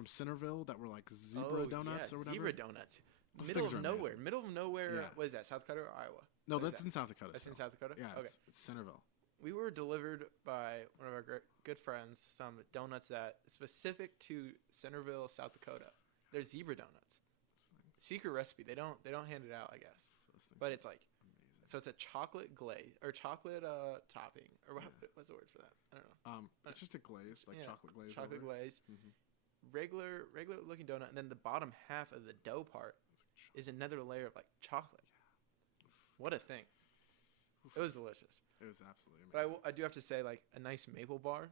Centerville that were like zebra donuts or whatever. Zebra donuts. Those Middle things of are nowhere. amazing. Middle of nowhere. Yeah. What is that? South Dakota or Iowa? No, What is that's that? in South Dakota. That's in still. South Dakota? Yeah, Okay. it's Centerville. We were delivered by one of our good friends some donuts that specific to Centerville, South Dakota. They're zebra donuts. Secret recipe. They don't hand it out, I guess. But it's like amazing. So it's a chocolate glaze or chocolate topping or what's the word for that? I don't know. It's just a glaze, like chocolate glaze. Chocolate glaze. Mm-hmm. Regular looking donut, and then the bottom half of the dough part is another layer of like chocolate. What a thing! It was delicious. It was absolutely amazing. But I do have to say, like a nice maple bar.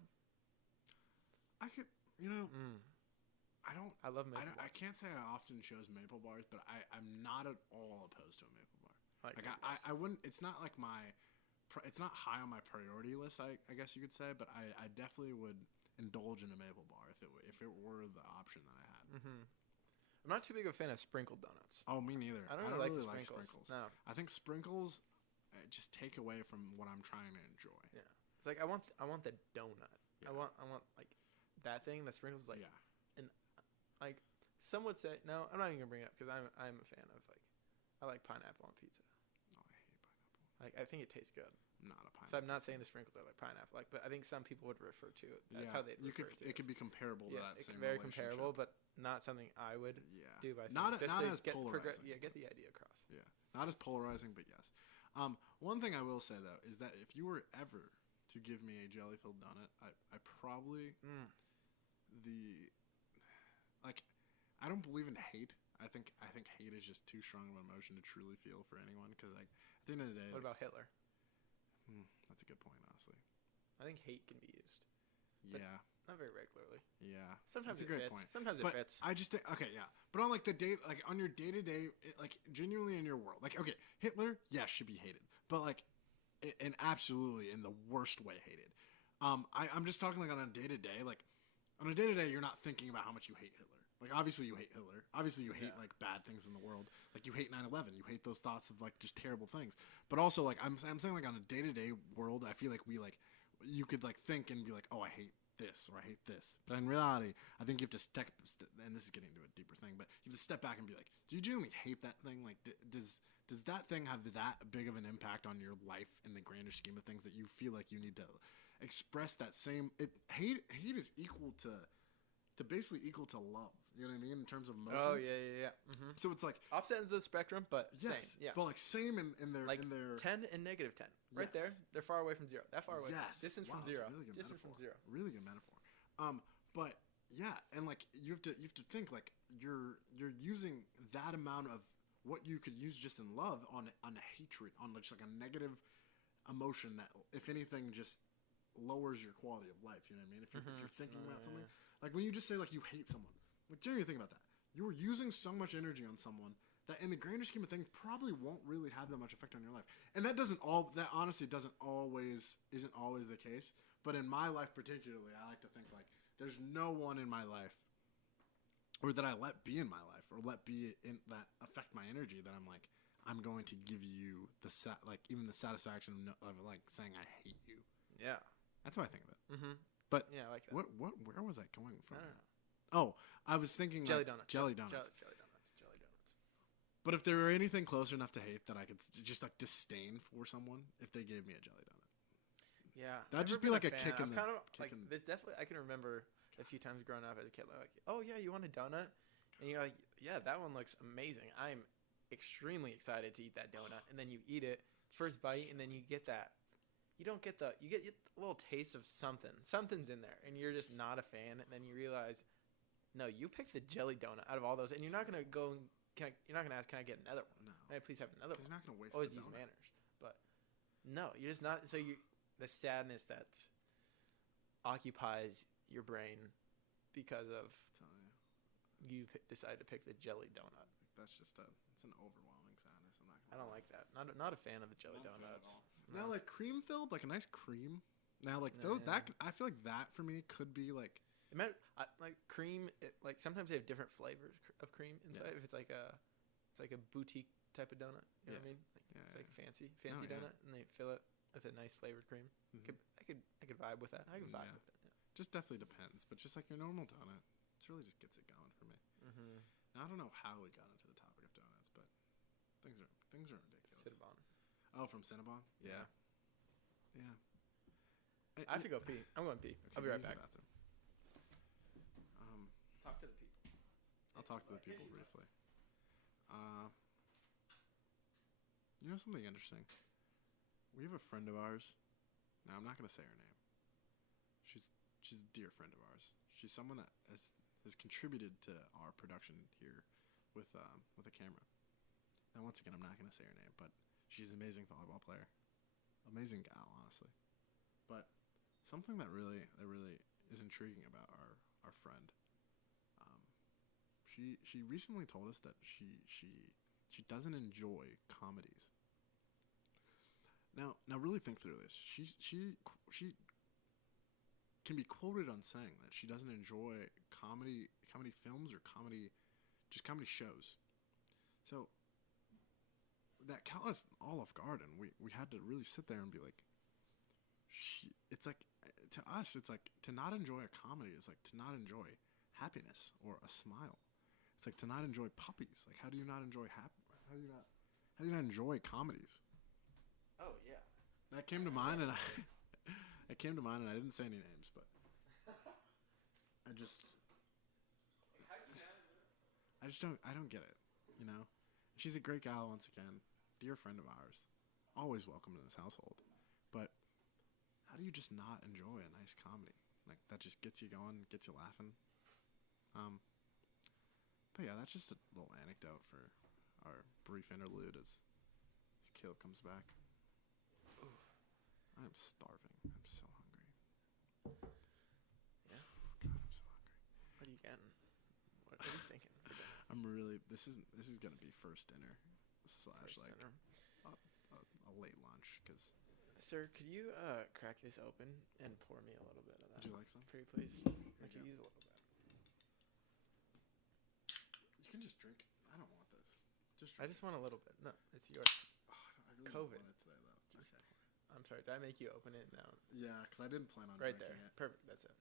I could, I love maple. I can't say I often chose maple bars, but I'm not at all opposed to a maple bar. Like I wouldn't. It's not like it's not high on my priority list. I guess you could say, but I definitely would indulge in a maple bar if it were the option that I had. Mm-hmm. I'm not too big of a fan of sprinkled donuts. Oh, me neither. I don't really like sprinkles. No, I think sprinkles just take away from what I'm trying to enjoy. Yeah, it's like I want the donut. Yeah. I want like that thing. The sprinkles like and like some would say no. I'm not even gonna bring it up because I'm a fan of like I like pineapple on pizza. Oh, I hate pineapple. Like I think it tastes good. I'm not a pineapple. So I'm not saying the sprinkles are like pineapple, like, but I think some people would refer to it. That's how they'd refer to it. It could be comparable to that same very comparable, but not something I would do. I think. Not just as polarizing. Get the idea across. Yeah, not as polarizing, but yes. One thing I will say though is that if you were ever to give me a jelly-filled donut, I probably I don't believe in hate. I think hate is just too strong of an emotion to truly feel for anyone because like at the end of the day. What about Hitler? That's a good point, honestly. I think hate can be used. Yeah. Not very regularly. Yeah. Sometimes that's a great fits. point. Sometimes it fits. I just think but on like the day, like on your day-to-day, like genuinely in your world, like okay, Hitler, yes, should be hated, but like, and absolutely in the worst way hated. I'm just talking like on a day-to-day, like on a day-to-day, you're not thinking about how much you hate Hitler. Like obviously you hate Hitler. Obviously you hate like bad things in the world. Like you hate 9/11. You hate those thoughts of like just terrible things. But also like I'm saying like on a day-to-day world, I feel like you could like think and be like, oh, I hate this or I hate this. But in reality, I think you have to and this is getting into a deeper thing, but you have to step back and be like, do you genuinely hate that thing? Like does that thing have that big of an impact on your life in the grander scheme of things that you feel like you need to express that same hate is equal to basically equal to love. You know what I mean? In terms of emotions. Oh, yeah. Mm-hmm. So it's like opposite ends of the spectrum, but same. Yeah. But like same in their like in their 10 and negative 10. Right there. They're far away from zero. That far away. Yes. Distance from zero. Really good distance metaphor. From zero. Really good metaphor. But yeah, and like you have to think like you're using that amount of what you could use just in love on hatred, on just like a negative emotion that if anything just lowers your quality of life. You know what I mean? If you're thinking about something. Like when you just say like you hate someone, like genuinely think about that. You are using so much energy on someone that in the grander scheme of things probably won't really have that much effect on your life. And that honestly isn't always the case. But in my life particularly, I like to think like there's no one in my life or that I let be in my life or let be in that affect my energy that I'm like, I'm going to give you even the satisfaction of like saying I hate you. Yeah. That's how I think of it. Mm-hmm. But yeah, I like that. Where was I going from? I don't know. Oh, I was thinking jelly donuts. Jelly donuts. Jelly donuts. But if there were anything close enough to hate that I could just like disdain for someone, if they gave me a jelly donut. Yeah, that'd just be like a kick in the. There's definitely I can remember a few times growing up as a kid. Like, oh yeah, you want a donut? And you're like, yeah, that one looks amazing. I'm extremely excited to eat that donut. And then you eat it, first bite, and then you get that. You get a little taste of something. Something's in there, and you're just not a fan. And then you realize, no, you picked the jelly donut out of all those, and you're not gonna go. You're not gonna ask, can I get another one? No. May I please have another one? You're not gonna waste. Always the use donut. manners, but no, you're just not. So the sadness that occupies your brain because of you decide to pick the jelly donut. That's just it's an overwhelming sadness. I'm not. I don't like that. Not a fan of the jelly Not a fan at donuts. all. No. Now, like cream filled, like a nice cream. Now, like No, those, yeah. I feel like that for me could be like. Like cream. Like sometimes they have different flavors of cream inside. Yeah. If it's like a boutique type of donut. You know what I mean? Yeah, It's like a fancy yeah. donut, and they fill it with a nice flavored cream. Mhm. I could vibe with that. I could vibe Yeah. with it. Yeah. Just definitely depends, but just like your normal donut, it really just gets it going for me. Mm-hmm. Now I don't know how we got into the topic of donuts, but things are ridiculous. Cinnabon. Oh, from Cinnabon? Yeah. Yeah. I have to go pee. I'm going to pee. Okay, I'll be right use the back. bathroom. Talk to the people. I'll talk to the people briefly. You know something interesting? We have a friend of ours. Now I'm not gonna say her name. She's a dear friend of ours. She's someone that has contributed to our production here with a camera. Now once again, I'm not gonna say her name, but she's an amazing volleyball player, amazing gal, honestly. But something that really is intriguing about our friend. She recently told us that she doesn't enjoy comedies. Now really think through this. She can be quoted on saying that she doesn't enjoy comedy films or comedy shows. So that caught us all off guard, and we had to really sit there and be like, it's like, to us, it's like to not enjoy a comedy is like to not enjoy happiness or a smile. It's like to not enjoy puppies. Like, how do you not enjoy how do you not enjoy comedies? Oh yeah. That came to mind, and I didn't say any names, but I just don't get it, you know. She's a great gal once again, dear friend of ours, always welcome in this household. But how do you just not enjoy a nice comedy like that? Just gets you going, gets you laughing. But yeah, that's just a little anecdote for our brief interlude as Caleb comes back. Ooh, I am starving. I'm so hungry. Yeah. God, I'm so hungry. What are you getting? What are you thinking for dinner? I'm really. This is gonna be first dinner slash First like dinner. a late lunch because. Sir, could you crack this open and pour me a little bit of that? Would you like some? Pretty please. I could use a little bit. You can just drink. I don't want this. I just want a little bit. No, it's yours. Oh, I really COVID. don't want it today though. Okay. I'm sorry. Did I make you open it now? Yeah, because I didn't plan on Right there. drinking it. Perfect. That's it.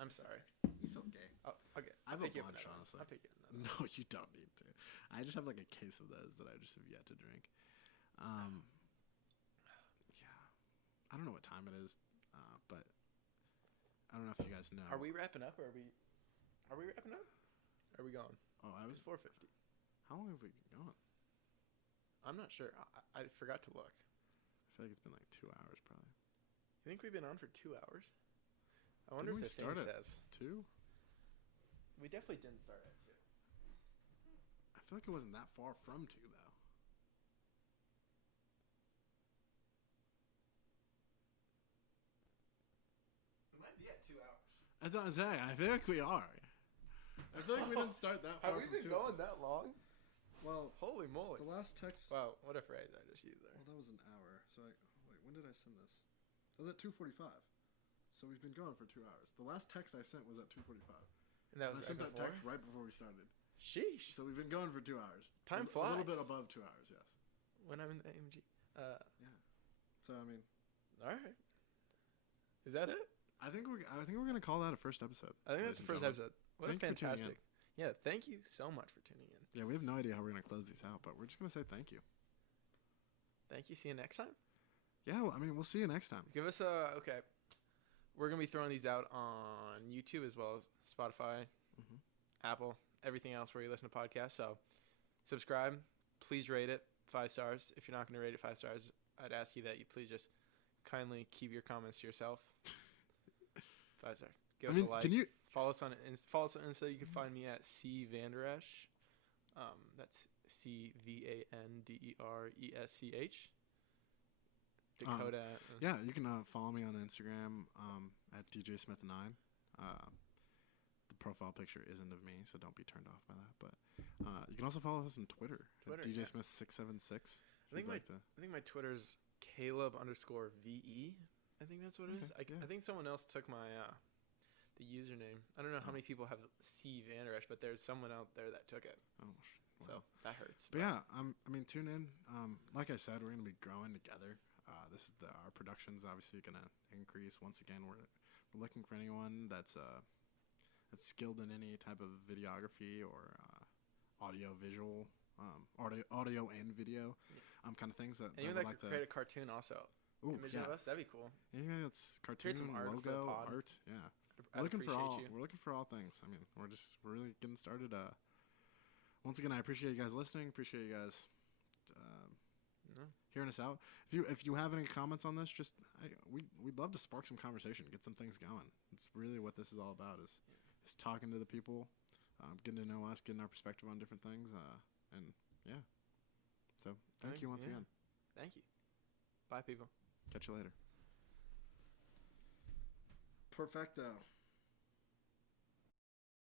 I'm sorry. It's okay. I'll get. I have I'll a pick you up bunch, another one. honestly. I'll pick you up another one. No, you don't need to. I just have like a case of those that I just have yet to drink. Yeah, I don't know what time it is, but I don't know if you guys know. Are we wrapping up? Or are we wrapping up? Are we going? Oh, I was. It's 4:50. How long have we been going? I'm not sure. I forgot to look. I feel like it's been like 2 hours, probably. You think we've been on for 2 hours? I wonder Didn't if the we start thing at says. 2? We definitely didn't start at 2. I feel like it wasn't that far from 2 though. We might be at 2 hours. That's what I'm saying. I feel like we are. I feel like we didn't start that far. Have we been from 2. going that long? Well, Holy moly! the last text. Wow, what a phrase I just used there. Well, that was an hour. So wait, when did I send this? It was at 2:45. So we've been going for 2 hours. The last text I sent was at 2:45. And that I was sent right that before? text right before we started. Sheesh. So we've been going for 2 hours. Time A little bit flies. above 2 hours, yes. When I'm in the AMG. So I mean, All right. Is that it? I think we're gonna call that a first episode. I think ladies that's the and first gentlemen. episode. What Thank you a for tuning in. fantastic. Yeah, thank you so much for tuning in. Yeah, we have no idea how we're gonna close these out, but we're just gonna say thank you. Thank you. See you next time. Yeah, well, I mean, we'll see you next time. Give us okay. we're going to be throwing these out on YouTube as well as Spotify, Apple, everything else where you listen to podcasts. So subscribe. Please rate it 5 stars. If you're not going to rate it 5 stars, I'd ask you that you please just kindly keep your comments to yourself. 5 stars. Give us a like. Can you follow us on Insta? You can find me at C Vanderesh. That's CVANDERESCH. Dakota. Yeah, you can follow me on Instagram at DJ Smith 9. The profile picture isn't of me, so don't be turned off by that. But you can also follow us on Twitter at DJ Smith 676. I think my Twitter's Caleb_VE. I think that's what it is. I think someone else took my the username. I don't know how many people have C Vanderesh, but there's someone out there that took it. Oh, so that hurts. But yeah, I mean, tune in. Like I said, we're gonna be growing together. Our production's obviously gonna increase. Once again, we're looking for anyone that's skilled in any type of videography or audio and video kind of things that. And you would like to create a cartoon also. Ooh, image of us, that'd be cool. Anything that's cartoon, some art logo, art. Yeah, we're looking for all things. I mean, we're really getting started. Once again, I appreciate you guys listening. Appreciate you guys hearing us out. If you have any comments on this, we'd love to spark some conversation, get some things going. It's really what this is all about is talking to the people, getting to know us, getting our perspective on different things, and yeah. So thank you once again. Thank you. Bye, people. Catch you later. Perfecto.